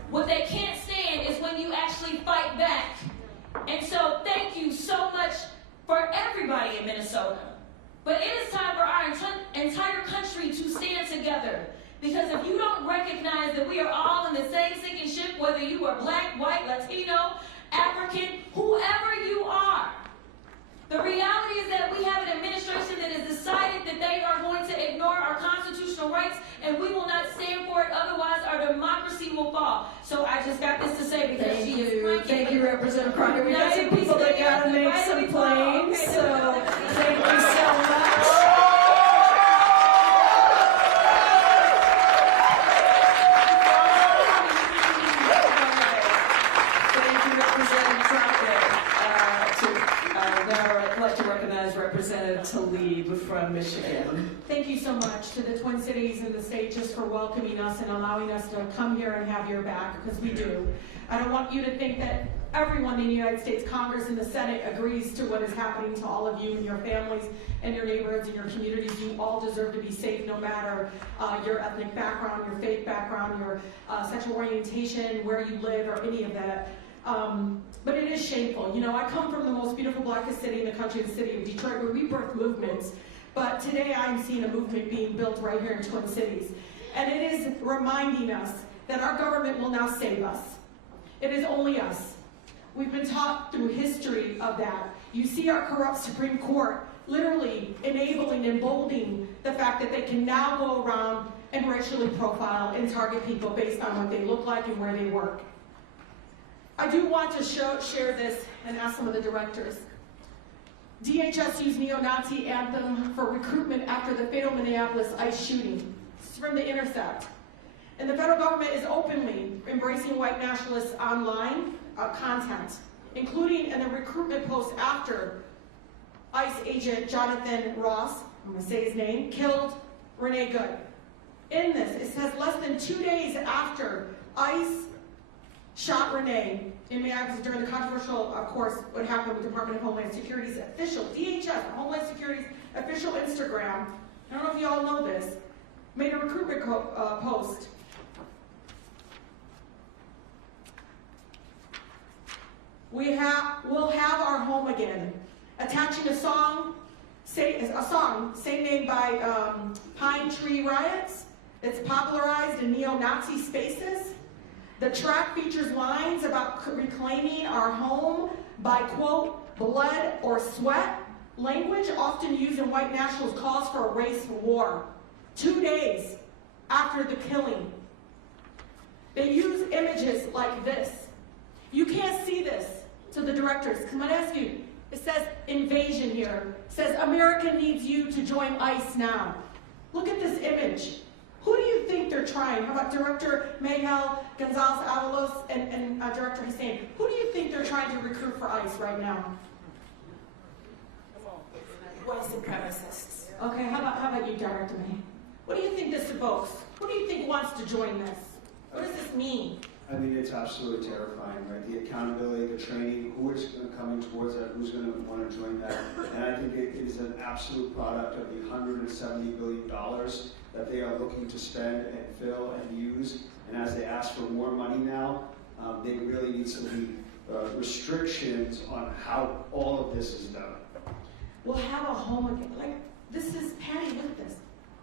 What they can't stand is when you actually fight back. And so thank you so much for everybody in Minnesota. But it is time for our entire country to stand together. Because if you don't recognize that we are all in the same sinking ship, whether you are black, white, Latino, African, whoever you are, the reality is that we have an administration that has decided that they are going to ignore our constitutional rights, and we will not stand for it. Otherwise, our democracy will fall. So I just got this to say because she is cranky. Thank you, Representative Crocker. We got some people that got to make some claims, so thank you so much. Representative Tlaib from Michigan. Thank you so much to the Twin Cities and the state just for welcoming us and allowing us to come here and have your back, because we do. I don't want you to think that everyone in the United States Congress and the Senate agrees to what is happening to all of you and your families and your neighborhoods and your communities. You all deserve to be safe no matter your ethnic background, your faith background, your sexual orientation, where you live, or any of that. But it is shameful. You know, I come from the most beautiful blackest city in the country, the city of Detroit, where we birth movements. But today I'm seeing a movement being built right here in Twin Cities. And it is reminding us that our government will now save us. It is only us. We've been taught through history of that. You see our corrupt Supreme Court literally enabling and emboldening the fact that they can now go around and racially profile and target people based on what they look like and where they work. I do want to share this and ask some of the directors. DHS used neo-Nazi anthem for recruitment after the fatal Minneapolis ICE shooting. This is from The Intercept. And the federal government is openly embracing white nationalists online content, including in the recruitment post after ICE agent Jonathan Ross, I'm going to say his name, killed Renee Good. In this, it says less than 2 days after ICE shot Renee in Minneapolis during the controversial, of course, what happened with Department of Homeland Security's official, DHS, Homeland Security's official Instagram, I don't know if you all know this, made a recruitment post. We'll have our home again, attaching a song, same name by Pine Tree Riots. It's popularized in neo-Nazi spaces. The track features lines about reclaiming our home by, quote, blood or sweat, language often used in white nationalist calls for a race war. 2 days after the killing. They use images like this. You can't see this to the directors. Come on, I ask you. It says invasion here. It says America needs you to join ICE now. Look at this image. Who do you think they're trying? How about Director Mayhel, Gonzalez-Avalos, and Director Hussein? Who do you think they're trying to recruit for ICE right now? White supremacists. Okay, how about you, Director May? What do you think this evokes? Who do you think wants to join this? What does this mean? I mean, it's absolutely terrifying, right? The accountability, the training, who is coming towards that, who's going to want to join that. And I think it is an absolute product of the $170 billion that they are looking to spend and fill and use. And as they ask for more money now, they really need some restrictions on how all of this is done. We'll have a home again. Like, this is Patty with this.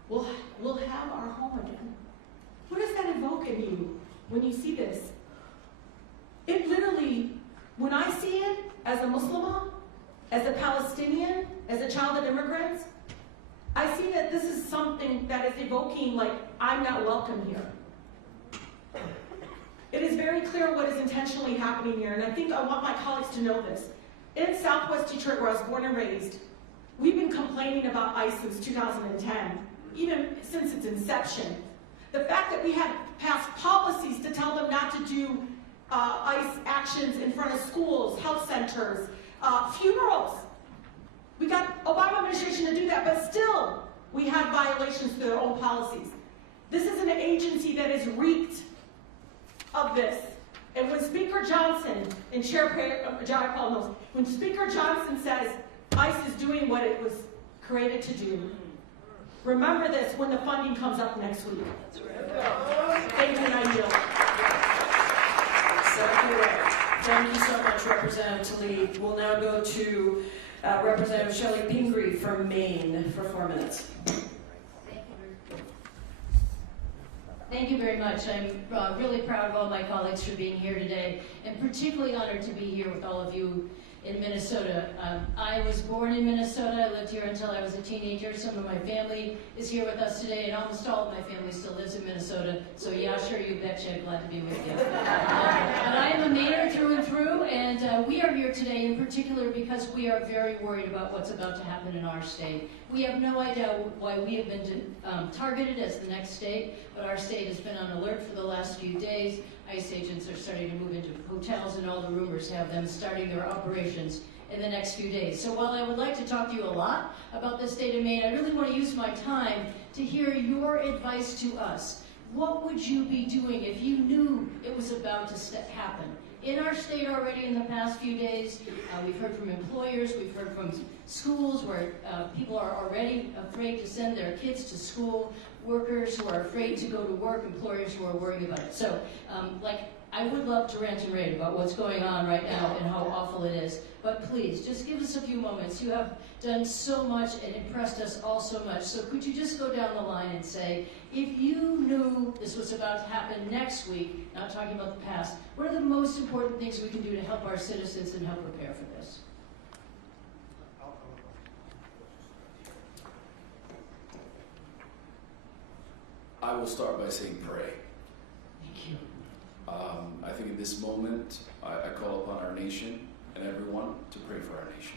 We'll have our home again. What does that evoke in you when you see this? It literally, when I see it as a Muslimah, as a Palestinian, as a child of immigrants, I see that this is something that is evoking, like, I'm not welcome here. It is very clear what is intentionally happening here, and I think I want my colleagues to know this. In Southwest Detroit, where I was born and raised, we've been complaining about ICE since 2010, even since its inception. The fact that we had passed policies to tell them not to do ICE actions in front of schools, health centers, funerals. We got Obama administration to do that, but still we had violations to their own policies. This is an agency that is reeked of this. And when Speaker Johnson, and Chair John Paul knows, when Speaker Johnson says ICE is doing what it was created to do, Remember this when the funding comes up next week. Thank you, and I yield. Exactly right. Thank you so much, Representative Tlaib. We'll now go to Representative Shelley Pingree from Maine for 4 minutes. Thank you very much. I'm really proud of all my colleagues for being here today, and particularly honored to be here with all of you in Minnesota. I was born in Minnesota. I lived here until I was a teenager. Some of my family is here with us today, and almost all of my family still lives in Minnesota. So yeah, sure, you betcha. Glad to be with you. But I am a Mainer through and through, and we are here today in particular because we are very worried about what's about to happen in our state. We have no idea why we have been targeted as the next state, but our state has been on alert for the last few days. ICE agents are starting to move into hotels, and all the rumors have them starting their operations in the next few days. So while I would like to talk to you a lot about the state of Maine, I really want to use my time to hear your advice to us. What would you be doing if you knew it was about to happen? In our state already in the past few days, we've heard from employers, we've heard from schools where people are already afraid to send their kids to school, workers who are afraid to go to work, employers who are worried about it. So, I would love to rant and rave about what's going on right now and how awful it is. But please, just give us a few moments. You have done so much and impressed us all so much. So could you just go down the line and say, if you knew this was about to happen next week, not talking about the past, what are the most important things we can do to help our citizens and help prepare for this? I will start by saying pray. Thank you. I think in this moment, I call upon our nation and everyone to pray for our nation,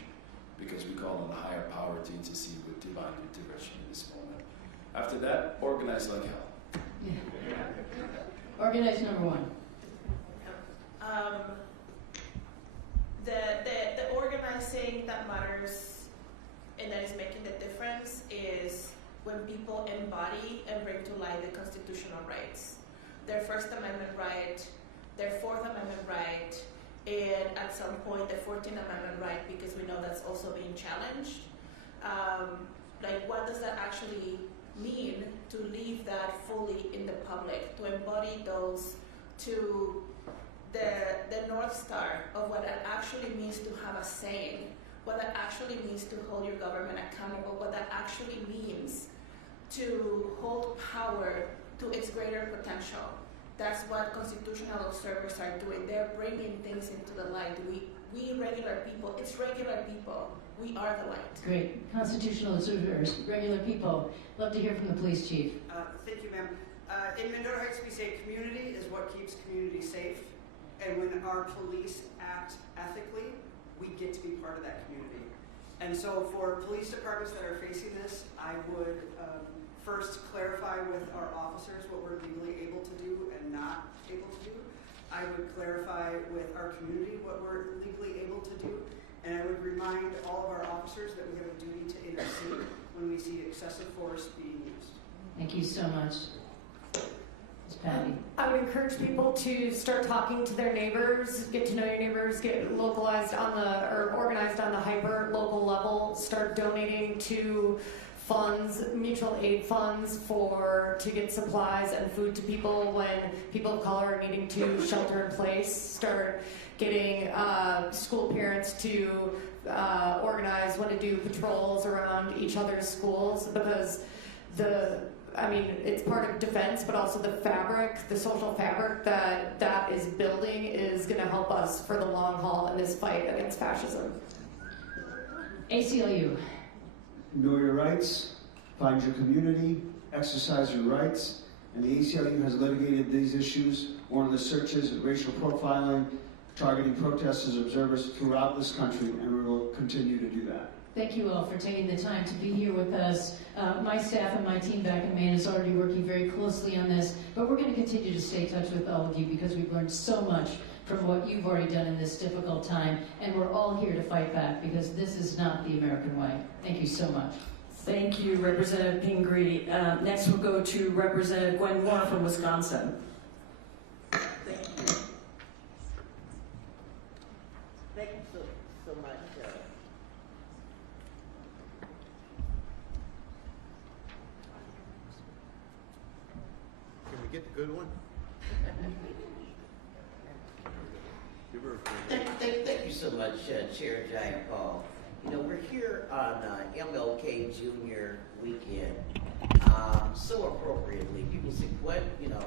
because we call on the higher power to intercede with divine intervention in this moment. After that, organize like hell. Yeah. Organize number one. The organizing that matters and that is making the difference is when people embody and bring to light the constitutional rights. Their First Amendment right, their Fourth Amendment right, and at some point the 14th Amendment right, because we know that's also being challenged. What does that actually mean to leave that fully in the public, to embody those to the North Star of what that actually means to have a saying, what that actually means to hold your government accountable, what that actually means to hold power to its greater potential. That's what constitutional observers are doing. They're bringing things into the light. We regular people, it's regular people. We are the light. Great. Constitutional observers, regular people. Love to hear from the police chief. Thank you, ma'am. In Mendota Heights, we say community is what keeps community safe. And when our police act ethically, we get to be part of that community. And so for police departments that are facing this, I would first clarify with our officers what we're legally able to do and not able to do. I would clarify with our community what we're legally able to do. And I would remind all of our officers that we have a duty to intercede when we see excessive force being used. Thank you so much. Ms. Patty. I would encourage people to start talking to their neighbors, get to know your neighbors, get localized or organized on the hyper local level, start donating to funds, mutual aid funds to get supplies and food to people when people of color are needing to shelter in place, start getting school parents to organize when to do patrols around each other's schools, because it's part of defense, but also the fabric, the social fabric that is building is going to help us for the long haul in this fight against fascism. ACLU. Know your rights, find your community, exercise your rights, and the ACLU has litigated these issues, warrantless searches, racial profiling, targeting protesters, observers throughout this country, and we will continue to do that. Thank you all for taking the time to be here with us. My staff and my team back in Maine is already working very closely on this, but we're going to continue to stay in touch with all of you because we've learned so much from what you've already done in this difficult time, and we're all here to fight back because this is not the American way. Thank you so much. Thank you, Representative Pingree. Next we'll go to Representative Gwen Moore from Wisconsin. Thank you. Thank you so much. get the good one? Thank you so much, Chair Jayapal. You know, we're here on MLK Jr. weekend. So appropriately, people say, what, you know,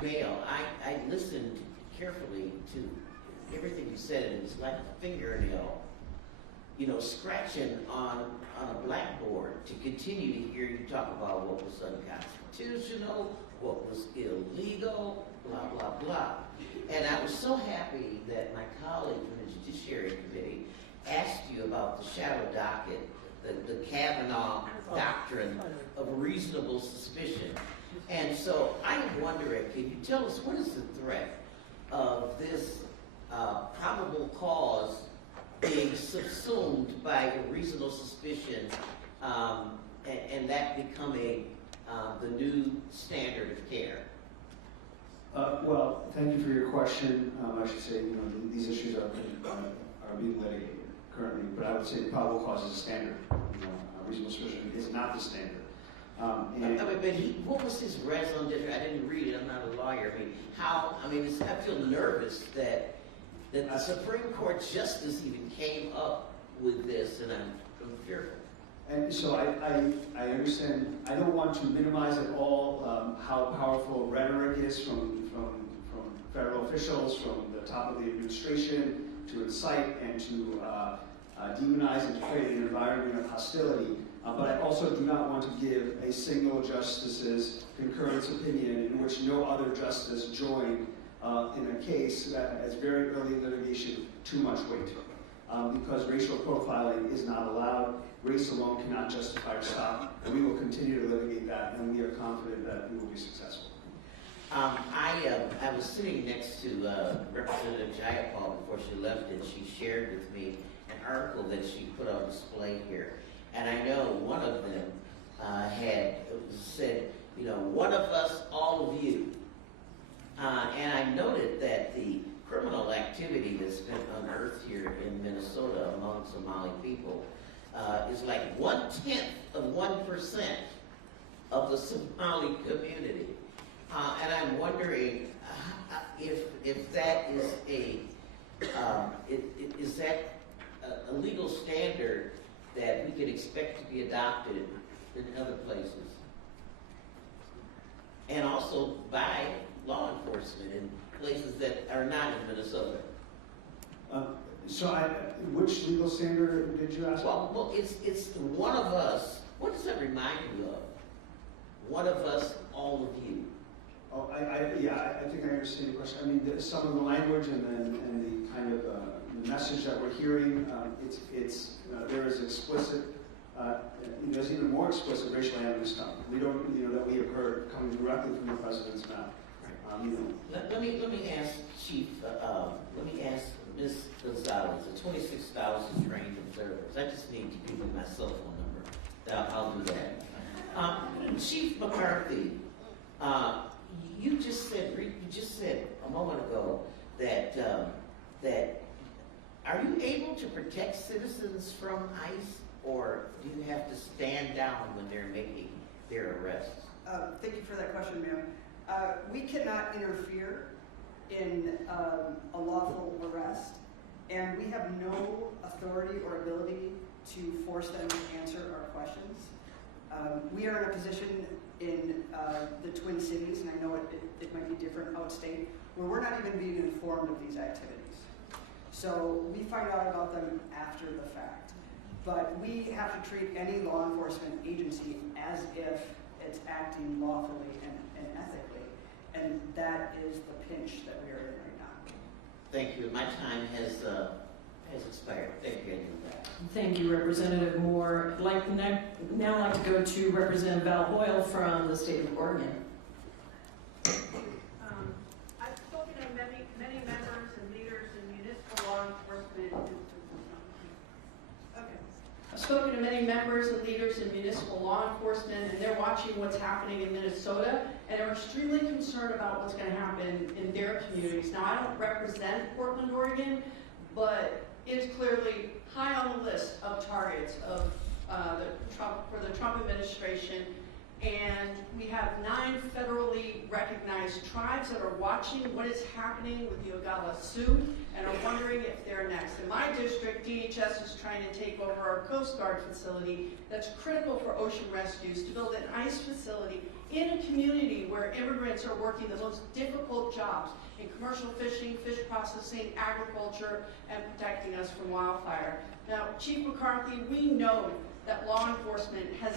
Gail, I listened carefully to everything you said, and it's like a fingernail, you know, scratching on a blackboard to continue to hear you talk about what was unconstitutional, what was illegal, blah, blah, blah. And I was so happy that my colleague from the Judiciary Committee asked you about the shadow docket, the Kavanaugh doctrine of reasonable suspicion. And so I'm wondering, can you tell us what is the threat of this probable cause being subsumed by a reasonable suspicion and that becoming the new standard of care? Well, thank you for your question. I should say, you know, these issues are being litigated currently, but I would say the probable cause is a standard. You know, reasonable suspicion is not the standard. What was his raison d'etre? I didn't read it. I'm not a lawyer. I feel nervous that the Supreme Court justice even came up with this, and I'm fearful. And so I understand. I don't want to minimize at all how powerful rhetoric is from federal officials, from the top of the administration, to incite and to demonize and to create an environment of hostility. But I also do not want to give a single justice's concurrence opinion in which no other justice joined in a case that has very early in litigation too much weight. Because racial profiling is not allowed, race alone cannot justify or stop, and we will continue to litigate that, and we are confident that we will be successful. I was sitting next to Representative Jayapal before she left, and she shared with me an article that she put on display here. And I know one of them had said, you know, one of us, all of you. And I noted that the criminal activity that's been unearthed here in Minnesota among Somali people is like 1/10 of 1% of the Somali community. And I'm wondering if that is is that a legal standard that we can expect to be adopted in other places, and also by law enforcement in places that are not in Minnesota. Which legal standard did you ask? Well, it's one of us. What does that remind you of? One of us, all of you. Oh, I think I understand your question. I mean, some of the language and the kind of the message that we're hearing, there is explicit. There's even more explicit racial animus stuff. We don't, that we have heard coming directly from the president's mouth. Let me ask Chief. Let me ask Ms. Gonzalez, the 26,000 trained observers. I just need to give you my cell phone number. I'll do that. Chief McCarthy, you just said a moment ago that are you able to protect citizens from ICE, or do you have to stand down when they're making their arrests? Thank you for that question, ma'am. We cannot interfere in a lawful arrest, and we have no authority or ability to force them to answer our questions. We are in a position in the Twin Cities, and I know it might be different outstate, where we're not even being informed of these activities. So we find out about them after the fact. But we have to treat any law enforcement agency as if it's acting lawfully and ethically. And that is the pinch that we are in right now. Thank you. My time has expired. Thank you. Thank you, Representative Moore. Now I'd like to go to Representative Val Hoyle from the state of Oregon. I've spoken to many members and leaders in municipal law enforcement. Okay. spoken to many members and leaders in municipal law enforcement, and they're watching what's happening in Minnesota, and are extremely concerned about what's going to happen in their communities. Now, I don't represent Portland, Oregon, but it is clearly high on the list of targets of for the Trump administration. And we have 9 federally recognized tribes that are watching what is happening with the Oglala Sioux and are wondering if they're next. In my district, DHS is trying to take over our Coast Guard facility that's critical for ocean rescues to build an ICE facility in a community where immigrants are working the most difficult jobs in commercial fishing, fish processing, agriculture, and protecting us from wildfire. Now, Chief McCarthy, we know that law enforcement has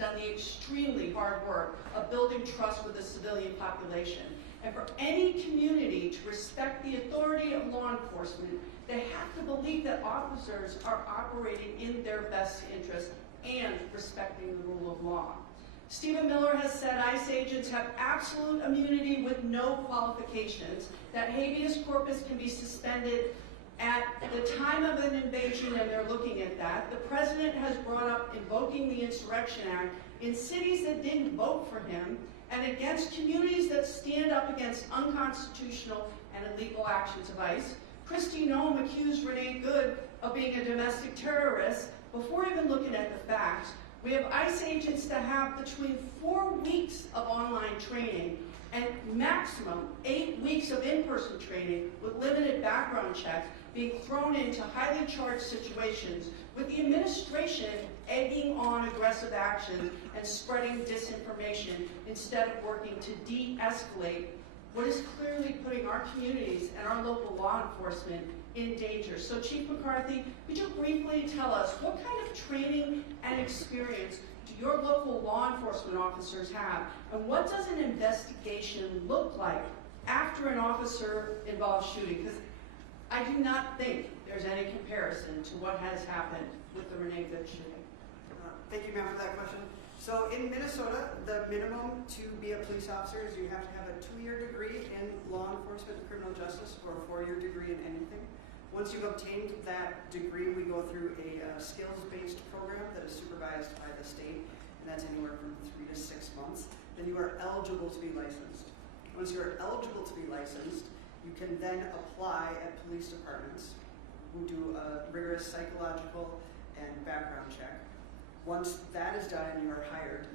done the extremely hard work of building trust with the civilian population. And for any community to respect the authority of law enforcement, they have to believe that officers are operating in their best interest and respecting the rule of law. Stephen Miller has said ICE agents have absolute immunity with no qualifications, that habeas corpus can be suspended at the time of an invasion, and they're looking at that. The president has brought up invoking the Insurrection Act in cities that didn't vote for him and against communities that stand up against unconstitutional and illegal actions of ICE. Kristi Noem accused Renee Good of being a domestic terrorist before even looking at the facts. We have ICE agents that have between 4 weeks of online training and maximum 8 weeks of in-person training with limited background checks being thrown into highly charged situations with the administration egging on aggressive action and spreading disinformation instead of working to de-escalate what is clearly putting our communities and our local law enforcement in danger. So Chief McCarthy, could you briefly tell us what kind of training and experience do your local law enforcement officers have, and what does an investigation look like after an officer involved shooting? Because I do not think there's any comparison to what has happened with the Renee Good shooting. Thank you, ma'am, for that question. So in Minnesota, the minimum to be a police officer is you have to have a 2-year degree in law enforcement and criminal justice or a 4-year degree in anything. Once you've obtained that degree, we go through a skills-based program that is supervised by the state, and that's anywhere from 3 to 6 months. Then you are eligible to be licensed. Once you are eligible to be licensed, you can then apply at police departments who do a rigorous psychological and background check. Once that is done and you are hired,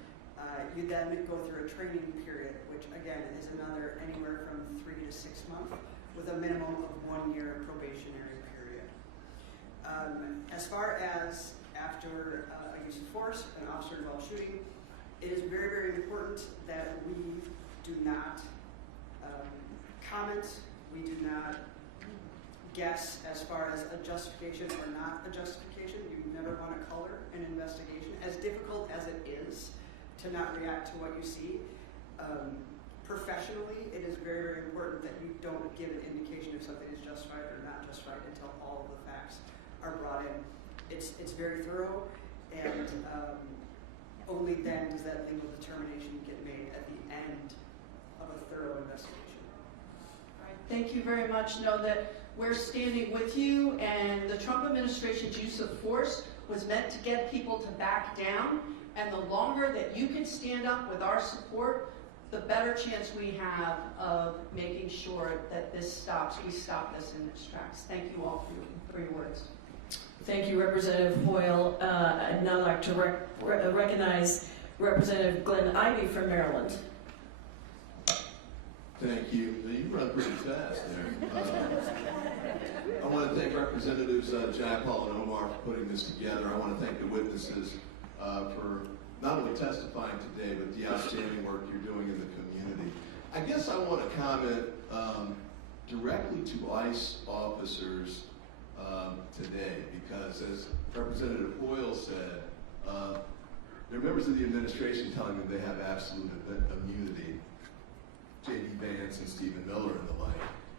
you then go through a training period, which again is another anywhere from 3 to 6 months with a minimum of 1 year probationary period. As far as after a use of force, an officer involved shooting, it is very, very important that we do not comment, we do not guess as far as a justification or not a justification. You never want to color an investigation, as difficult as it is to not react to what you see. Professionally, it is very, very important that you don't give an indication if something is justified or not justified until all of the facts are brought in. It's very thorough, and only then does that legal determination get made at the end of a thorough investigation. Thank you very much. Know that we're standing with you, and the Trump administration's use of force was meant to get people to back down, and the longer that you can stand up with our support, the better chance we have of making sure that this stops. We stop this in its tracks. Thank you all for your words. Thank you, Representative Hoyle. I'd now like to recognize Representative Glenn Ivey from Maryland. Thank you. You run pretty fast there. I want to thank Representatives Jayapal and Omar for putting this together. I want to thank the witnesses for not only testifying today, but the outstanding work you're doing in the community. I guess I want to comment directly to ICE officers today, because as Representative Hoyle said, there are members of the administration telling them they have absolute immunity. J.D. Vance and Stephen Miller and the like.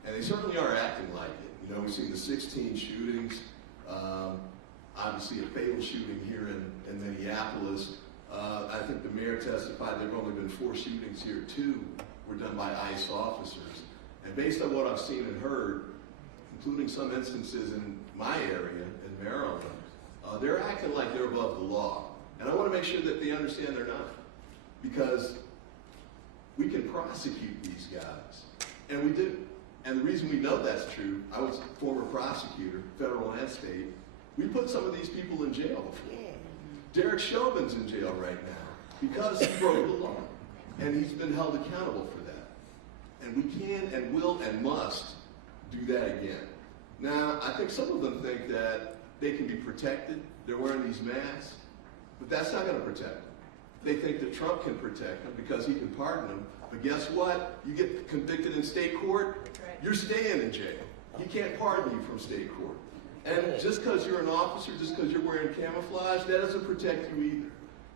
And they certainly are acting like it. You know, we've seen the 16 shootings, obviously a fatal shooting here in Minneapolis. I think the mayor testified there have only been 4 shootings here. 2 were done by ICE officers. And based on what I've seen and heard, including some instances in my area, in Maryland, they're acting like they're above the law. And I want to make sure that they understand they're not. Because we can prosecute these guys. And we do. And the reason we know that's true, I was a former prosecutor, federal and state. We put some of these people in jail before. Derek Chauvin's in jail right now because he broke the law. And he's been held accountable for that. And we can and will and must do that again. Now, I think some of them think that they can be protected. They're wearing these masks. But that's not going to protect them. They think that Trump can protect them because he can pardon them. But guess what? You get convicted in state court, you're staying in jail. He can't pardon you from state court. And just because you're an officer, just because you're wearing camouflage, that doesn't protect you either.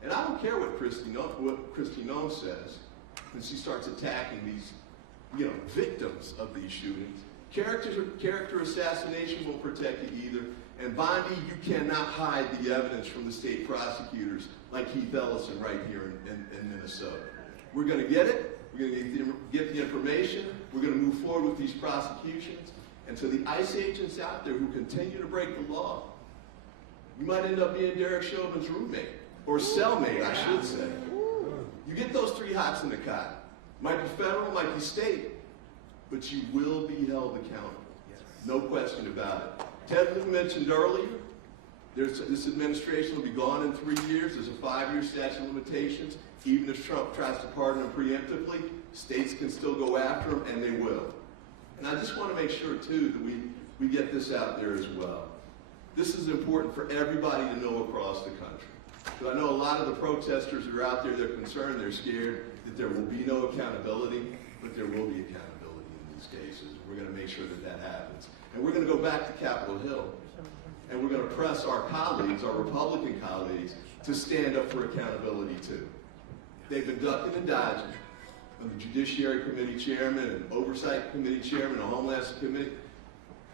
And I don't care what Kristi Noem says when she starts attacking these, victims of these shootings. Character assassination won't protect you either. And Bondi, you cannot hide the evidence from the state prosecutors like Keith Ellison right here in Minnesota. We're going to get it. We're going to get the information. We're going to move forward with these prosecutions. And to the ICE agents out there who continue to break the law, you might end up being Derek Chauvin's roommate, or cellmate, I should say. You get those 3 hots in the cot. Might be federal, might be state, but you will be held accountable. No question about it. Ted Lieu mentioned earlier, this administration will be gone in 3 years. There's a 5-year statute of limitations. Even if Trump tries to pardon him preemptively, states can still go after him, and they will. And I just want to make sure, too, that we get this out there as well. This is important for everybody to know across the country. Because I know a lot of the protesters that are out there, they're concerned, they're scared that there will be no accountability, but there will be accountability in these cases. We're going to make sure that that happens. And we're going to go back to Capitol Hill, and we're going to press our colleagues, our Republican colleagues, to stand up for accountability, too. They've been ducking and dodging. And the Judiciary Committee Chairman and Oversight Committee Chairman and Homeland Committee,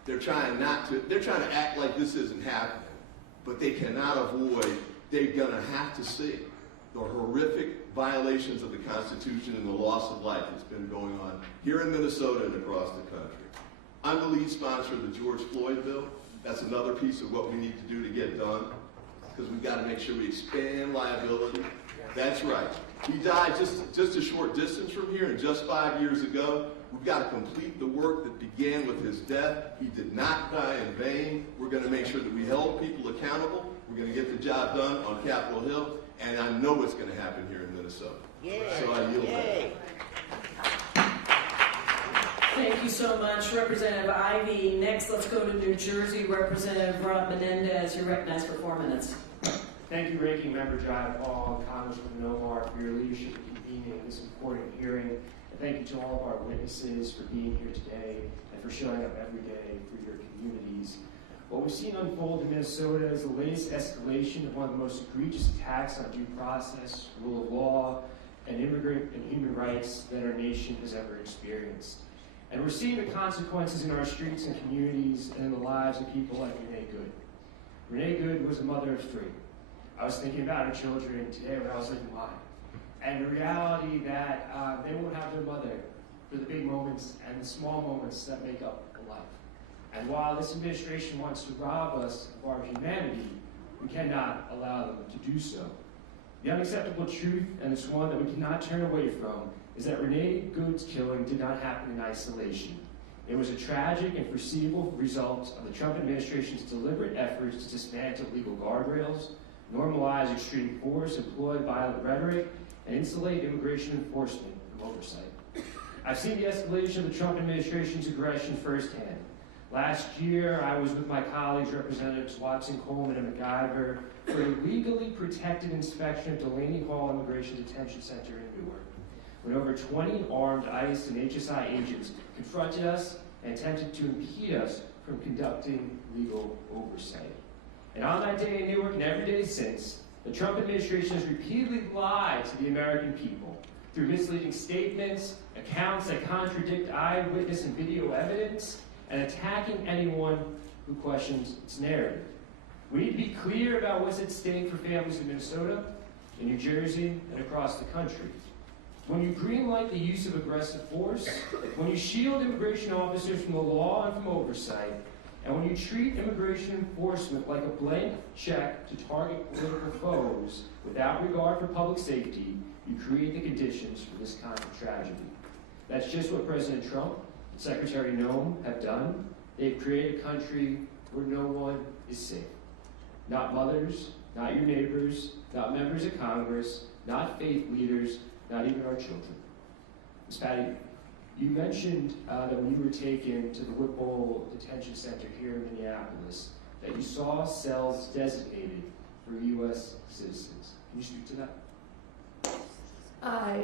they're trying to act like this isn't happening, but they cannot avoid, they're gonna have to see the horrific violations of the Constitution and the loss of life that's been going on here in Minnesota and across the country. I'm the lead sponsor of the George Floyd bill. That's another piece of what we need to do to get done, because we've got to make sure we expand liability. That's right. He died just a short distance from here, and just 5 years ago. We've got to complete the work that began with his death. He did not die in vain. We're going to make sure that we hold people accountable. We're going to get the job done on Capitol Hill, and I know what's going to happen here in Minnesota. So I yield back. Thank you so much, Representative Ivey. Next, let's go to New Jersey. Representative Rob Menendez, you're recognized for 4 minutes. Thank you, Ranking Member Jayapal and Congressman Omar, for your leadership in convening this important hearing. And thank you to all of our witnesses for being here today and for showing up every day for your communities. What we've seen unfold in Minnesota is the latest escalation of one of the most egregious attacks on due process, rule of law, and immigrant and human rights that our nation has ever experienced. And we're seeing the consequences in our streets and communities and in the lives of people like Renee Good. Renee Good was a mother of 3. I was thinking about her children today when I was looking why. And the reality that they won't have their mother for the big moments and the small moments that make up a life. And while this administration wants to rob us of our humanity, we cannot allow them to do so. The unacceptable truth, and it's one that we cannot turn away from, is that Renee Good's killing did not happen in isolation. It was a tragic and foreseeable result of the Trump administration's deliberate efforts to dismantle legal guardrails, normalize extreme force, employ violent rhetoric, and insulate immigration enforcement from oversight. I've seen the escalation of the Trump administration's aggression firsthand. Last year, I was with my colleagues, Representatives Watson, Coleman, and McIver, for a legally protected inspection of Delaney Hall Immigration Detention Center in Newark, when over 20 armed ICE and HSI agents confronted us and attempted to impede us from conducting legal oversight. And on that day in Newark and every day since, the Trump administration has repeatedly lied to the American people through misleading statements, accounts that contradict eyewitness and video evidence, and attacking anyone who questions its narrative. We need to be clear about what's at stake for families in Minnesota, in New Jersey, and across the country. When you greenlight the use of aggressive force, when you shield immigration officers from the law and from oversight, And when you treat immigration enforcement like a blank check to target political foes without regard for public safety, you create the conditions for this kind of tragedy. That's just what President Trump and Secretary Noem have done. They've created a country where no one is safe. Not mothers, not your neighbors, not members of Congress, not faith leaders, not even our children. Ms. Patty, you mentioned that when you were taken to the Whipple Detention Center here in Minneapolis, that you saw cells designated for U.S. citizens. Can you speak to that?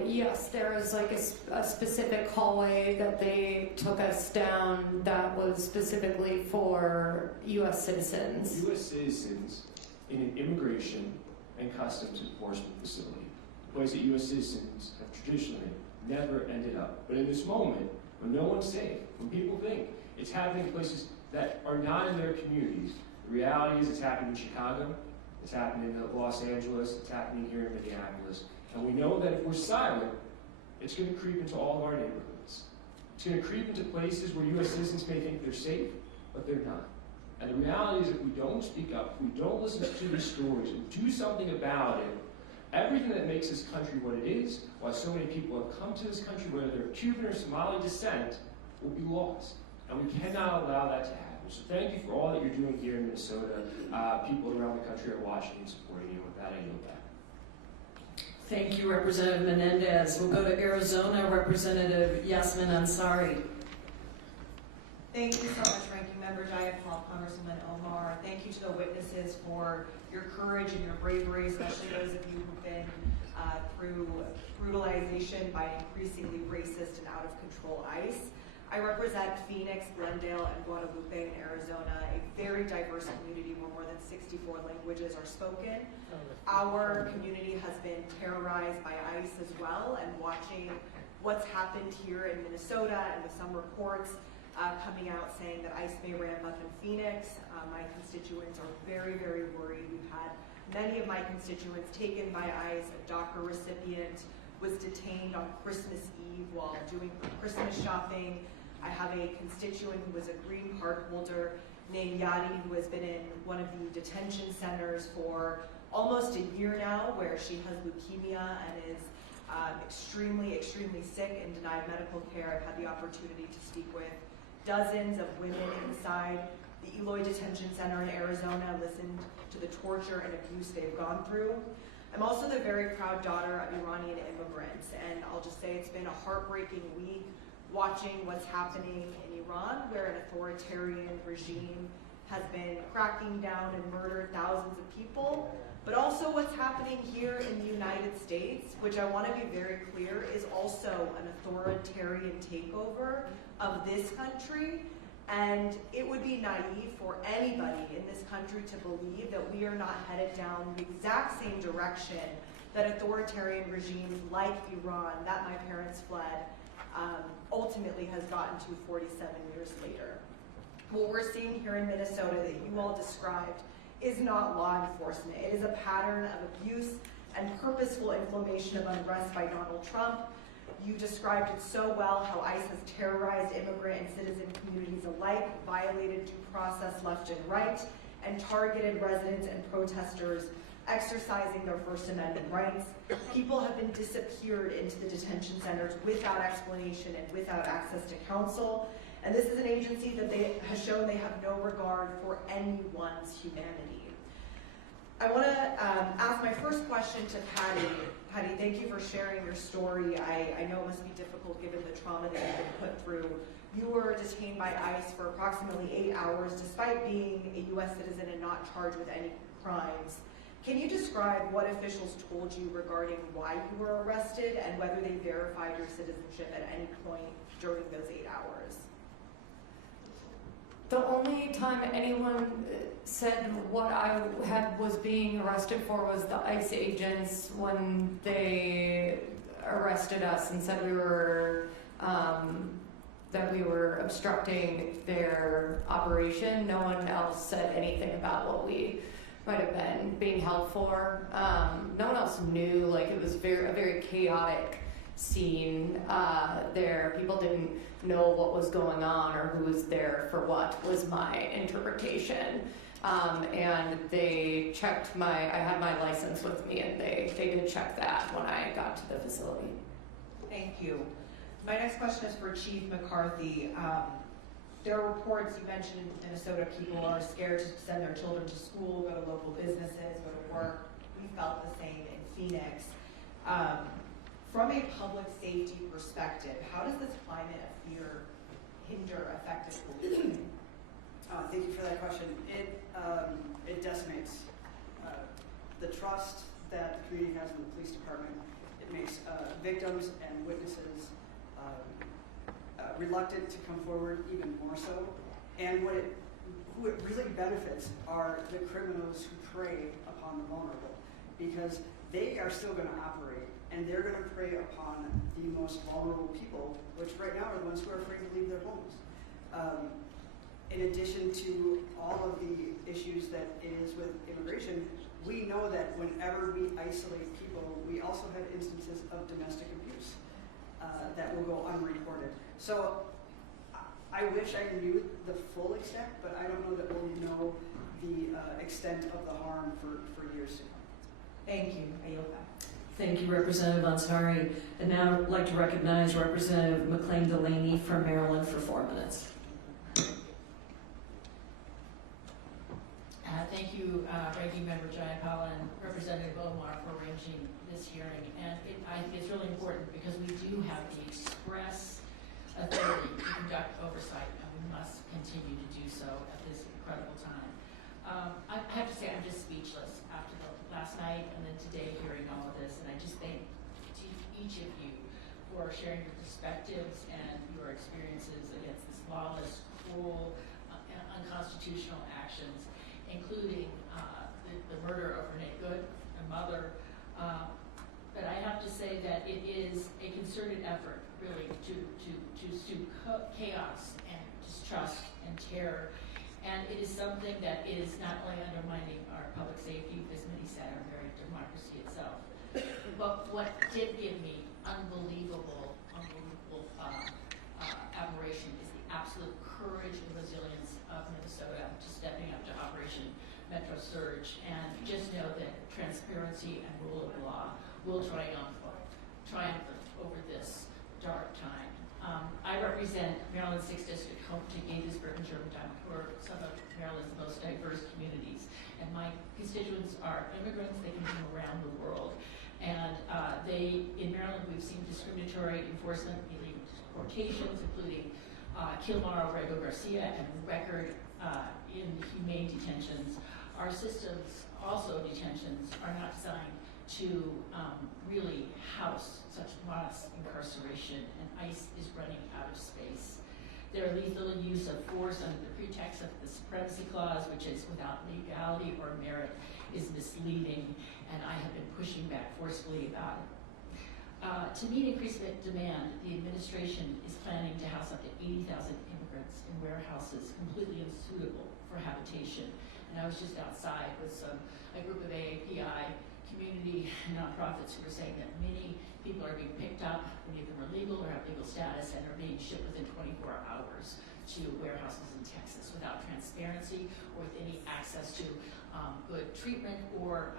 Yes, there was like a specific hallway that they took us down that was specifically for U.S. citizens. U.S. citizens in an immigration and customs enforcement facility, a place that U.S. citizens have traditionally never ended up. But in this moment, when no one's safe, when people think it's happening in places that are not in their communities, the reality is it's happening in Chicago, it's happening in Los Angeles, it's happening here in Minneapolis. And we know that if we're silent, it's going to creep into all of our neighborhoods. It's going to creep into places where U.S. citizens may think they're safe, but they're not. And the reality is if we don't speak up, if we don't listen to these stories and do something about it, everything that makes this country what it is, why so many people have come to this country, whether they're of Cuban or Somali descent, will be lost. And we cannot allow that to happen. So thank you for all that you're doing here in Minnesota. People around the country are watching and supporting you. With that, I yield back. Thank you, Representative Menendez. We'll go to Arizona, Representative Yasmin Ansari. Thank you so much, Ranking Member Jayapal, Congresswoman Omar. Thank you to the witnesses for your courage and your bravery, especially those of you who've been through brutalization by increasingly racist and out-of-control ICE. I represent Phoenix, Glendale, and Guadalupe in Arizona, a very diverse community where more than 64 languages are spoken. Our community has been terrorized by ICE as well, and watching what's happened here in Minnesota and with some reports coming out saying that ICE may ramp up in Phoenix. My constituents are very, very worried. We've had many of my constituents taken by ICE. A DACA recipient was detained on Christmas Eve while doing Christmas shopping. I have a constituent who was a green card holder named Yadi, who has been in one of the detention centers for almost a year now, where she has leukemia and is extremely, extremely sick and denied medical care. I've had the opportunity to speak with dozens of women inside the Eloy Detention Center in Arizona, listened to the torture and abuse they've gone through. I'm also the very proud daughter of Iranian immigrants, and I'll just say it's been a heartbreaking week watching what's happening in Iran, where an authoritarian regime has been cracking down and murdered thousands of people, but also what's happening here in the United States, which I want to be very clear is also an authoritarian takeover of this country. And it would be naive for anybody in this country to believe that we are not headed down the exact same direction that authoritarian regimes like Iran, that my parents fled, ultimately has gotten to 47 years later. What we're seeing here in Minnesota that you all described is not law enforcement. It is a pattern of abuse and purposeful inflammation of unrest by Donald Trump. You described it so well, how ICE has terrorized immigrant and citizen communities alike, violated due process left and right, and targeted residents and protesters exercising their First Amendment rights. People have been disappeared into the detention centers without explanation and without access to counsel. And this is an agency that has shown they have no regard for anyone's humanity. I want to ask my first question to Patty. Patty, thank you for sharing your story. I know it must be difficult given the trauma that you've been put through. You were detained by ICE for approximately 8 hours, despite being a U.S. citizen and not charged with any crimes. Can you describe what officials told you regarding why you were arrested and whether they verified your citizenship at any point during those 8 hours? The only time anyone said what I was being arrested for was the ICE agents when they arrested us and said that we were obstructing their operation. No one else said anything about what we might have been being held for. No one else knew. Like, it was a very chaotic seen there. People didn't know what was going on or who was there for what, was my interpretation. And they checked I had my license with me, and they did check that when I got to the facility. Thank you. My next question is for Chief McCarthy. There are reports, you mentioned in Minnesota, people are scared to send their children to school, go to local businesses, go to work. We felt the same in Phoenix. From a public safety perspective, how does this climate of fear hinder effective policing? Thank you for that question. It decimates the trust that the community has in the police department. It makes victims and witnesses reluctant to come forward even more so. And who it really benefits are the criminals who prey upon the vulnerable, because they are still going to operate, and they're going to prey upon the most vulnerable people, which right now are the ones who are afraid to leave their homes. In addition to all of the issues that it is with immigration, we know that whenever we isolate people, we also have instances of domestic abuse that will go unreported. So I wish I knew the full extent, but I don't know that we'll know the extent of the harm for years to come. Thank you. I yield back. Thank you, Representative Ansari. And now I'd like to recognize Representative McLean Delaney from Maryland for 4 minutes. Thank you, Ranking Member Jayapal and Representative Omar for arranging this hearing. And I think it's really important because we do have the express authority to conduct oversight, and we must continue to do so at this incredible time. I have to say I'm just speechless after last night and then today hearing all of this, and I just thank each of you for sharing your perspectives and your experiences against this lawless, cruel, unconstitutional actions, including the murder of Renee Good, a mother. But I have to say that it is a concerted effort, really, to chaos and distrust and terror. And it is something that is not only undermining our public safety, as many said, our very democracy itself. But what did give me unbelievable admiration is the absolute courage and resilience of Minnesota to stepping up to Operation Metro Surge. And just know that transparency and rule of law will triumph over this dark time. I represent Maryland's 6th District, home to Gaithersburg and Germantown, who are some of Maryland's most diverse communities. And my constituents are immigrants. They come from around the world. And in Maryland, we've seen discriminatory enforcement, illegal deportations, including Kilmar, Rego Garcia, and record inhumane detentions. Our systems, also detentions, are not designed to really house such mass incarceration, and ICE is running out of space. Their lethal use of force under the pretext of the Supremacy Clause, which is without legality or merit, is misleading, and I have been pushing back forcefully about it. To meet increased demand, the administration is planning to house up to 80,000 immigrants in warehouses completely unsuitable for habitation. And I was just outside with a group of AAPI community nonprofits who were saying that many people are being picked up, many of them are legal or have legal status, and are being shipped within 24 hours to warehouses in Texas without transparency or with any access to good treatment or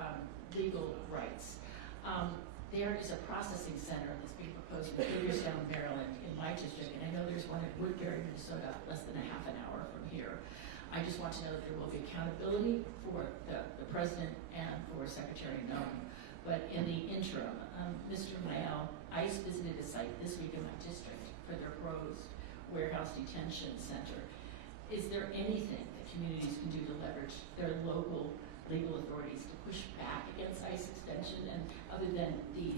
legal rights. There is a processing center that's being proposed in Hagerstown, Maryland, in my district, and I know there's one in Woodbury, Minnesota, less than a half an hour from here. I just want to know that there will be accountability for the president and for Secretary Noem. But in the interim, Mr. Mayel, ICE visited a site this week in my district for their proposed warehouse detention center. Is there anything that communities can do to leverage their local legal authorities to push back against ICE extension? And other than the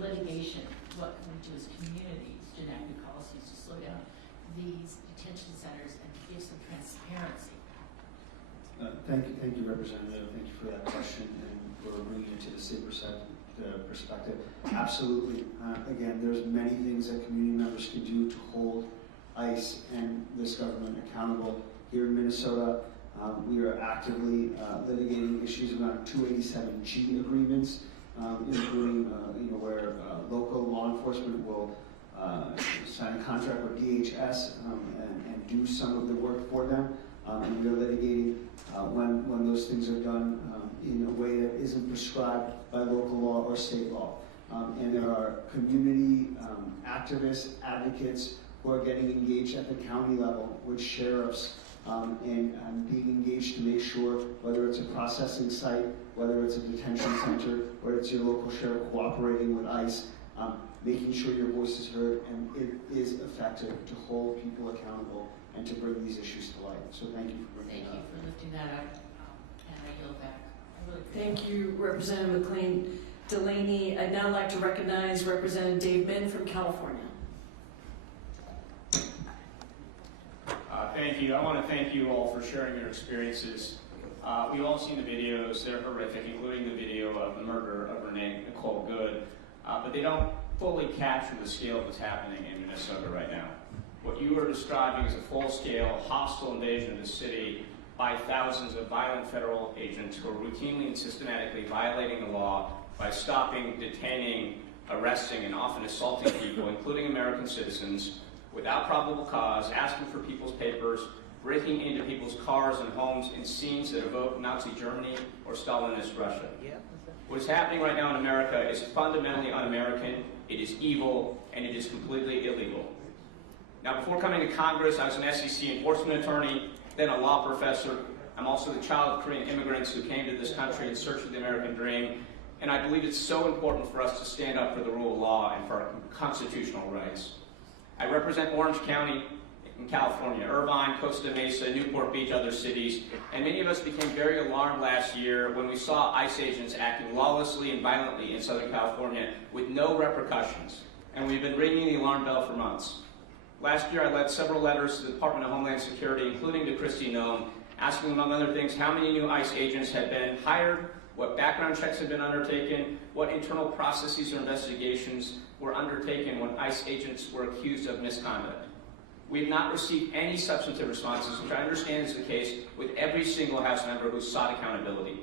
litigation, what can we do as communities to enact new policies to slow down these detention centers and give some transparency? Thank you, Representative. Thank you for that question and for bringing it to the state perspective. Absolutely. Again, there's many things that community members can do to hold ICE and this government accountable. Here in Minnesota, we are actively litigating issues around 287G agreements including where local law enforcement will sign a contract with DHS and do some of the work for them. And we are litigating when those things are done in a way that isn't prescribed by local law or state law. And there are community activists, advocates who are getting engaged at the county level with sheriffs and being engaged to make sure, whether it's a processing site, whether it's a detention center, whether it's your local sheriff cooperating with ICE, making sure your voice is heard and it is effective to hold people accountable and to bring these issues to light. So thank you for bringing Thank that you up. for lifting that up, and I yield back. I really appreciate Thank you, Representative McLean Delaney. I'd now like to recognize Representative Dave Min from California. Thank you. I want to thank you all for sharing your experiences. We've all seen the videos. They're horrific, including the video of the murder of Renee Nicole Good. But they don't fully capture the scale of what's happening in Minnesota right now. What you are describing is a full-scale, hostile invasion of the city by thousands of violent federal agents who are routinely and systematically violating the law by stopping, detaining, arresting, and often assaulting people, including American citizens, without probable cause, asking for people's papers, breaking into people's cars and homes in scenes that evoke Nazi Germany or Stalinist Russia. What is happening right now in America is fundamentally un-American, it is evil, and it is completely illegal. Now, before coming to Congress, I was an SEC enforcement attorney, then a law professor. I'm also the child of Korean immigrants who came to this country in search of the American dream, and I believe it's so important for us to stand up for the rule of law and for our constitutional rights. I represent Orange County in California, Irvine, Costa Mesa, Newport Beach, other cities, and many of us became very alarmed last year when we saw ICE agents acting lawlessly and violently in Southern California with no repercussions, and we've been ringing the alarm bell for months. Last year, I led several letters to the Department of Homeland Security, including to Kristi Noem, asking, among other things, how many new ICE agents had been hired, what background checks had been undertaken, what internal processes or investigations were undertaken when ICE agents were accused of misconduct. We have not received any substantive responses, which I understand is the case with every single House member who sought accountability.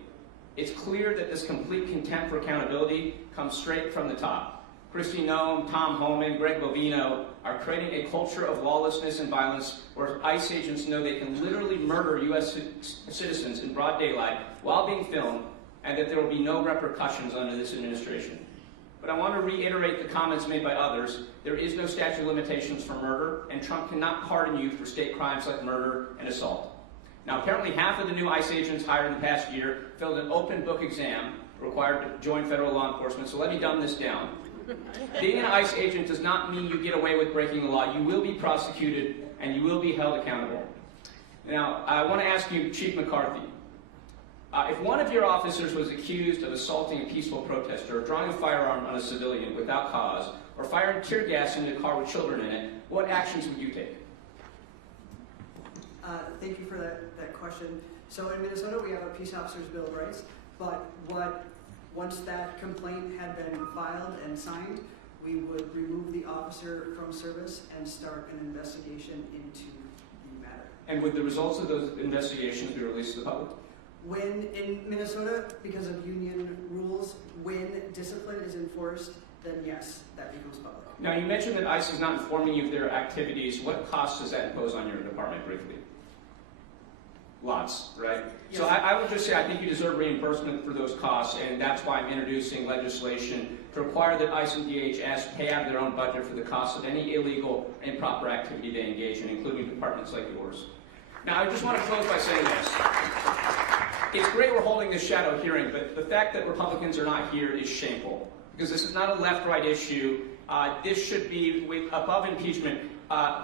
It's clear that this complete contempt for accountability comes straight from the top. Kristi Noem, Tom Homan, Greg Bovino are creating a culture of lawlessness and violence where ICE agents know they can literally murder U.S. citizens in broad daylight while being filmed, and that there will be no repercussions under this administration. But I want to reiterate the comments made by others. There is no statute of limitations for murder, and Trump cannot pardon you for state crimes like murder and assault. Now, apparently half of the new ICE agents hired in the past year filled an open book exam required to join federal law enforcement, so let me dumb this down. Being an ICE agent does not mean you get away with breaking the law. You will be prosecuted, and you will be held accountable. Now, I want to ask you, Chief McCarthy, if one of your officers was accused of assaulting a peaceful protester, or drawing a firearm on a civilian without cause, or firing tear gas into a car with children in it, what actions would you take? Thank you for that question. So in Minnesota, we have a Peace Officers Bill of Rights, but once that complaint had been filed and signed, we would remove the officer from service and start an investigation into the matter. And would the results of those investigations be released to the public? When in Minnesota, because of union rules, when discipline is enforced, then yes, that becomes public. Now, you mentioned that ICE is not informing you of their activities. What costs does that impose on your department, briefly? Lots, right? Yes. So I would just say I think you deserve reimbursement for those costs, and that's why I'm introducing legislation to require that ICE and DHS pay out of their own budget for the cost of any illegal, improper activity they engage in, including departments like yours. Now, I just want to close by saying this. It's great we're holding this shadow hearing, but the fact that Republicans are not here is shameful, because this is not a left-right issue. This should be above impeachment.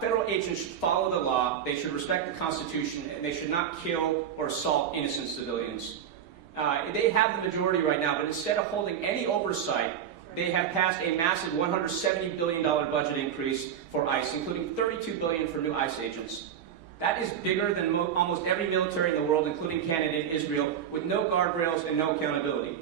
Federal agents should follow the law, they should respect the Constitution, and they should not kill or assault innocent civilians. They have the majority right now, but instead of holding any oversight, they have passed a massive $170 billion budget increase for ICE, including $32 billion for new ICE agents. That is bigger than almost every military in the world, including Canada and Israel, with no guardrails and no accountability.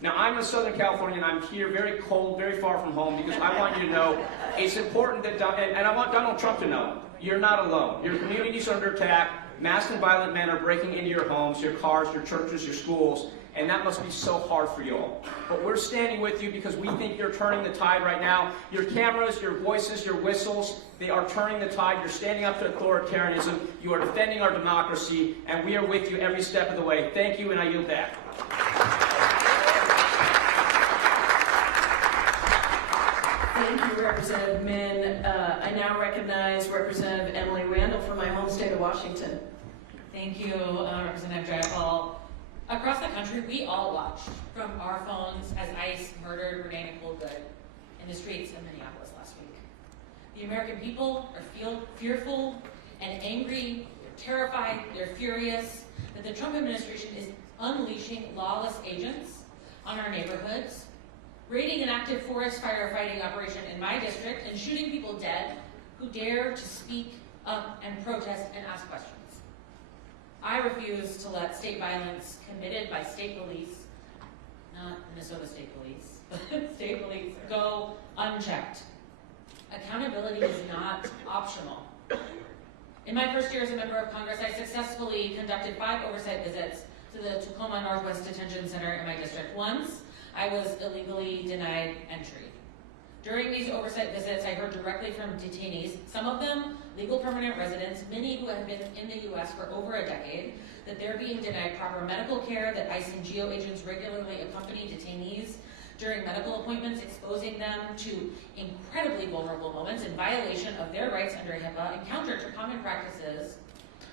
Now, I'm in Southern California, and I'm here very cold, very far from home, because I want you to know it's important that, and I want Donald Trump to know, you're not alone. Your communities are under attack. Masked and violent men are breaking into your homes, your cars, your churches, your schools, and that must be so hard for you all. But we're standing with you because we think you're turning the tide right now. Your cameras, your voices, your whistles, they are turning the tide. You're standing up to authoritarianism. You are defending our democracy, and we are with you every step of the way. Thank you, and I yield back. Thank you, Representative Min. I now recognize Representative Emily Randall from my home state of Washington. Thank you, Representative Jayapal. Across the country, we all watched from our phones as ICE murdered Renee Nicole Good in the streets of Minneapolis last week. The American people are fearful and angry, they're terrified, they're furious that the Trump administration is unleashing lawless agents on our neighborhoods, raiding an active forest firefighting operation in my district, and shooting people dead who dare to speak up and protest and ask questions. I refuse to let state violence committed by state police, not Minnesota State Police, but state police, go unchecked. Accountability is not optional. In my first year as a member of Congress, I successfully conducted 5 oversight visits to the Tacoma Northwest Detention Center in my district. Once, I was illegally denied entry. During these oversight visits, I heard directly from detainees, some of them legal permanent residents, many who have been in the U.S. for over a decade, that they're being denied proper medical care, that ICE and GEO agents regularly accompany detainees during medical appointments, exposing them to incredibly vulnerable moments in violation of their rights under HIPAA, and counter to common practices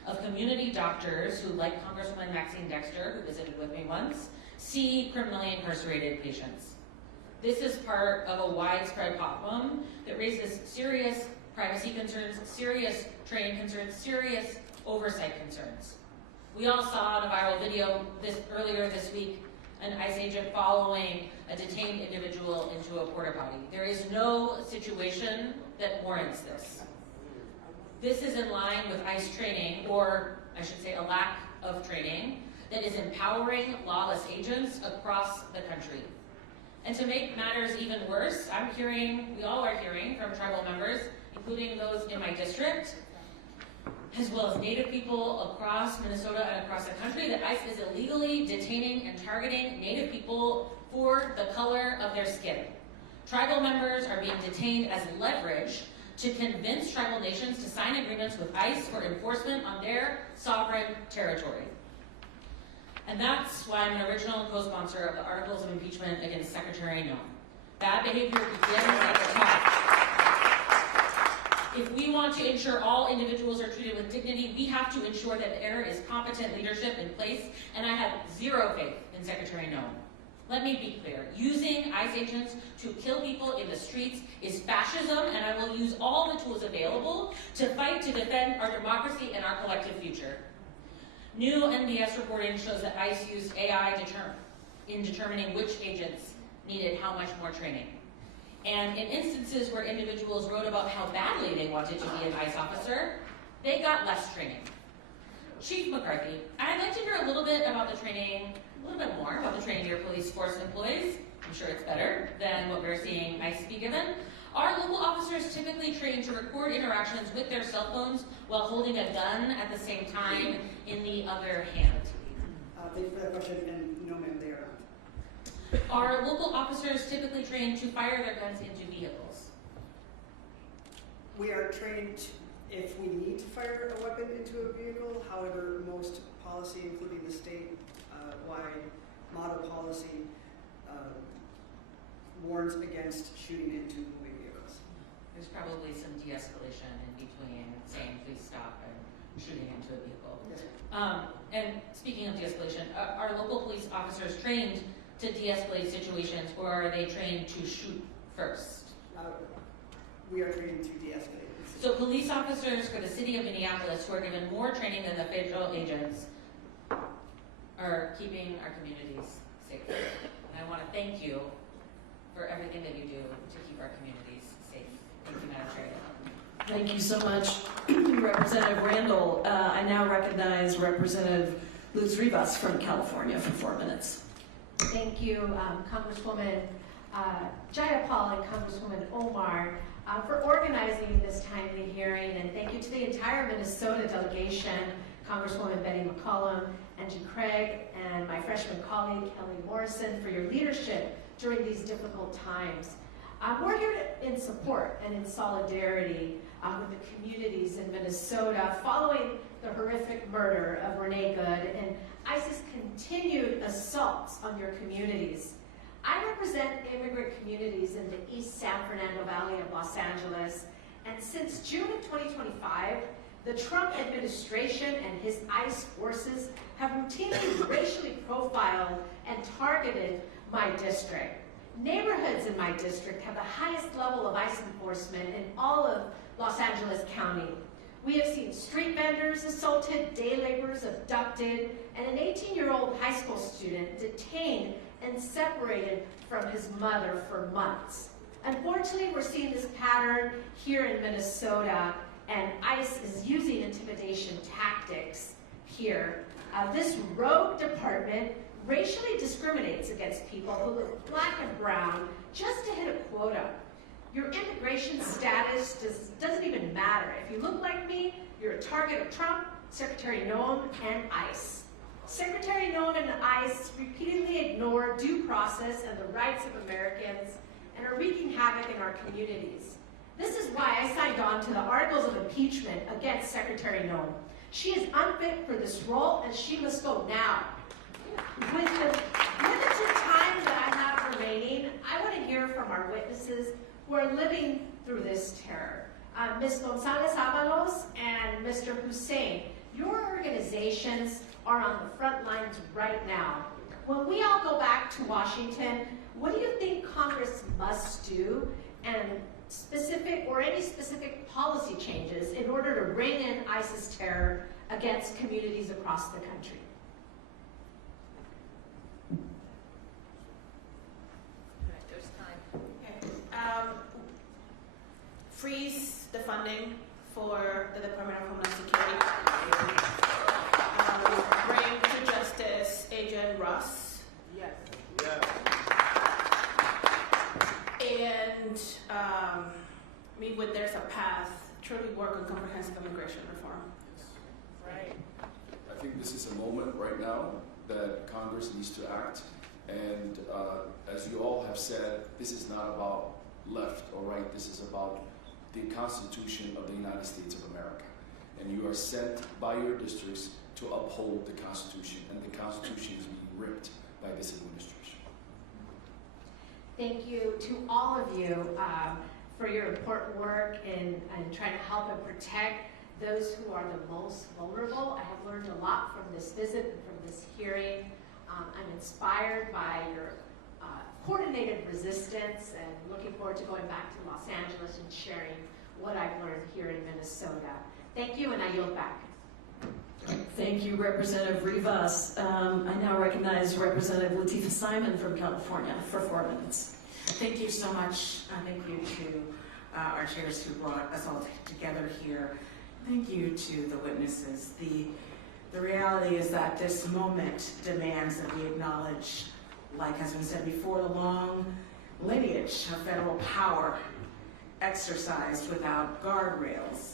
of community doctors who, like Congresswoman Maxine Dexter, who visited with me once, see criminally incarcerated patients. This is part of a widespread problem that raises serious privacy concerns, serious training concerns, serious oversight concerns. We all saw in a viral video earlier this week an ICE agent following a detained individual into a porta potty. There is no situation that warrants this. This is in line with ICE training, or I should say a lack of training, that is empowering lawless agents across the country. And to make matters even worse, we all are hearing from tribal members, including those in my district, as well as Native people across Minnesota and across the country, that ICE is illegally detaining and targeting Native people for the color of their skin. Tribal members are being detained as leverage to convince tribal nations to sign agreements with ICE for enforcement on their sovereign territory. And that's why I'm an original co-sponsor of the Articles of Impeachment against Secretary Noem. Bad behavior begins at the top. If we want to ensure all individuals are treated with dignity, we have to ensure that there is competent leadership in place, and I have zero faith in Secretary Noem. Let me be clear. Using ICE agents to kill people in the streets is fascism, and I will use all the tools available to fight to defend our democracy and our collective future. New NBS reporting shows that ICE used AI in determining which agents needed how much more training. And in instances where individuals wrote about how badly they wanted to be an ICE officer, they got less training. Chief McCarthy, I'd like to hear a little bit about the training, a little bit more about the training your police force employs. I'm sure it's better than what we're seeing ICE be given. Are local officers typically trained to record interactions with their cell phones while holding a gun at the same time in the other hand? Thank you for that question, and no ma'am, they are not. Are local officers typically trained to fire their guns into vehicles? We are trained if we need to fire a weapon into a vehicle. However, most policy, including the state-wide model policy, warns against shooting into moving vehicles. There's probably some de-escalation in between saying please stop and shooting into a vehicle. Yes. And speaking of de-escalation, are local police officers trained to de-escalate situations, or are they trained to shoot first? We are trained to de-escalate. So police officers for the city of Minneapolis who are given more training than the federal agents are keeping our communities safe. And I want to thank you for everything that you do to keep our communities safe. Thank you, Madam Chair. Thank you so much, Representative Randall. I now recognize Representative Luz Rivas from California for 4 minutes. Thank you, Congresswoman Jayapal and Congresswoman Omar for organizing this timely hearing, and thank you to the entire Minnesota delegation Congresswoman Betty McCollum, Angie Craig, and my freshman colleague, Kelly Morrison, for your leadership during these difficult times. We're here in support and in solidarity with the communities in Minnesota following the horrific murder of Renee Good and ICE's continued assaults on your communities. I represent immigrant communities in the East San Fernando Valley of Los Angeles, and since June of 2025, the Trump administration and his ICE forces have routinely racially profiled and targeted my district. Neighborhoods in my district have the highest level of ICE enforcement in all of Los Angeles County. We have seen street vendors assaulted, day laborers abducted, and an 18-year-old high school student detained and separated from his mother for months. Unfortunately, we're seeing this pattern here in Minnesota, and ICE is using intimidation tactics here. This rogue department racially discriminates against people who look black and brown just to hit a quota. Your immigration status doesn't even matter. If you look like me, you're a target of Trump, Secretary Noem, and ICE. Secretary Noem and ICE repeatedly ignore due process and the rights of Americans and are wreaking havoc in our communities. This is why I signed on to the articles of impeachment against Secretary Noem. She is unfit for this role, and she must go now. With the limited time that I have remaining, I want to hear from our witnesses who are living through this terror. Ms. Gonzalez-Avalos and Mr. Hussein, your organizations are on the front lines right now. When we all go back to Washington, what do you think Congress must do, and any specific policy changes in order to rein in ISIS terror against communities across the country? Freeze the funding for the Department of Homeland Security. Bring to justice Agent Russ. Yes. And mean, when there's a path, truly work on comprehensive immigration reform. Right. I think this is a moment right now that Congress needs to act. And as you all have said, this is not about left or right. This is about the Constitution of the United States of America. And you are sent by your districts to uphold the Constitution, and the Constitution is being ripped by this administration. Thank you to all of you for your important work in trying to help and protect those who are the most vulnerable. I have learned a lot from this visit and from this hearing. I'm inspired by your coordinated resistance and looking forward to going back to Los Angeles and sharing what I've learned here in Minnesota. Thank you, and I yield back. Thank you, Representative Rivas. I now recognize Representative Latifah Simon from California for 4 minutes. Thank you so much. Thank you to our chairs who brought us all together here. Thank you to the witnesses. The reality is that this moment demands that we acknowledge, like has been said before, the long lineage of federal power exercised without guardrails.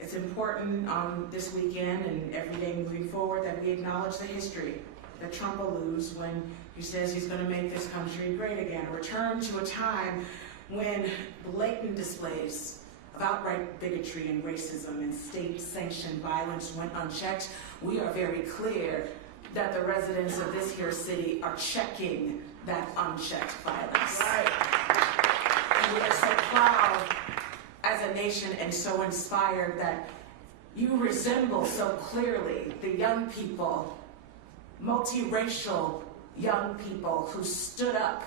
It's important on this weekend and every day moving forward that we acknowledge the history that Trump alludes when he says he's going to make this country great again. A return to a time when blatant displays of outright bigotry and racism and state-sanctioned violence went unchecked. We are very clear that the residents of this here city are checking that unchecked violence. Right. And we are so proud as a nation and so inspired that you resemble so clearly the young people, multiracial young people who stood up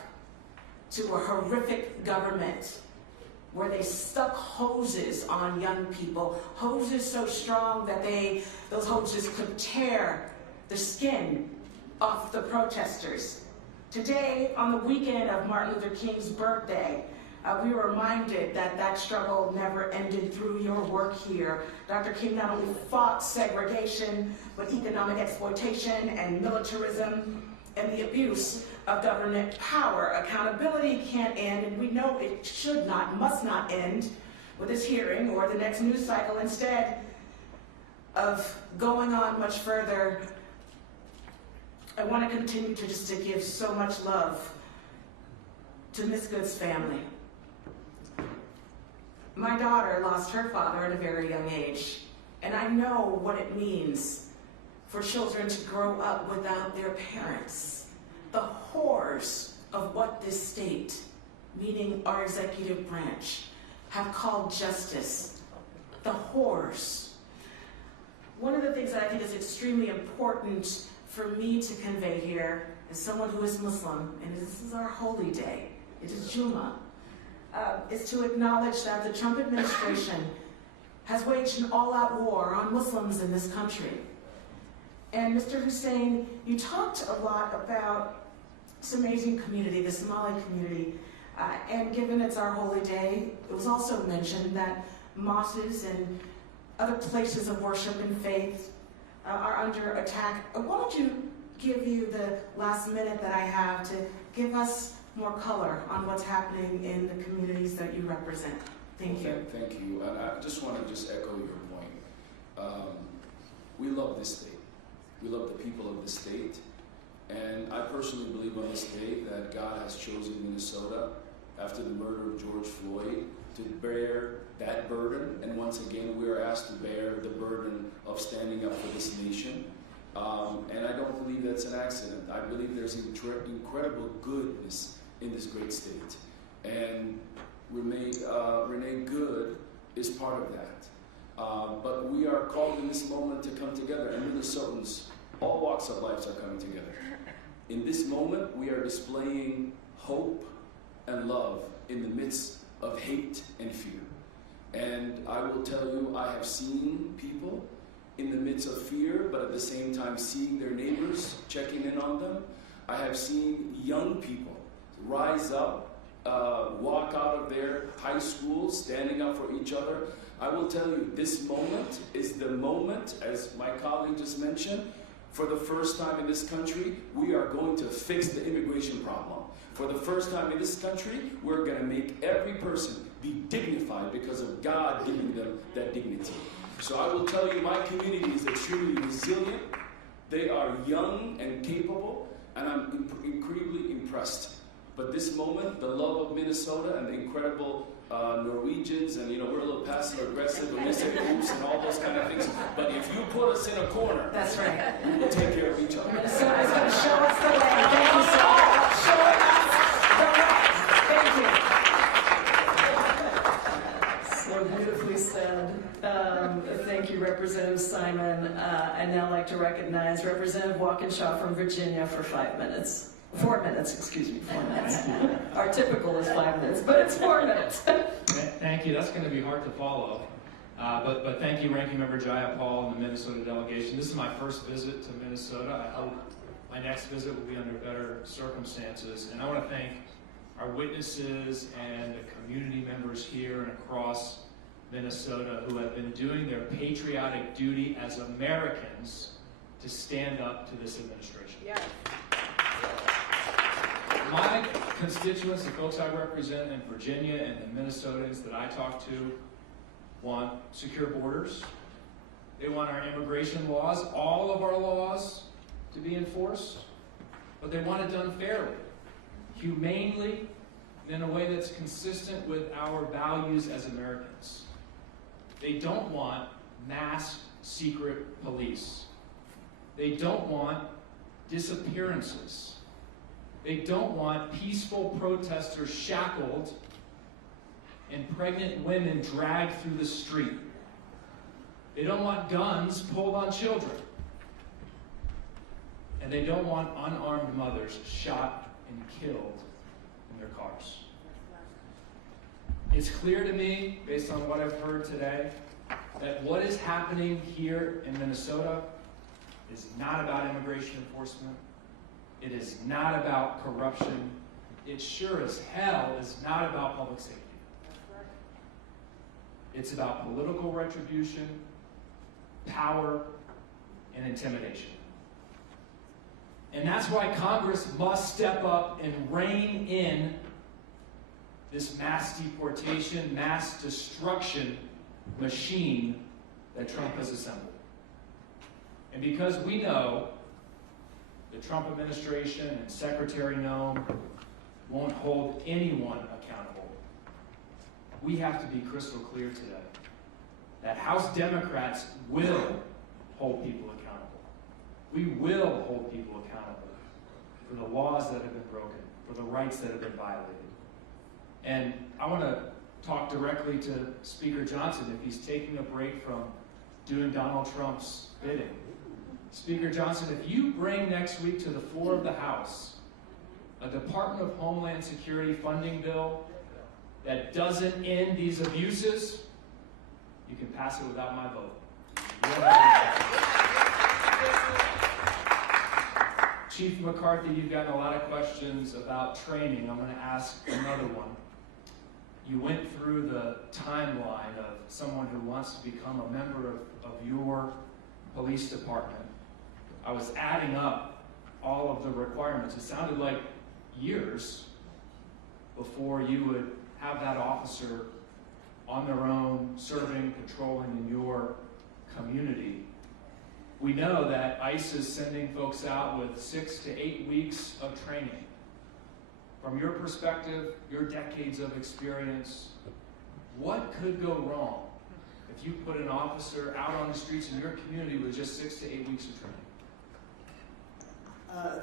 to a horrific government where they stuck hoses on young people, hoses so strong that those hoses could tear the skin off the protesters. Today, on the weekend of Martin Luther King's birthday, we were reminded that that struggle never ended through your work here. Dr. King not only fought segregation, but economic exploitation and militarism and the abuse of government power. Accountability can't end, and we know it should not, must not end with this hearing or the next news cycle. Instead, of going on much further, I want to continue to give so much love to Miss Good's family. My daughter lost her father at a very young age, and I know what it means for children to grow up without their parents. The horrors of what this state, meaning our executive branch, have called justice. The horrors. One of the things that I think is extremely important for me to convey here, as someone who is Muslim, and this is our holy day, it is Jummah, is to acknowledge that the Trump administration has waged an all-out war on Muslims in this country. And Mr. Hussein, you talked a lot about this amazing community, the Somali community, and given it's our holy day, it was also mentioned that mosques and other places of worship and faith are under attack. Why don't you give you the last minute that I have to give us more color on what's happening in the communities that you represent? Thank you. Thank you. And I just want to echo your point. We love this state. We love the people of the state. And I personally believe on this day that God has chosen Minnesota after the murder of George Floyd to bear that burden. And once again, we are asked to bear the burden of standing up for this nation. And I don't believe that's an accident. I believe there's incredible goodness in this great state. And Renee Good is part of that. But we are called in this moment to come together, and Minnesotans, all walks of life are coming together. In this moment, we are displaying hope and love in the midst of hate and fear. And I will tell you, I have seen people in the midst of fear, but at the same time seeing their neighbors, checking in on them. I have seen young people rise up, walk out of their high schools, standing up for each other. I will tell you, this moment is the moment, as my colleague just mentioned, for the first time in this country, we are going to fix the immigration problem. For the first time in this country, we're going to make every person be dignified because of God giving them that dignity. So I will tell you, my community is extremely resilient. They are young and capable, and I'm incredibly impressed. But this moment, the love of Minnesota and the incredible Norwegians, and we're a little passive aggressive, and we say oops and all those kind of things. But if you put us in a corner, that's right, we will take care of each other. Minnesota's going to show us the way. Thank you so much. Showing us the way. Thank you. So beautifully said. Thank you, Representative Simon. I'd now like to recognize Representative Walkinshaw from Virginia for 5 minutes. 4 minutes, excuse me, 4 minutes. Our typical is 5 minutes, but it's 4 minutes. Thank you. That's going to be hard to follow. But thank you, Ranking Member Jayapal and the Minnesota delegation. This is my first visit to Minnesota. I hope my next visit will be under better circumstances. And I want to thank our witnesses and the community members here and across Minnesota who have been doing their patriotic duty as Americans to stand up to this administration. Yes. My constituents, the folks I represent in Virginia and the Minnesotans that I talk to, want secure borders. They want our immigration laws, all of our laws, to be enforced. But they want it done fairly, humanely, and in a way that's consistent with our values as Americans. They don't want mass secret police. They don't want disappearances. They don't want peaceful protesters shackled and pregnant women dragged through the street. They don't want guns pulled on children. And they don't want unarmed mothers shot and killed in their cars. It's clear to me, based on what I've heard today, that what is happening here in Minnesota is not about immigration enforcement. It is not about corruption. It sure as hell is not about public safety. It's about political retribution, power, and intimidation. And that's why Congress must step up and rein in this mass deportation, mass destruction machine that Trump has assembled. And because we know the Trump administration and Secretary Noem won't hold anyone accountable, we have to be crystal clear today that House Democrats will hold people accountable. We will hold people accountable for the laws that have been broken, for the rights that have been violated. And I want to talk directly to Speaker Johnson if he's taking a break from doing Donald Trump's bidding. Speaker Johnson, if you bring next week to the floor of the House a Department of Homeland Security funding bill that doesn't end these abuses, you can pass it without my vote. Chief McCarthy, you've gotten a lot of questions about training. I'm going to ask another one. You went through the timeline of someone who wants to become a member of your police department. I was adding up all of the requirements. It sounded like years before you would have that officer on their own, serving, patrolling in your community. We know that ICE is sending folks out with 6 to 8 weeks of training. From your perspective, your decades of experience, what could go wrong if you put an officer out on the streets in your community with just 6 to 8 weeks of training?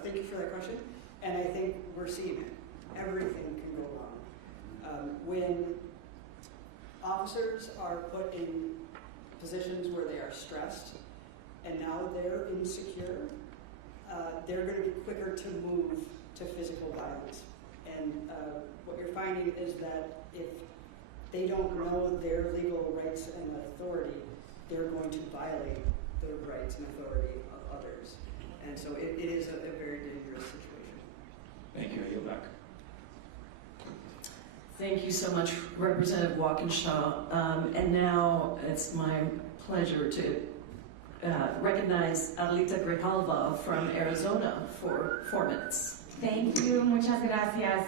Thank you for that question. And I think we're seeing it. Everything can go wrong. When officers are put in positions where they are stressed and now they're insecure, they're going to be quicker to move to physical violence. And what you're finding is that if they don't know their legal rights and authority, they're going to violate the rights and authority of others. And so it is a very dangerous situation. Thank you. I yield back. Thank you so much, Representative Walkinshaw. And now it's my pleasure to recognize Adelita Grijalva from Arizona for 4 minutes. Thank you, muchas gracias.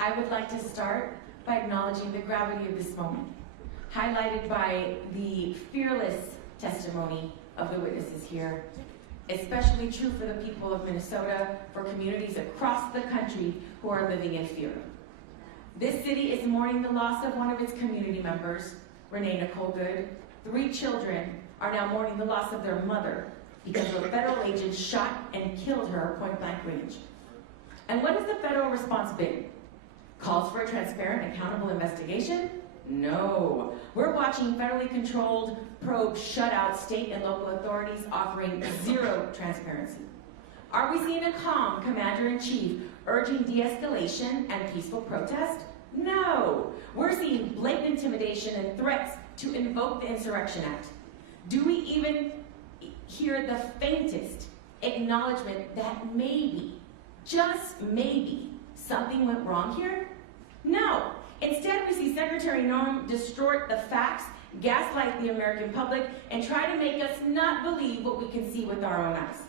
I would like to start by acknowledging the gravity of this moment, highlighted by the fearless testimony of the witnesses here, especially true for the people of Minnesota, for communities across the country who are living in fear. This city is mourning the loss of one of its community members, Renee Nicole Good. 3 children are now mourning the loss of their mother because a federal agent shot and killed her point blank range. And what has the federal response been? Calls for a transparent and accountable investigation? No. We're watching federally controlled probes shut out state and local authorities offering zero transparency. Are we seeing a calm commander-in-chief urging de-escalation and peaceful protest? No. We're seeing blatant intimidation and threats to invoke the Insurrection Act. Do we even hear the faintest acknowledgement that maybe, just maybe, something went wrong here? No. Instead, we see Secretary Noem distort the facts, gaslight the American public, and try to make us not believe what we can see with our own eyes.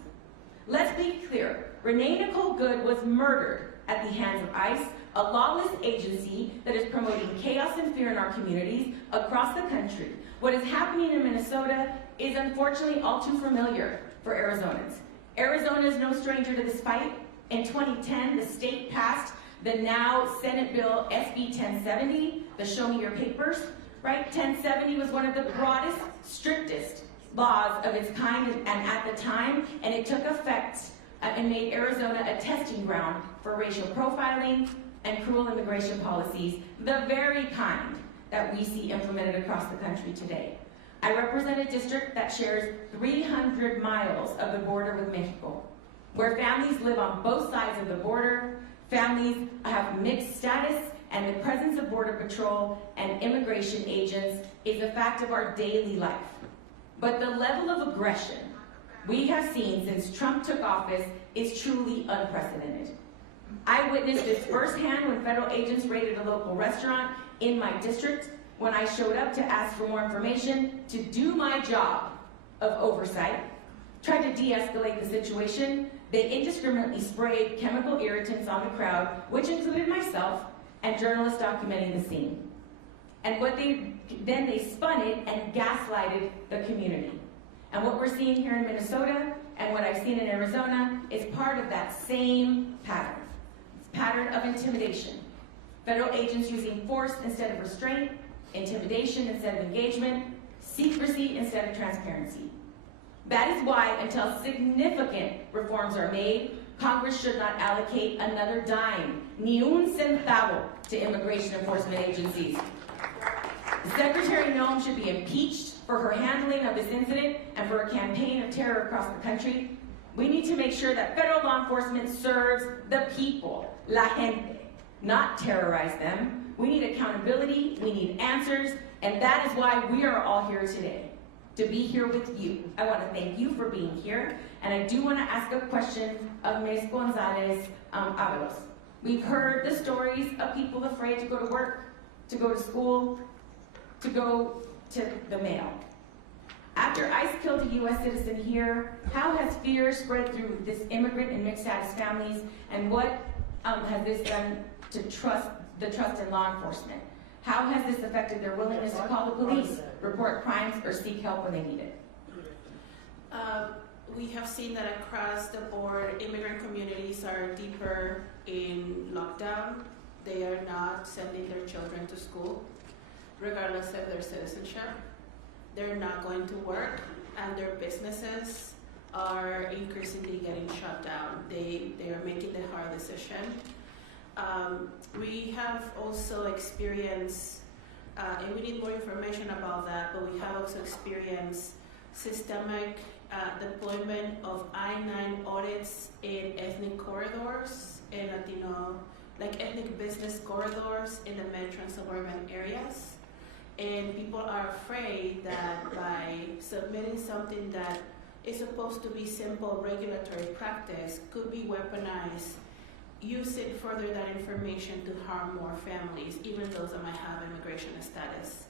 Let's be clear. Renee Nicole Good was murdered at the hands of ICE, a lawless agency that is promoting chaos and fear in our communities across the country. What is happening in Minnesota is unfortunately all too familiar for Arizonans. Arizona is no stranger to this fight. In 2010, the state passed the now Senate bill SB 1070, the Show Me Your Papers, right? 1070 was one of the broadest, strictest laws of its kind and at the time, and it took effect and made Arizona a testing ground for racial profiling and cruel immigration policies, the very kind that we see implemented across the country today. I represent a district that shares 300 miles of the border with Mexico, where families live on both sides of the border, families have mixed status, and the presence of Border Patrol and immigration agents is a fact of our daily life. But the level of aggression we have seen since Trump took office is truly unprecedented. I witnessed this firsthand when federal agents raided a local restaurant in my district when I showed up to ask for more information to do my job of oversight, tried to de-escalate the situation. They indiscriminately sprayed chemical irritants on the crowd, which included myself and journalists documenting the scene. And then they spun it and gaslighted the community. And what we're seeing here in Minnesota and what I've seen in Arizona is part of that same pattern of intimidation. Federal agents using force instead of restraint, intimidation instead of engagement, secrecy instead of transparency. That is why, until significant reforms are made, Congress should not allocate another dime, ni un centavo, to immigration enforcement agencies. Secretary Noem should be impeached for her handling of this incident and for a campaign of terror across the country. We need to make sure that federal law enforcement serves the people, la gente, not terrorize them. We need accountability, we need answers, and that is why we are all here today, to be here with you. I want to thank you for being here, and I do want to ask a question of Ms. Gonzalez Avalos. We've heard the stories of people afraid to go to work, to go to school, to go to the mail. After ICE killed a U.S. citizen here, how has fear spread through this immigrant and mixed status families, and what has this done to the trust in law enforcement? How has this affected their willingness to call the police, report crimes, or seek help when they need it? We have seen that across the board, immigrant communities are deeper in lockdown. They are not sending their children to school, regardless of their citizenship. They're not going to work, and their businesses are increasingly getting shut down. They are making the hard decision. We have also experienced, and we need more information about that, but we have also experienced systemic deployment of I-9 audits in ethnic corridors, in Latino, like ethnic business corridors in the metro and suburban areas. And people are afraid that by submitting something that is supposed to be simple regulatory practice could be weaponized, using further that information to harm more families, even those that might have immigration status.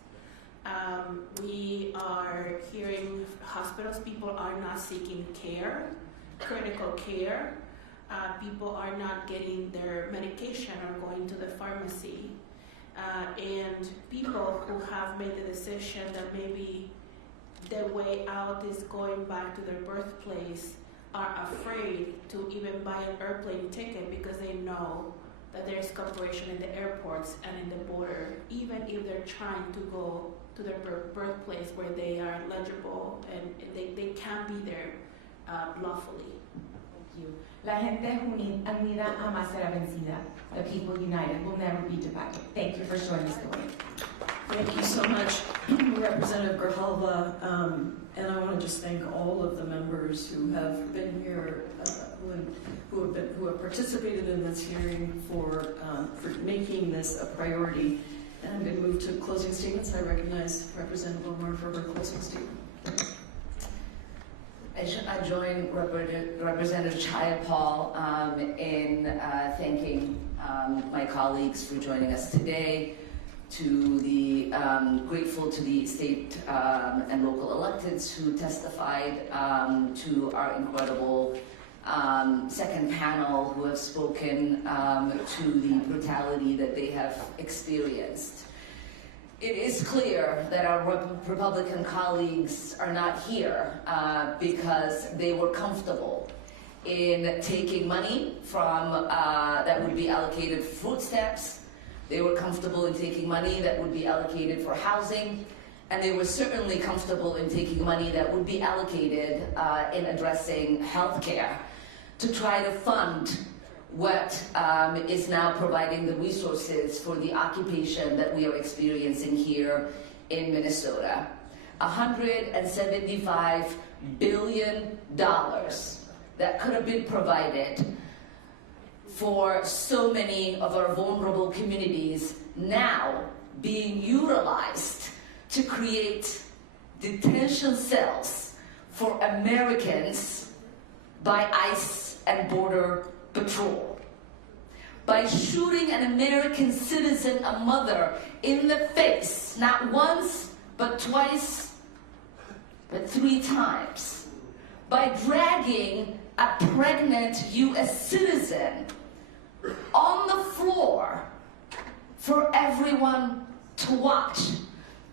We are hearing hospitals, people are not seeking care, critical care. People are not getting their medication or going to the pharmacy. And people who have made the decision that maybe their way out is going back to their birthplace are afraid to even buy an airplane ticket because they know that there's cooperation in the airports and in the border, even if they're trying to go to their birthplace where they are legible and they can be there lawfully. Thank you. La gente unida jamás será vencida. The people united will never be divided. Thank you for showing us the way. Thank you so much, Representative Grijalva, and I want to just thank all of the members who have been here, who have participated in this hearing for making this a priority. And I'm going to move to closing statements. I recognize Representative Omar for her closing statement. I join Representative Jayapal in thanking my colleagues for joining us today, grateful to the state and local electeds who testified, to our incredible second panel who have spoken to the brutality that they have experienced. It is clear that our Republican colleagues are not here because they were comfortable in taking money from that would be allocated for food stamps. They were comfortable in taking money that would be allocated for housing, and they were certainly comfortable in taking money that would be allocated in addressing health care to try to fund what is now providing the resources for the occupation that we are experiencing here in Minnesota. $175 billion that could have been provided for so many of our vulnerable communities now being utilized to create detention cells for Americans by ICE and Border Patrol. By shooting an American citizen, a mother, in the face, not once, but twice, but 3 times. By dragging a pregnant U.S. citizen on the floor for everyone to watch.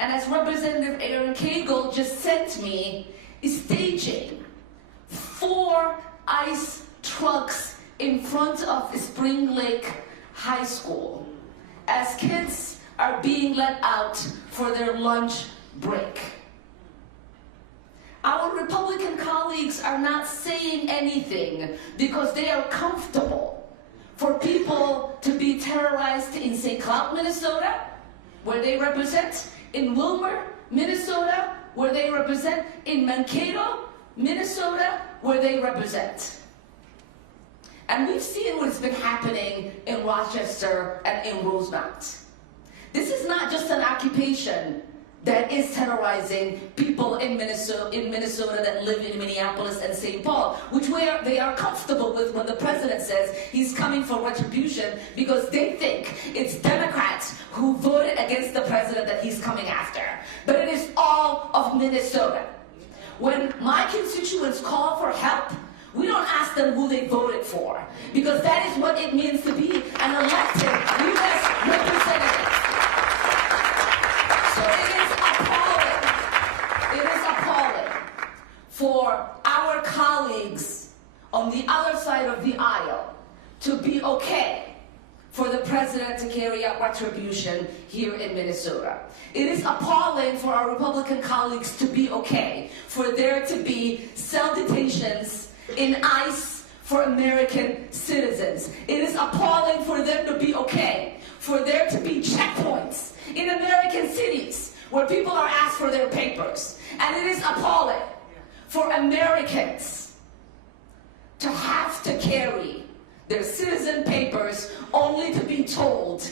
And as Representative Aaron Cagle just said to me, staging 4 ICE trucks in front of Spring Lake High School as kids are being let out for their lunch break. Our Republican colleagues are not saying anything because they are comfortable for people to be terrorized in St. Cloud, Minnesota, where they represent, in Wilmer, Minnesota, where they represent, in Mankato, Minnesota, where they represent. And we've seen what's been happening in Rochester and in Rosemount. This is not just an occupation that is terrorizing people in Minnesota that live in Minneapolis and St. Paul, which they are comfortable with when the president says he's coming for retribution because they think it's Democrats who voted against the president that he's coming after. But it is all of Minnesota. When my constituents call for help, we don't ask them who they voted for, because that is what it means to be an elected U.S. representative. So it is appalling for our colleagues on the other side of the aisle to be okay for the president to carry out retribution here in Minnesota. It is appalling for our Republican colleagues to be okay for there to be cell detations in ICE for American citizens. It is appalling for them to be okay for there to be checkpoints in American cities where people are asked for their papers. And it is appalling for Americans to have to carry their citizen papers only to be told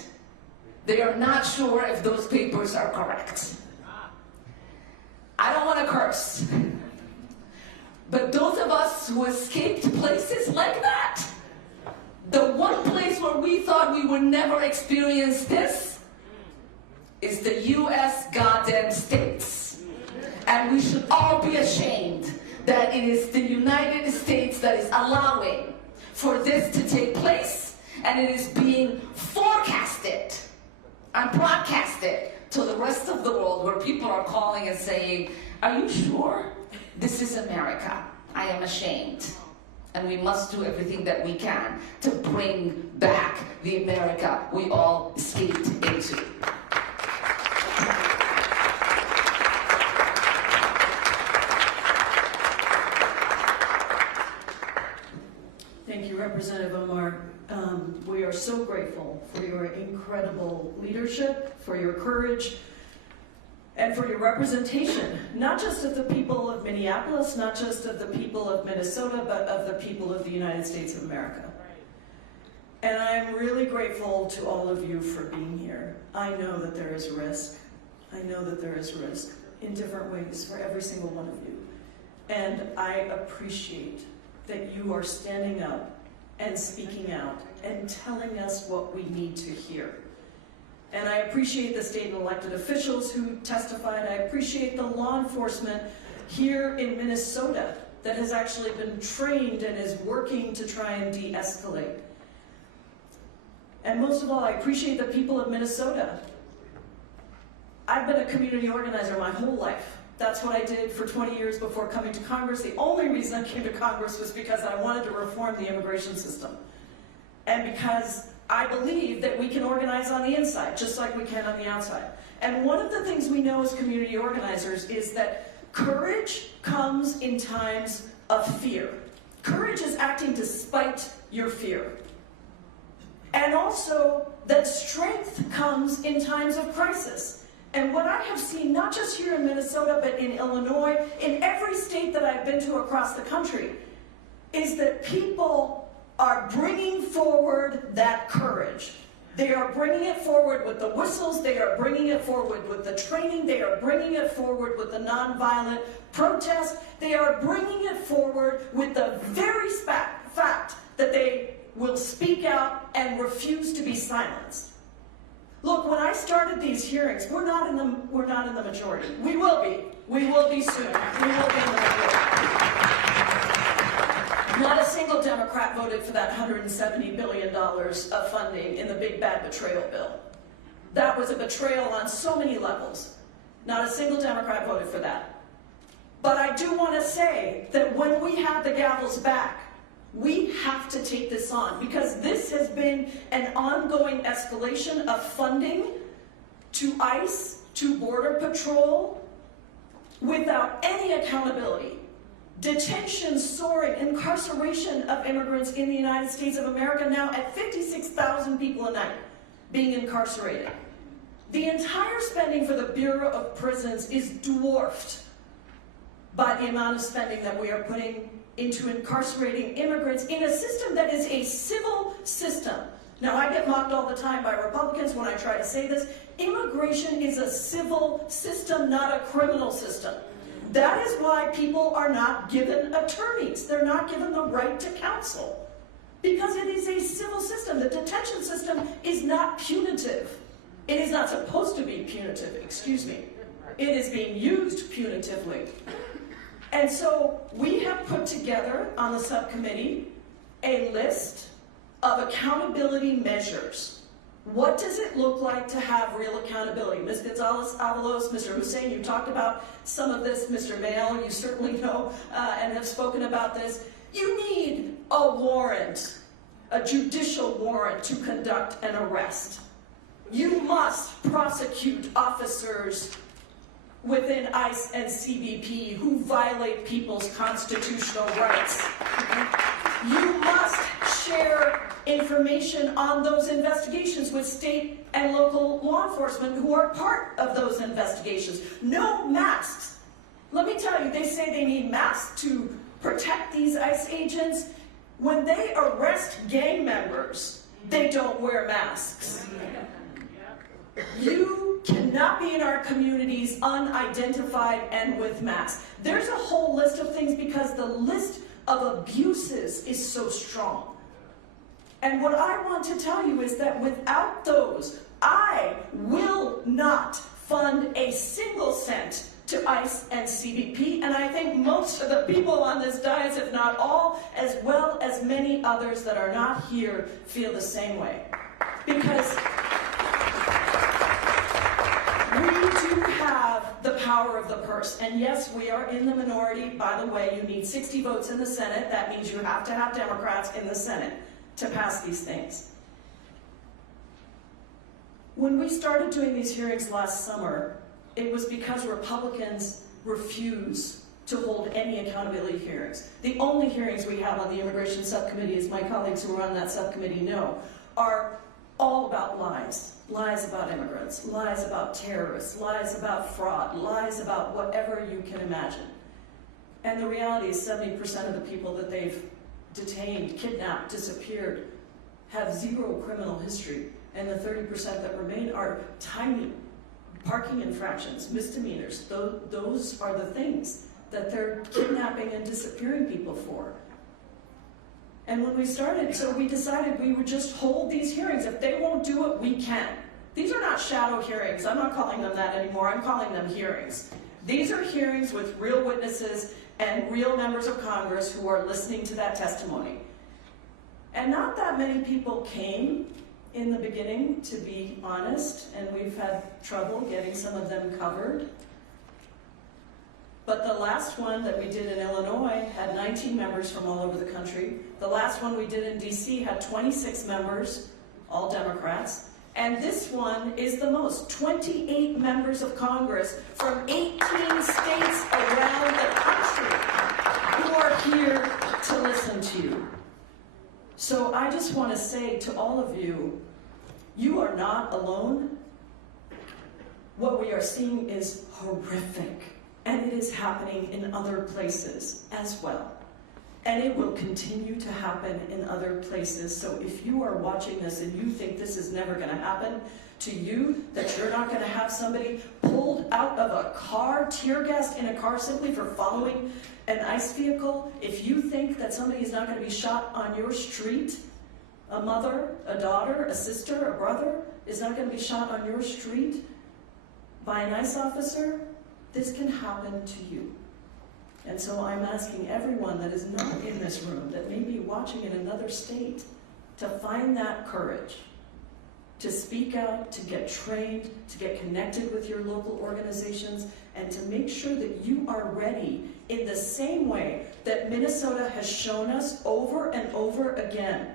they are not sure if those papers are correct. I don't want to curse, but those of us who escaped places like that, the one place where we thought we would never experience this is the U.S. goddamn States. And we should all be ashamed that it is the United States that is allowing for this to take place, and it is being forecasted and broadcasted to the rest of the world, where people are calling and saying, are you sure? This is America. I am ashamed. And we must do everything that we can to bring back the America we all escaped into. Thank you, Representative Omar. We are so grateful for your incredible leadership, for your courage, and for your representation, not just of the people of Minneapolis, not just of the people of Minnesota, but of the people of the United States of America. And I'm really grateful to all of you for being here. I know that there is risk. I know that there is risk in different ways for every single one of you. And I appreciate that you are standing up and speaking out and telling us what we need to hear. And I appreciate the state and elected officials who testified. I appreciate the law enforcement here in Minnesota that has actually been trained and is working to try and de-escalate. And most of all, I appreciate the people of Minnesota. I've been a community organizer my whole life. That's what I did for 20 years before coming to Congress. The only reason I came to Congress was because I wanted to reform the immigration system. And because I believe that we can organize on the inside, just like we can on the outside. And one of the things we know as community organizers is that courage comes in times of fear. Courage is acting despite your fear. And also that strength comes in times of crisis. And what I have seen, not just here in Minnesota, but in Illinois, in every state that I've been to across the country, is that people are bringing forward that courage. They are bringing it forward with the whistles, they are bringing it forward with the training, they are bringing it forward with the nonviolent protest, they are bringing it forward with the very fact that they will speak out and refuse to be silenced. Look, when I started these hearings, we're not in the majority. We will be. We will be soon. We will be in the majority. Not a single Democrat voted for that $170 billion of funding in the big bad betrayal bill. That was a betrayal on so many levels. Not a single Democrat voted for that. But I do want to say that when we have the gavels back, we have to take this on, because this has been an ongoing escalation of funding to ICE, to Border Patrol, without any accountability. Detention soaring, incarceration of immigrants in the United States of America now at 56,000 people a night being incarcerated. The entire spending for the Bureau of Prisons is dwarfed by the amount of spending that we are putting into incarcerating immigrants in a system that is a civil system. Now, I get mocked all the time by Republicans when I try to say this. Immigration is a civil system, not a criminal system. That is why people are not given attorneys. They're not given the right to counsel, because it is a civil system. The detention system is not punitive. It is not supposed to be punitive, excuse me. It is being used punitively. And so we have put together on the subcommittee a list of accountability measures. What does it look like to have real accountability? Ms. Gonzalez-Avalos, Mr. Hussein, you talked about some of this. Mr. Mayo, you certainly know and have spoken about this. You need a warrant, a judicial warrant to conduct an arrest. You must prosecute officers within ICE and CBP who violate people's constitutional rights. You must share information on those investigations with state and local law enforcement who are part of those investigations. No masks. Let me tell you, they say they need masks to protect these ICE agents. When they arrest gang members, they don't wear masks. You cannot be in our communities unidentified and with masks. There's a whole list of things because the list of abuses is so strong. And what I want to tell you is that without those, I will not fund a single cent to ICE and CBP, and I think most of the people on this dais, if not all, as well as many others that are not here, feel the same way. Because we do have the power of the purse. And yes, we are in the minority. By the way, you need 60 votes in the Senate. That means you have to have Democrats in the Senate to pass these things. When we started doing these hearings last summer, it was because Republicans refuse to hold any accountability hearings. The only hearings we have on the Immigration Subcommittee, as my colleagues who are on that subcommittee know, are all about lies. Lies about immigrants, lies about terrorists, lies about fraud, lies about whatever you can imagine. And the reality is 70% of the people that they've detained, kidnapped, disappeared, have zero criminal history. And the 30% that remain are tiny parking infractions, misdemeanors. Those are the things that they're kidnapping and disappearing people for. And when we started, so we decided we would just hold these hearings. If they won't do it, we can. These are not shadow hearings. I'm not calling them that anymore. I'm calling them hearings. These are hearings with real witnesses and real members of Congress who are listening to that testimony. And not that many people came in the beginning, to be honest, and we've had trouble getting some of them covered. But the last one that we did in Illinois had 19 members from all over the country. The last one we did in DC had 26 members, all Democrats. And this one is the most, 28 members of Congress from 18 states around the country who are here to listen to you. So I just want to say to all of you, you are not alone. What we are seeing is horrific. And it is happening in other places as well. And it will continue to happen in other places. So if you are watching this and you think this is never going to happen to you, that you're not going to have somebody pulled out of a car, tear gassed in a car simply for following an ICE vehicle, if you think that somebody is not going to be shot on your street, a mother, a daughter, a sister, a brother is not going to be shot on your street by an ICE officer, this can happen to you. And so I'm asking everyone that is not in this room, that may be watching in another state, to find that courage to speak out, to get trained, to get connected with your local organizations, and to make sure that you are ready in the same way that Minnesota has shown us over and over again,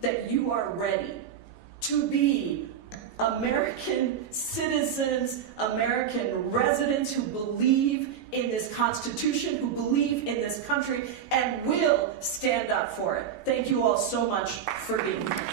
that you are ready to be American citizens, American residents who believe in this Constitution, who believe in this country, and will stand up for it. Thank you all so much for being here.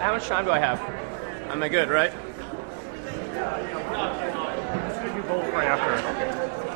How much time do I have? Am I good, right? You both right after.